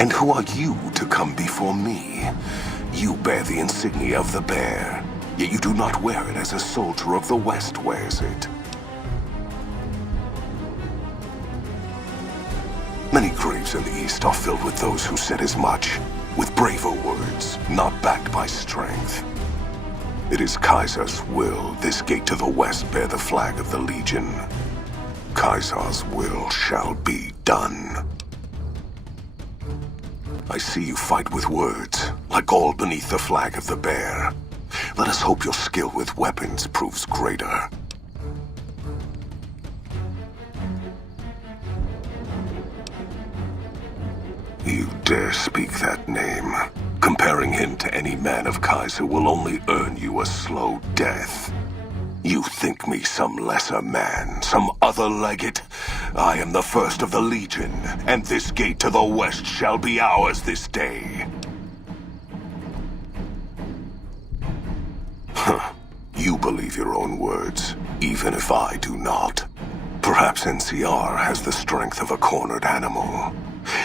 And who are you to come before me? You bear the insignia of the bear, yet you do not wear it as a soldier of the West wears it. Many graves in the East are filled with those who said as much, with braver words, not backed by strength. It is Kaiser's will this gate to the West bear the flag of the Legion. Kaiser's will shall be done. I see you fight with words, like all beneath the flag of the bear. Let us hope your skill with weapons proves greater. You dare speak that name. Comparing him to any man of Kaiser will only earn you a slow death. You think me some lesser man, some other legate? I am the first of the Legion, and this gate to the West shall be ours this day. Huh. You believe your own words, even if I do not. Perhaps NCR has the strength of a cornered animal.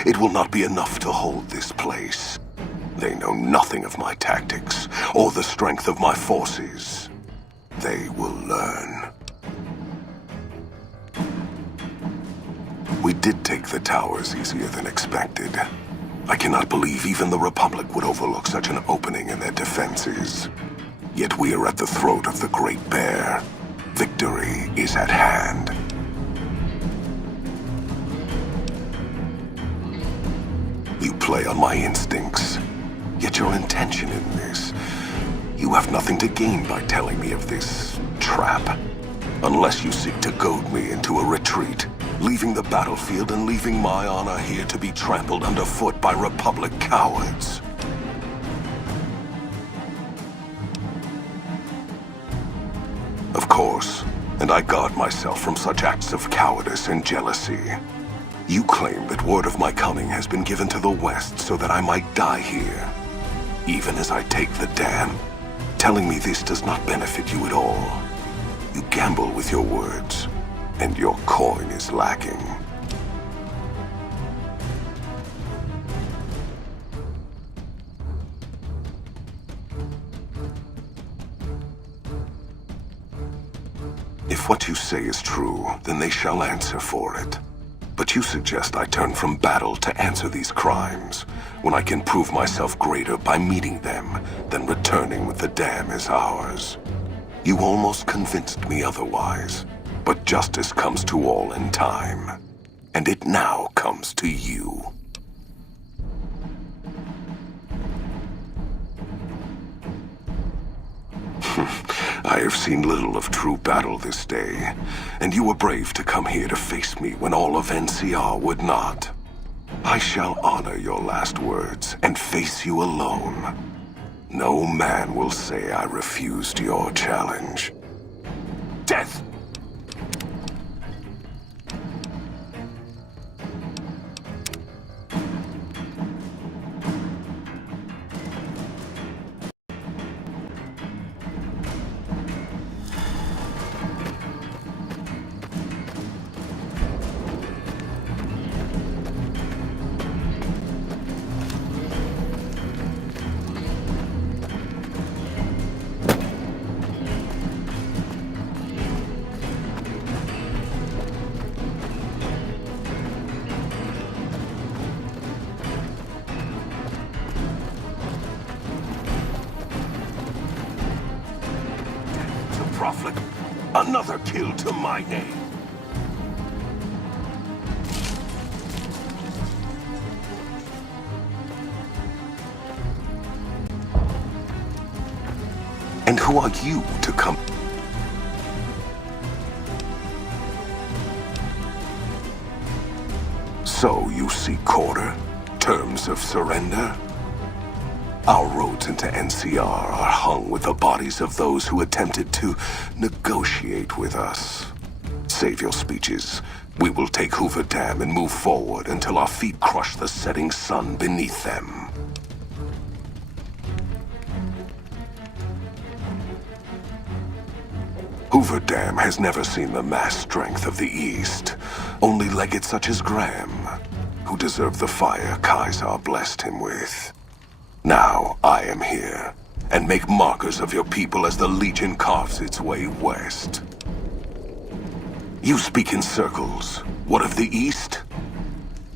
It will not be enough to hold this place. They know nothing of my tactics, or the strength of my forces. They will learn. We did take the towers easier than expected. I cannot believe even the Republic would overlook such an opening in their defenses. Yet we are at the throat of the Great Bear. Victory is at hand. You play on my instincts. Yet your intention in this... You have nothing to gain by telling me of this trap. Unless you seek to goad me into a retreat, leaving the battlefield and leaving my honor here to be trampled underfoot by Republic cowards. Of course, and I guard myself from such acts of cowardice and jealousy. You claim that word of my coming has been given to the West so that I might die here. Even as I take the dam, telling me this does not benefit you at all. You gamble with your words, and your coin is lacking. If what you say is true, then they shall answer for it. But you suggest I turn from battle to answer these crimes, when I can prove myself greater by meeting them than returning with the dam as ours. You almost convinced me otherwise, but justice comes to all in time, and it now comes to you. I have seen little of true battle this day, and you were brave to come here to face me when all of NCR would not. I shall honor your last words and face you alone. No man will say I refused your challenge. Death! Prophet, another kill to my name. And who are you to come? So you seek quarter? Terms of surrender? Our roads into NCR are hung with the bodies of those who attempted to negotiate with us. Save your speeches. We will take Hoover Dam and move forward until our feet crush the setting sun beneath them. Hoover Dam has never seen the mass strength of the East. Only legates such as Graham. who deserve the fire Caesar blessed him with. Now I am here, and make markers of your people as the Legion carves its way west. You speak in circles. What of the East?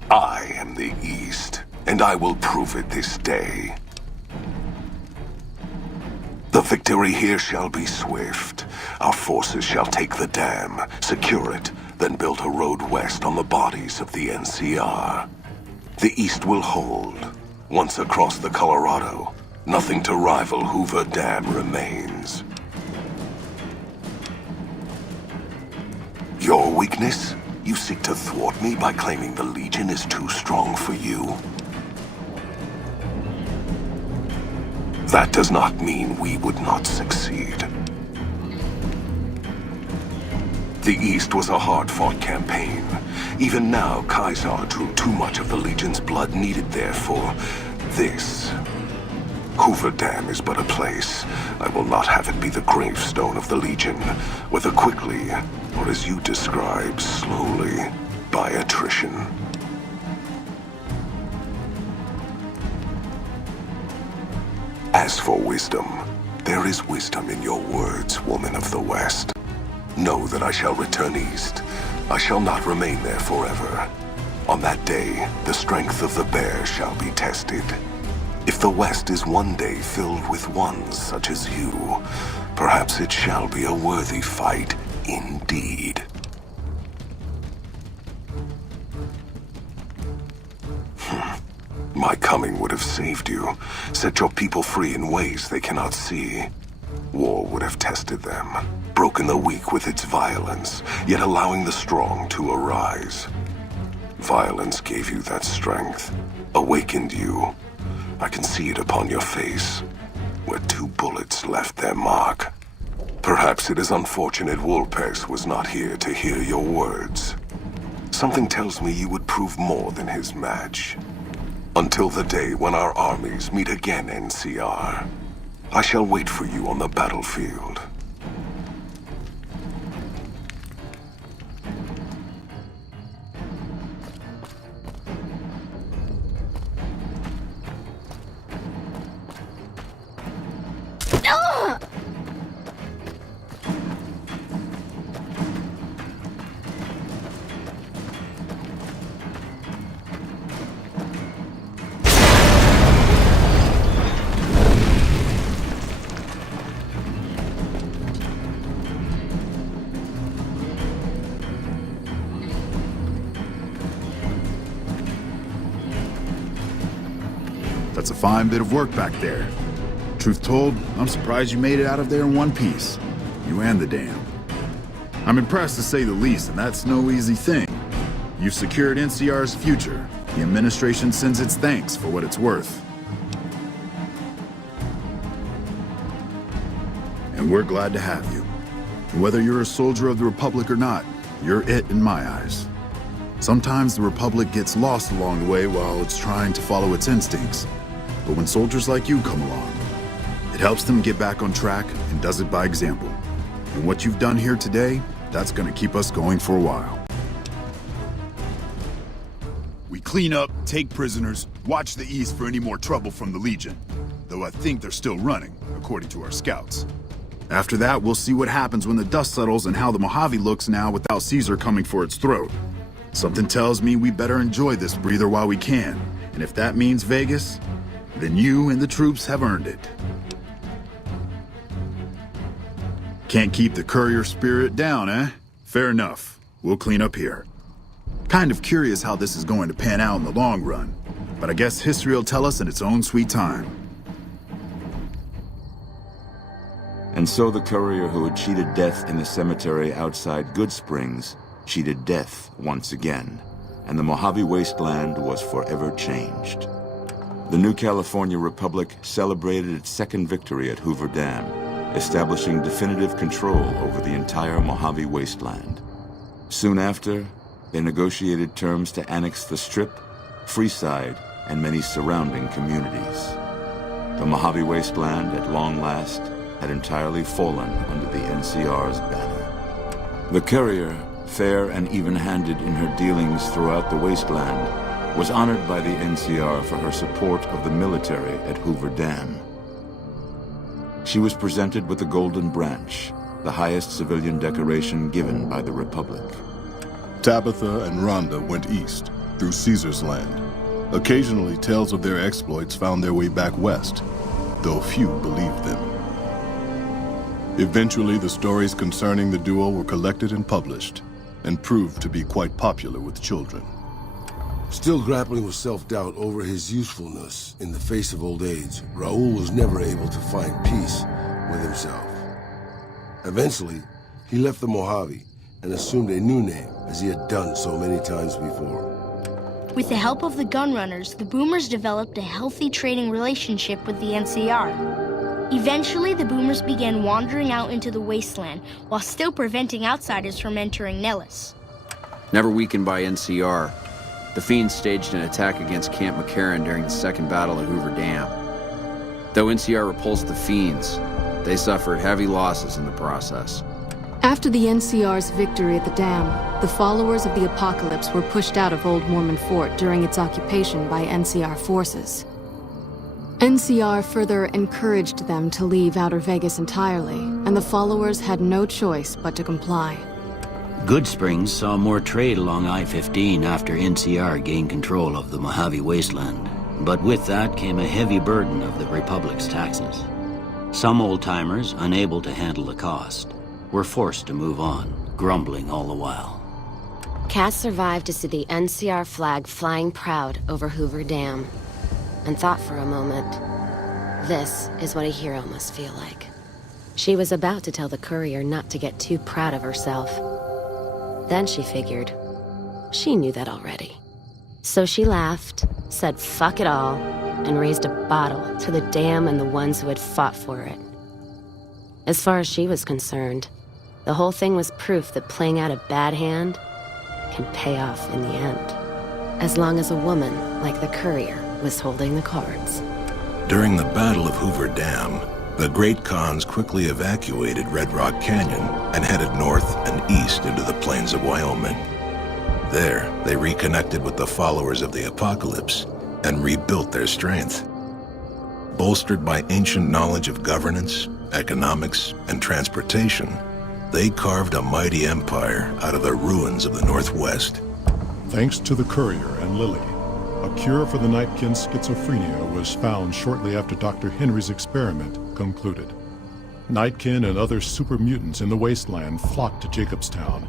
I am the East, and I will prove it this day. The victory here shall be swift. Our forces shall take the dam, secure it, then build a road west on the bodies of the NCR. The East will hold. Once across the Colorado, nothing to rival Hoover Dam remains. Your weakness? You seek to thwart me by claiming the Legion is too strong for you? That does not mean we would not succeed. The East was a hard-fought campaign. Even now, Caesar drew too much of the Legion's blood needed there for this. Hoover Dam is but a place. I will not have it be the gravestone of the Legion, whether quickly, or as you describe, slowly, by attrition. As for wisdom, there is wisdom in your words, woman of the West. Know that I shall return east. I shall not remain there forever. On that day, the strength of the bear shall be tested. If the West is one day filled with ones such as you, perhaps it shall be a worthy fight indeed. My coming would have saved you, set your people free in ways they cannot see. War would have tested them, broken the weak with its violence, yet allowing the strong to arise. Violence gave you that strength, awakened you. I can see it upon your face, where 2 bullets left their mark. Perhaps it is unfortunate Vulpes was not here to hear your words. Something tells me you would prove more than his match. Until the day when our armies meet again, NCR. I shall wait for you on the battlefield. That's a fine bit of work back there. Truth told, I'm surprised you made it out of there in one piece. You and the dam. I'm impressed to say the least, and that's no easy thing. You've secured NCR's future. The administration sends its thanks for what it's worth. And we're glad to have you. Whether you're a soldier of the Republic or not, you're it in my eyes. Sometimes the Republic gets lost along the way while it's trying to follow its instincts. But when soldiers like you come along, it helps them get back on track and does it by example. And what you've done here today, that's gonna keep us going for a while. We clean up, take prisoners, watch the East for any more trouble from the Legion. Though I think they're still running, according to our scouts. After that, we'll see what happens when the dust settles and how the Mojave looks now without Caesar coming for its throat. Something tells me we better enjoy this breather while we can. And if that means Vegas, then you and the troops have earned it. Can't keep the courier spirit down, eh? Fair enough. We'll clean up here. Kind of curious how this is going to pan out in the long run. But I guess history will tell us in its own sweet time. And so the courier who had cheated death in the cemetery outside Goodsprings cheated death once again, and the Mojave Wasteland was forever changed. The new California Republic celebrated its second victory at Hoover Dam, establishing definitive control over the entire Mojave Wasteland. Soon after, they negotiated terms to annex the Strip, Freeside, and many surrounding communities. The Mojave Wasteland, at long last, had entirely fallen under the NCR's banner. The courier, fair and even-handed in her dealings throughout the wasteland, was honored by the NCR for her support of the military at Hoover Dam. She was presented with the Golden Branch, the highest civilian decoration given by the Republic. Tabitha and Rhonda went east, through Caesar's Land. Occasionally, tales of their exploits found their way back west, though few believed them. Eventually, the stories concerning the duo were collected and published, and proved to be quite popular with children. Still grappling with self-doubt over his usefulness in the face of old age, Raoul was never able to find peace with himself. Eventually, he left the Mojave and assumed a new name, as he had done so many times before. With the help of the Gunrunners, the Boomers developed a healthy trading relationship with the NCR. Eventually, the Boomers began wandering out into the wasteland, while still preventing outsiders from entering Nellis. Never weakened by NCR, the Fiends staged an attack against Camp McCarran during the Second Battle of Hoover Dam. Though NCR repulsed the Fiends, they suffered heavy losses in the process. After the NCR's victory at the dam, the followers of the Apocalypse were pushed out of Old Mormon Fort during its occupation by NCR forces. NCR further encouraged them to leave Outer Vegas entirely, and the followers had no choice but to comply. Goodsprings saw more trade along I-15 after NCR gained control of the Mojave Wasteland. But with that came a heavy burden of the Republic's taxes. Some old-timers, unable to handle the cost, were forced to move on, grumbling all the while. Cass survived to see the NCR flag flying proud over Hoover Dam, and thought for a moment, this is what a hero must feel like. She was about to tell the courier not to get too proud of herself. Then she figured, she knew that already. So she laughed, said fuck it all, and raised a bottle to the dam and the ones who had fought for it. As far as she was concerned, the whole thing was proof that playing out a bad hand can pay off in the end. As long as a woman, like the courier, was holding the cards. During the Battle of Hoover Dam, the Great Khans quickly evacuated Red Rock Canyon and headed north and east into the plains of Wyoming. There, they reconnected with the followers of the Apocalypse and rebuilt their strength. Bolstered by ancient knowledge of governance, economics, and transportation, they carved a mighty empire out of the ruins of the Northwest. Thanks to the courier and Lily, a cure for the Nightkin's schizophrenia was found shortly after Dr. Henry's experiment concluded. Nightkin and other super mutants in the wasteland flocked to Jacobstown,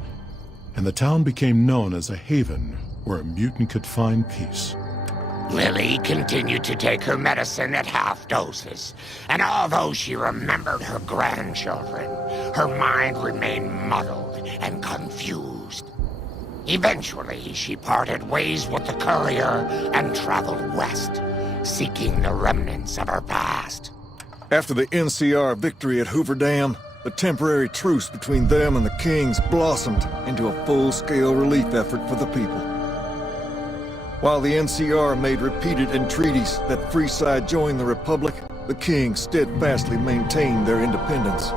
and the town became known as a haven where a mutant could find peace. Lily continued to take her medicine at half doses, and although she remembered her grandchildren, her mind remained muddled and confused. Eventually, she parted ways with the courier and traveled west, seeking the remnants of her past. After the NCR victory at Hoover Dam, the temporary truce between them and the Kings blossomed into a full-scale relief effort for the people. While the NCR made repeated entreaties that Freeside join the Republic, the Kings steadfastly maintained their independence.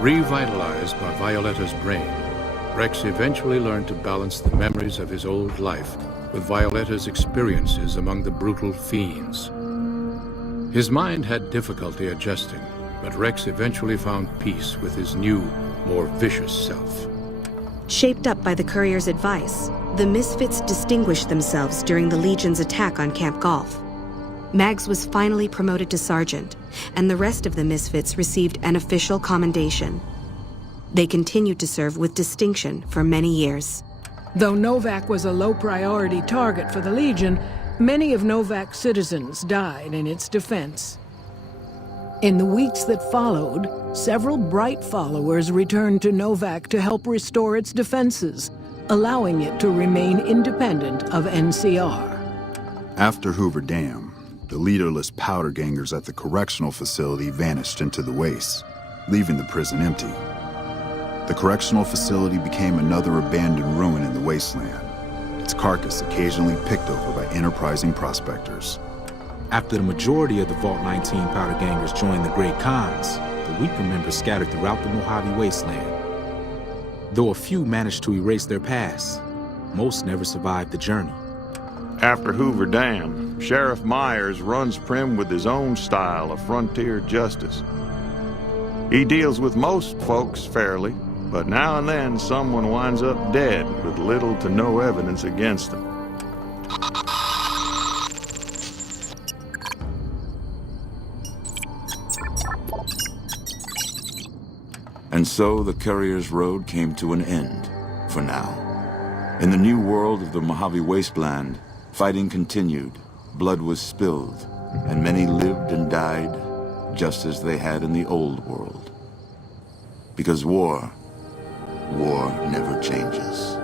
Revitalized by Violetta's brain, Rex eventually learned to balance the memories of his old life with Violetta's experiences among the brutal fiends. His mind had difficulty adjusting, but Rex eventually found peace with his new, more vicious self. Shaped up by the courier's advice, the Misfits distinguished themselves during the Legion's attack on Camp Golf. Mags was finally promoted to sergeant, and the rest of the Misfits received an official commendation. They continued to serve with distinction for many years. Though Novak was a low-priority target for the Legion, many of Novak's citizens died in its defense. In the weeks that followed, several bright followers returned to Novak to help restore its defenses, allowing it to remain independent of NCR. After Hoover Dam, the leaderless powder gangers at the correctional facility vanished into the wastes, leaving the prison empty. The correctional facility became another abandoned ruin in the wasteland, its carcass occasionally picked over by enterprising prospectors. After the majority of the Vault 19 powder gangers joined the Great Khans, the weaker members scattered throughout the Mojave Wasteland. Though a few managed to erase their past, most never survived the journey. After Hoover Dam, Sheriff Myers runs Primm with his own style of frontier justice. He deals with most folks fairly, but now and then someone winds up dead with little to no evidence against them. And so the Courier's Road came to an end, for now. In the new world of the Mojave Wasteland, fighting continued, blood was spilled, and many lived and died just as they had in the old world. Because war never changes.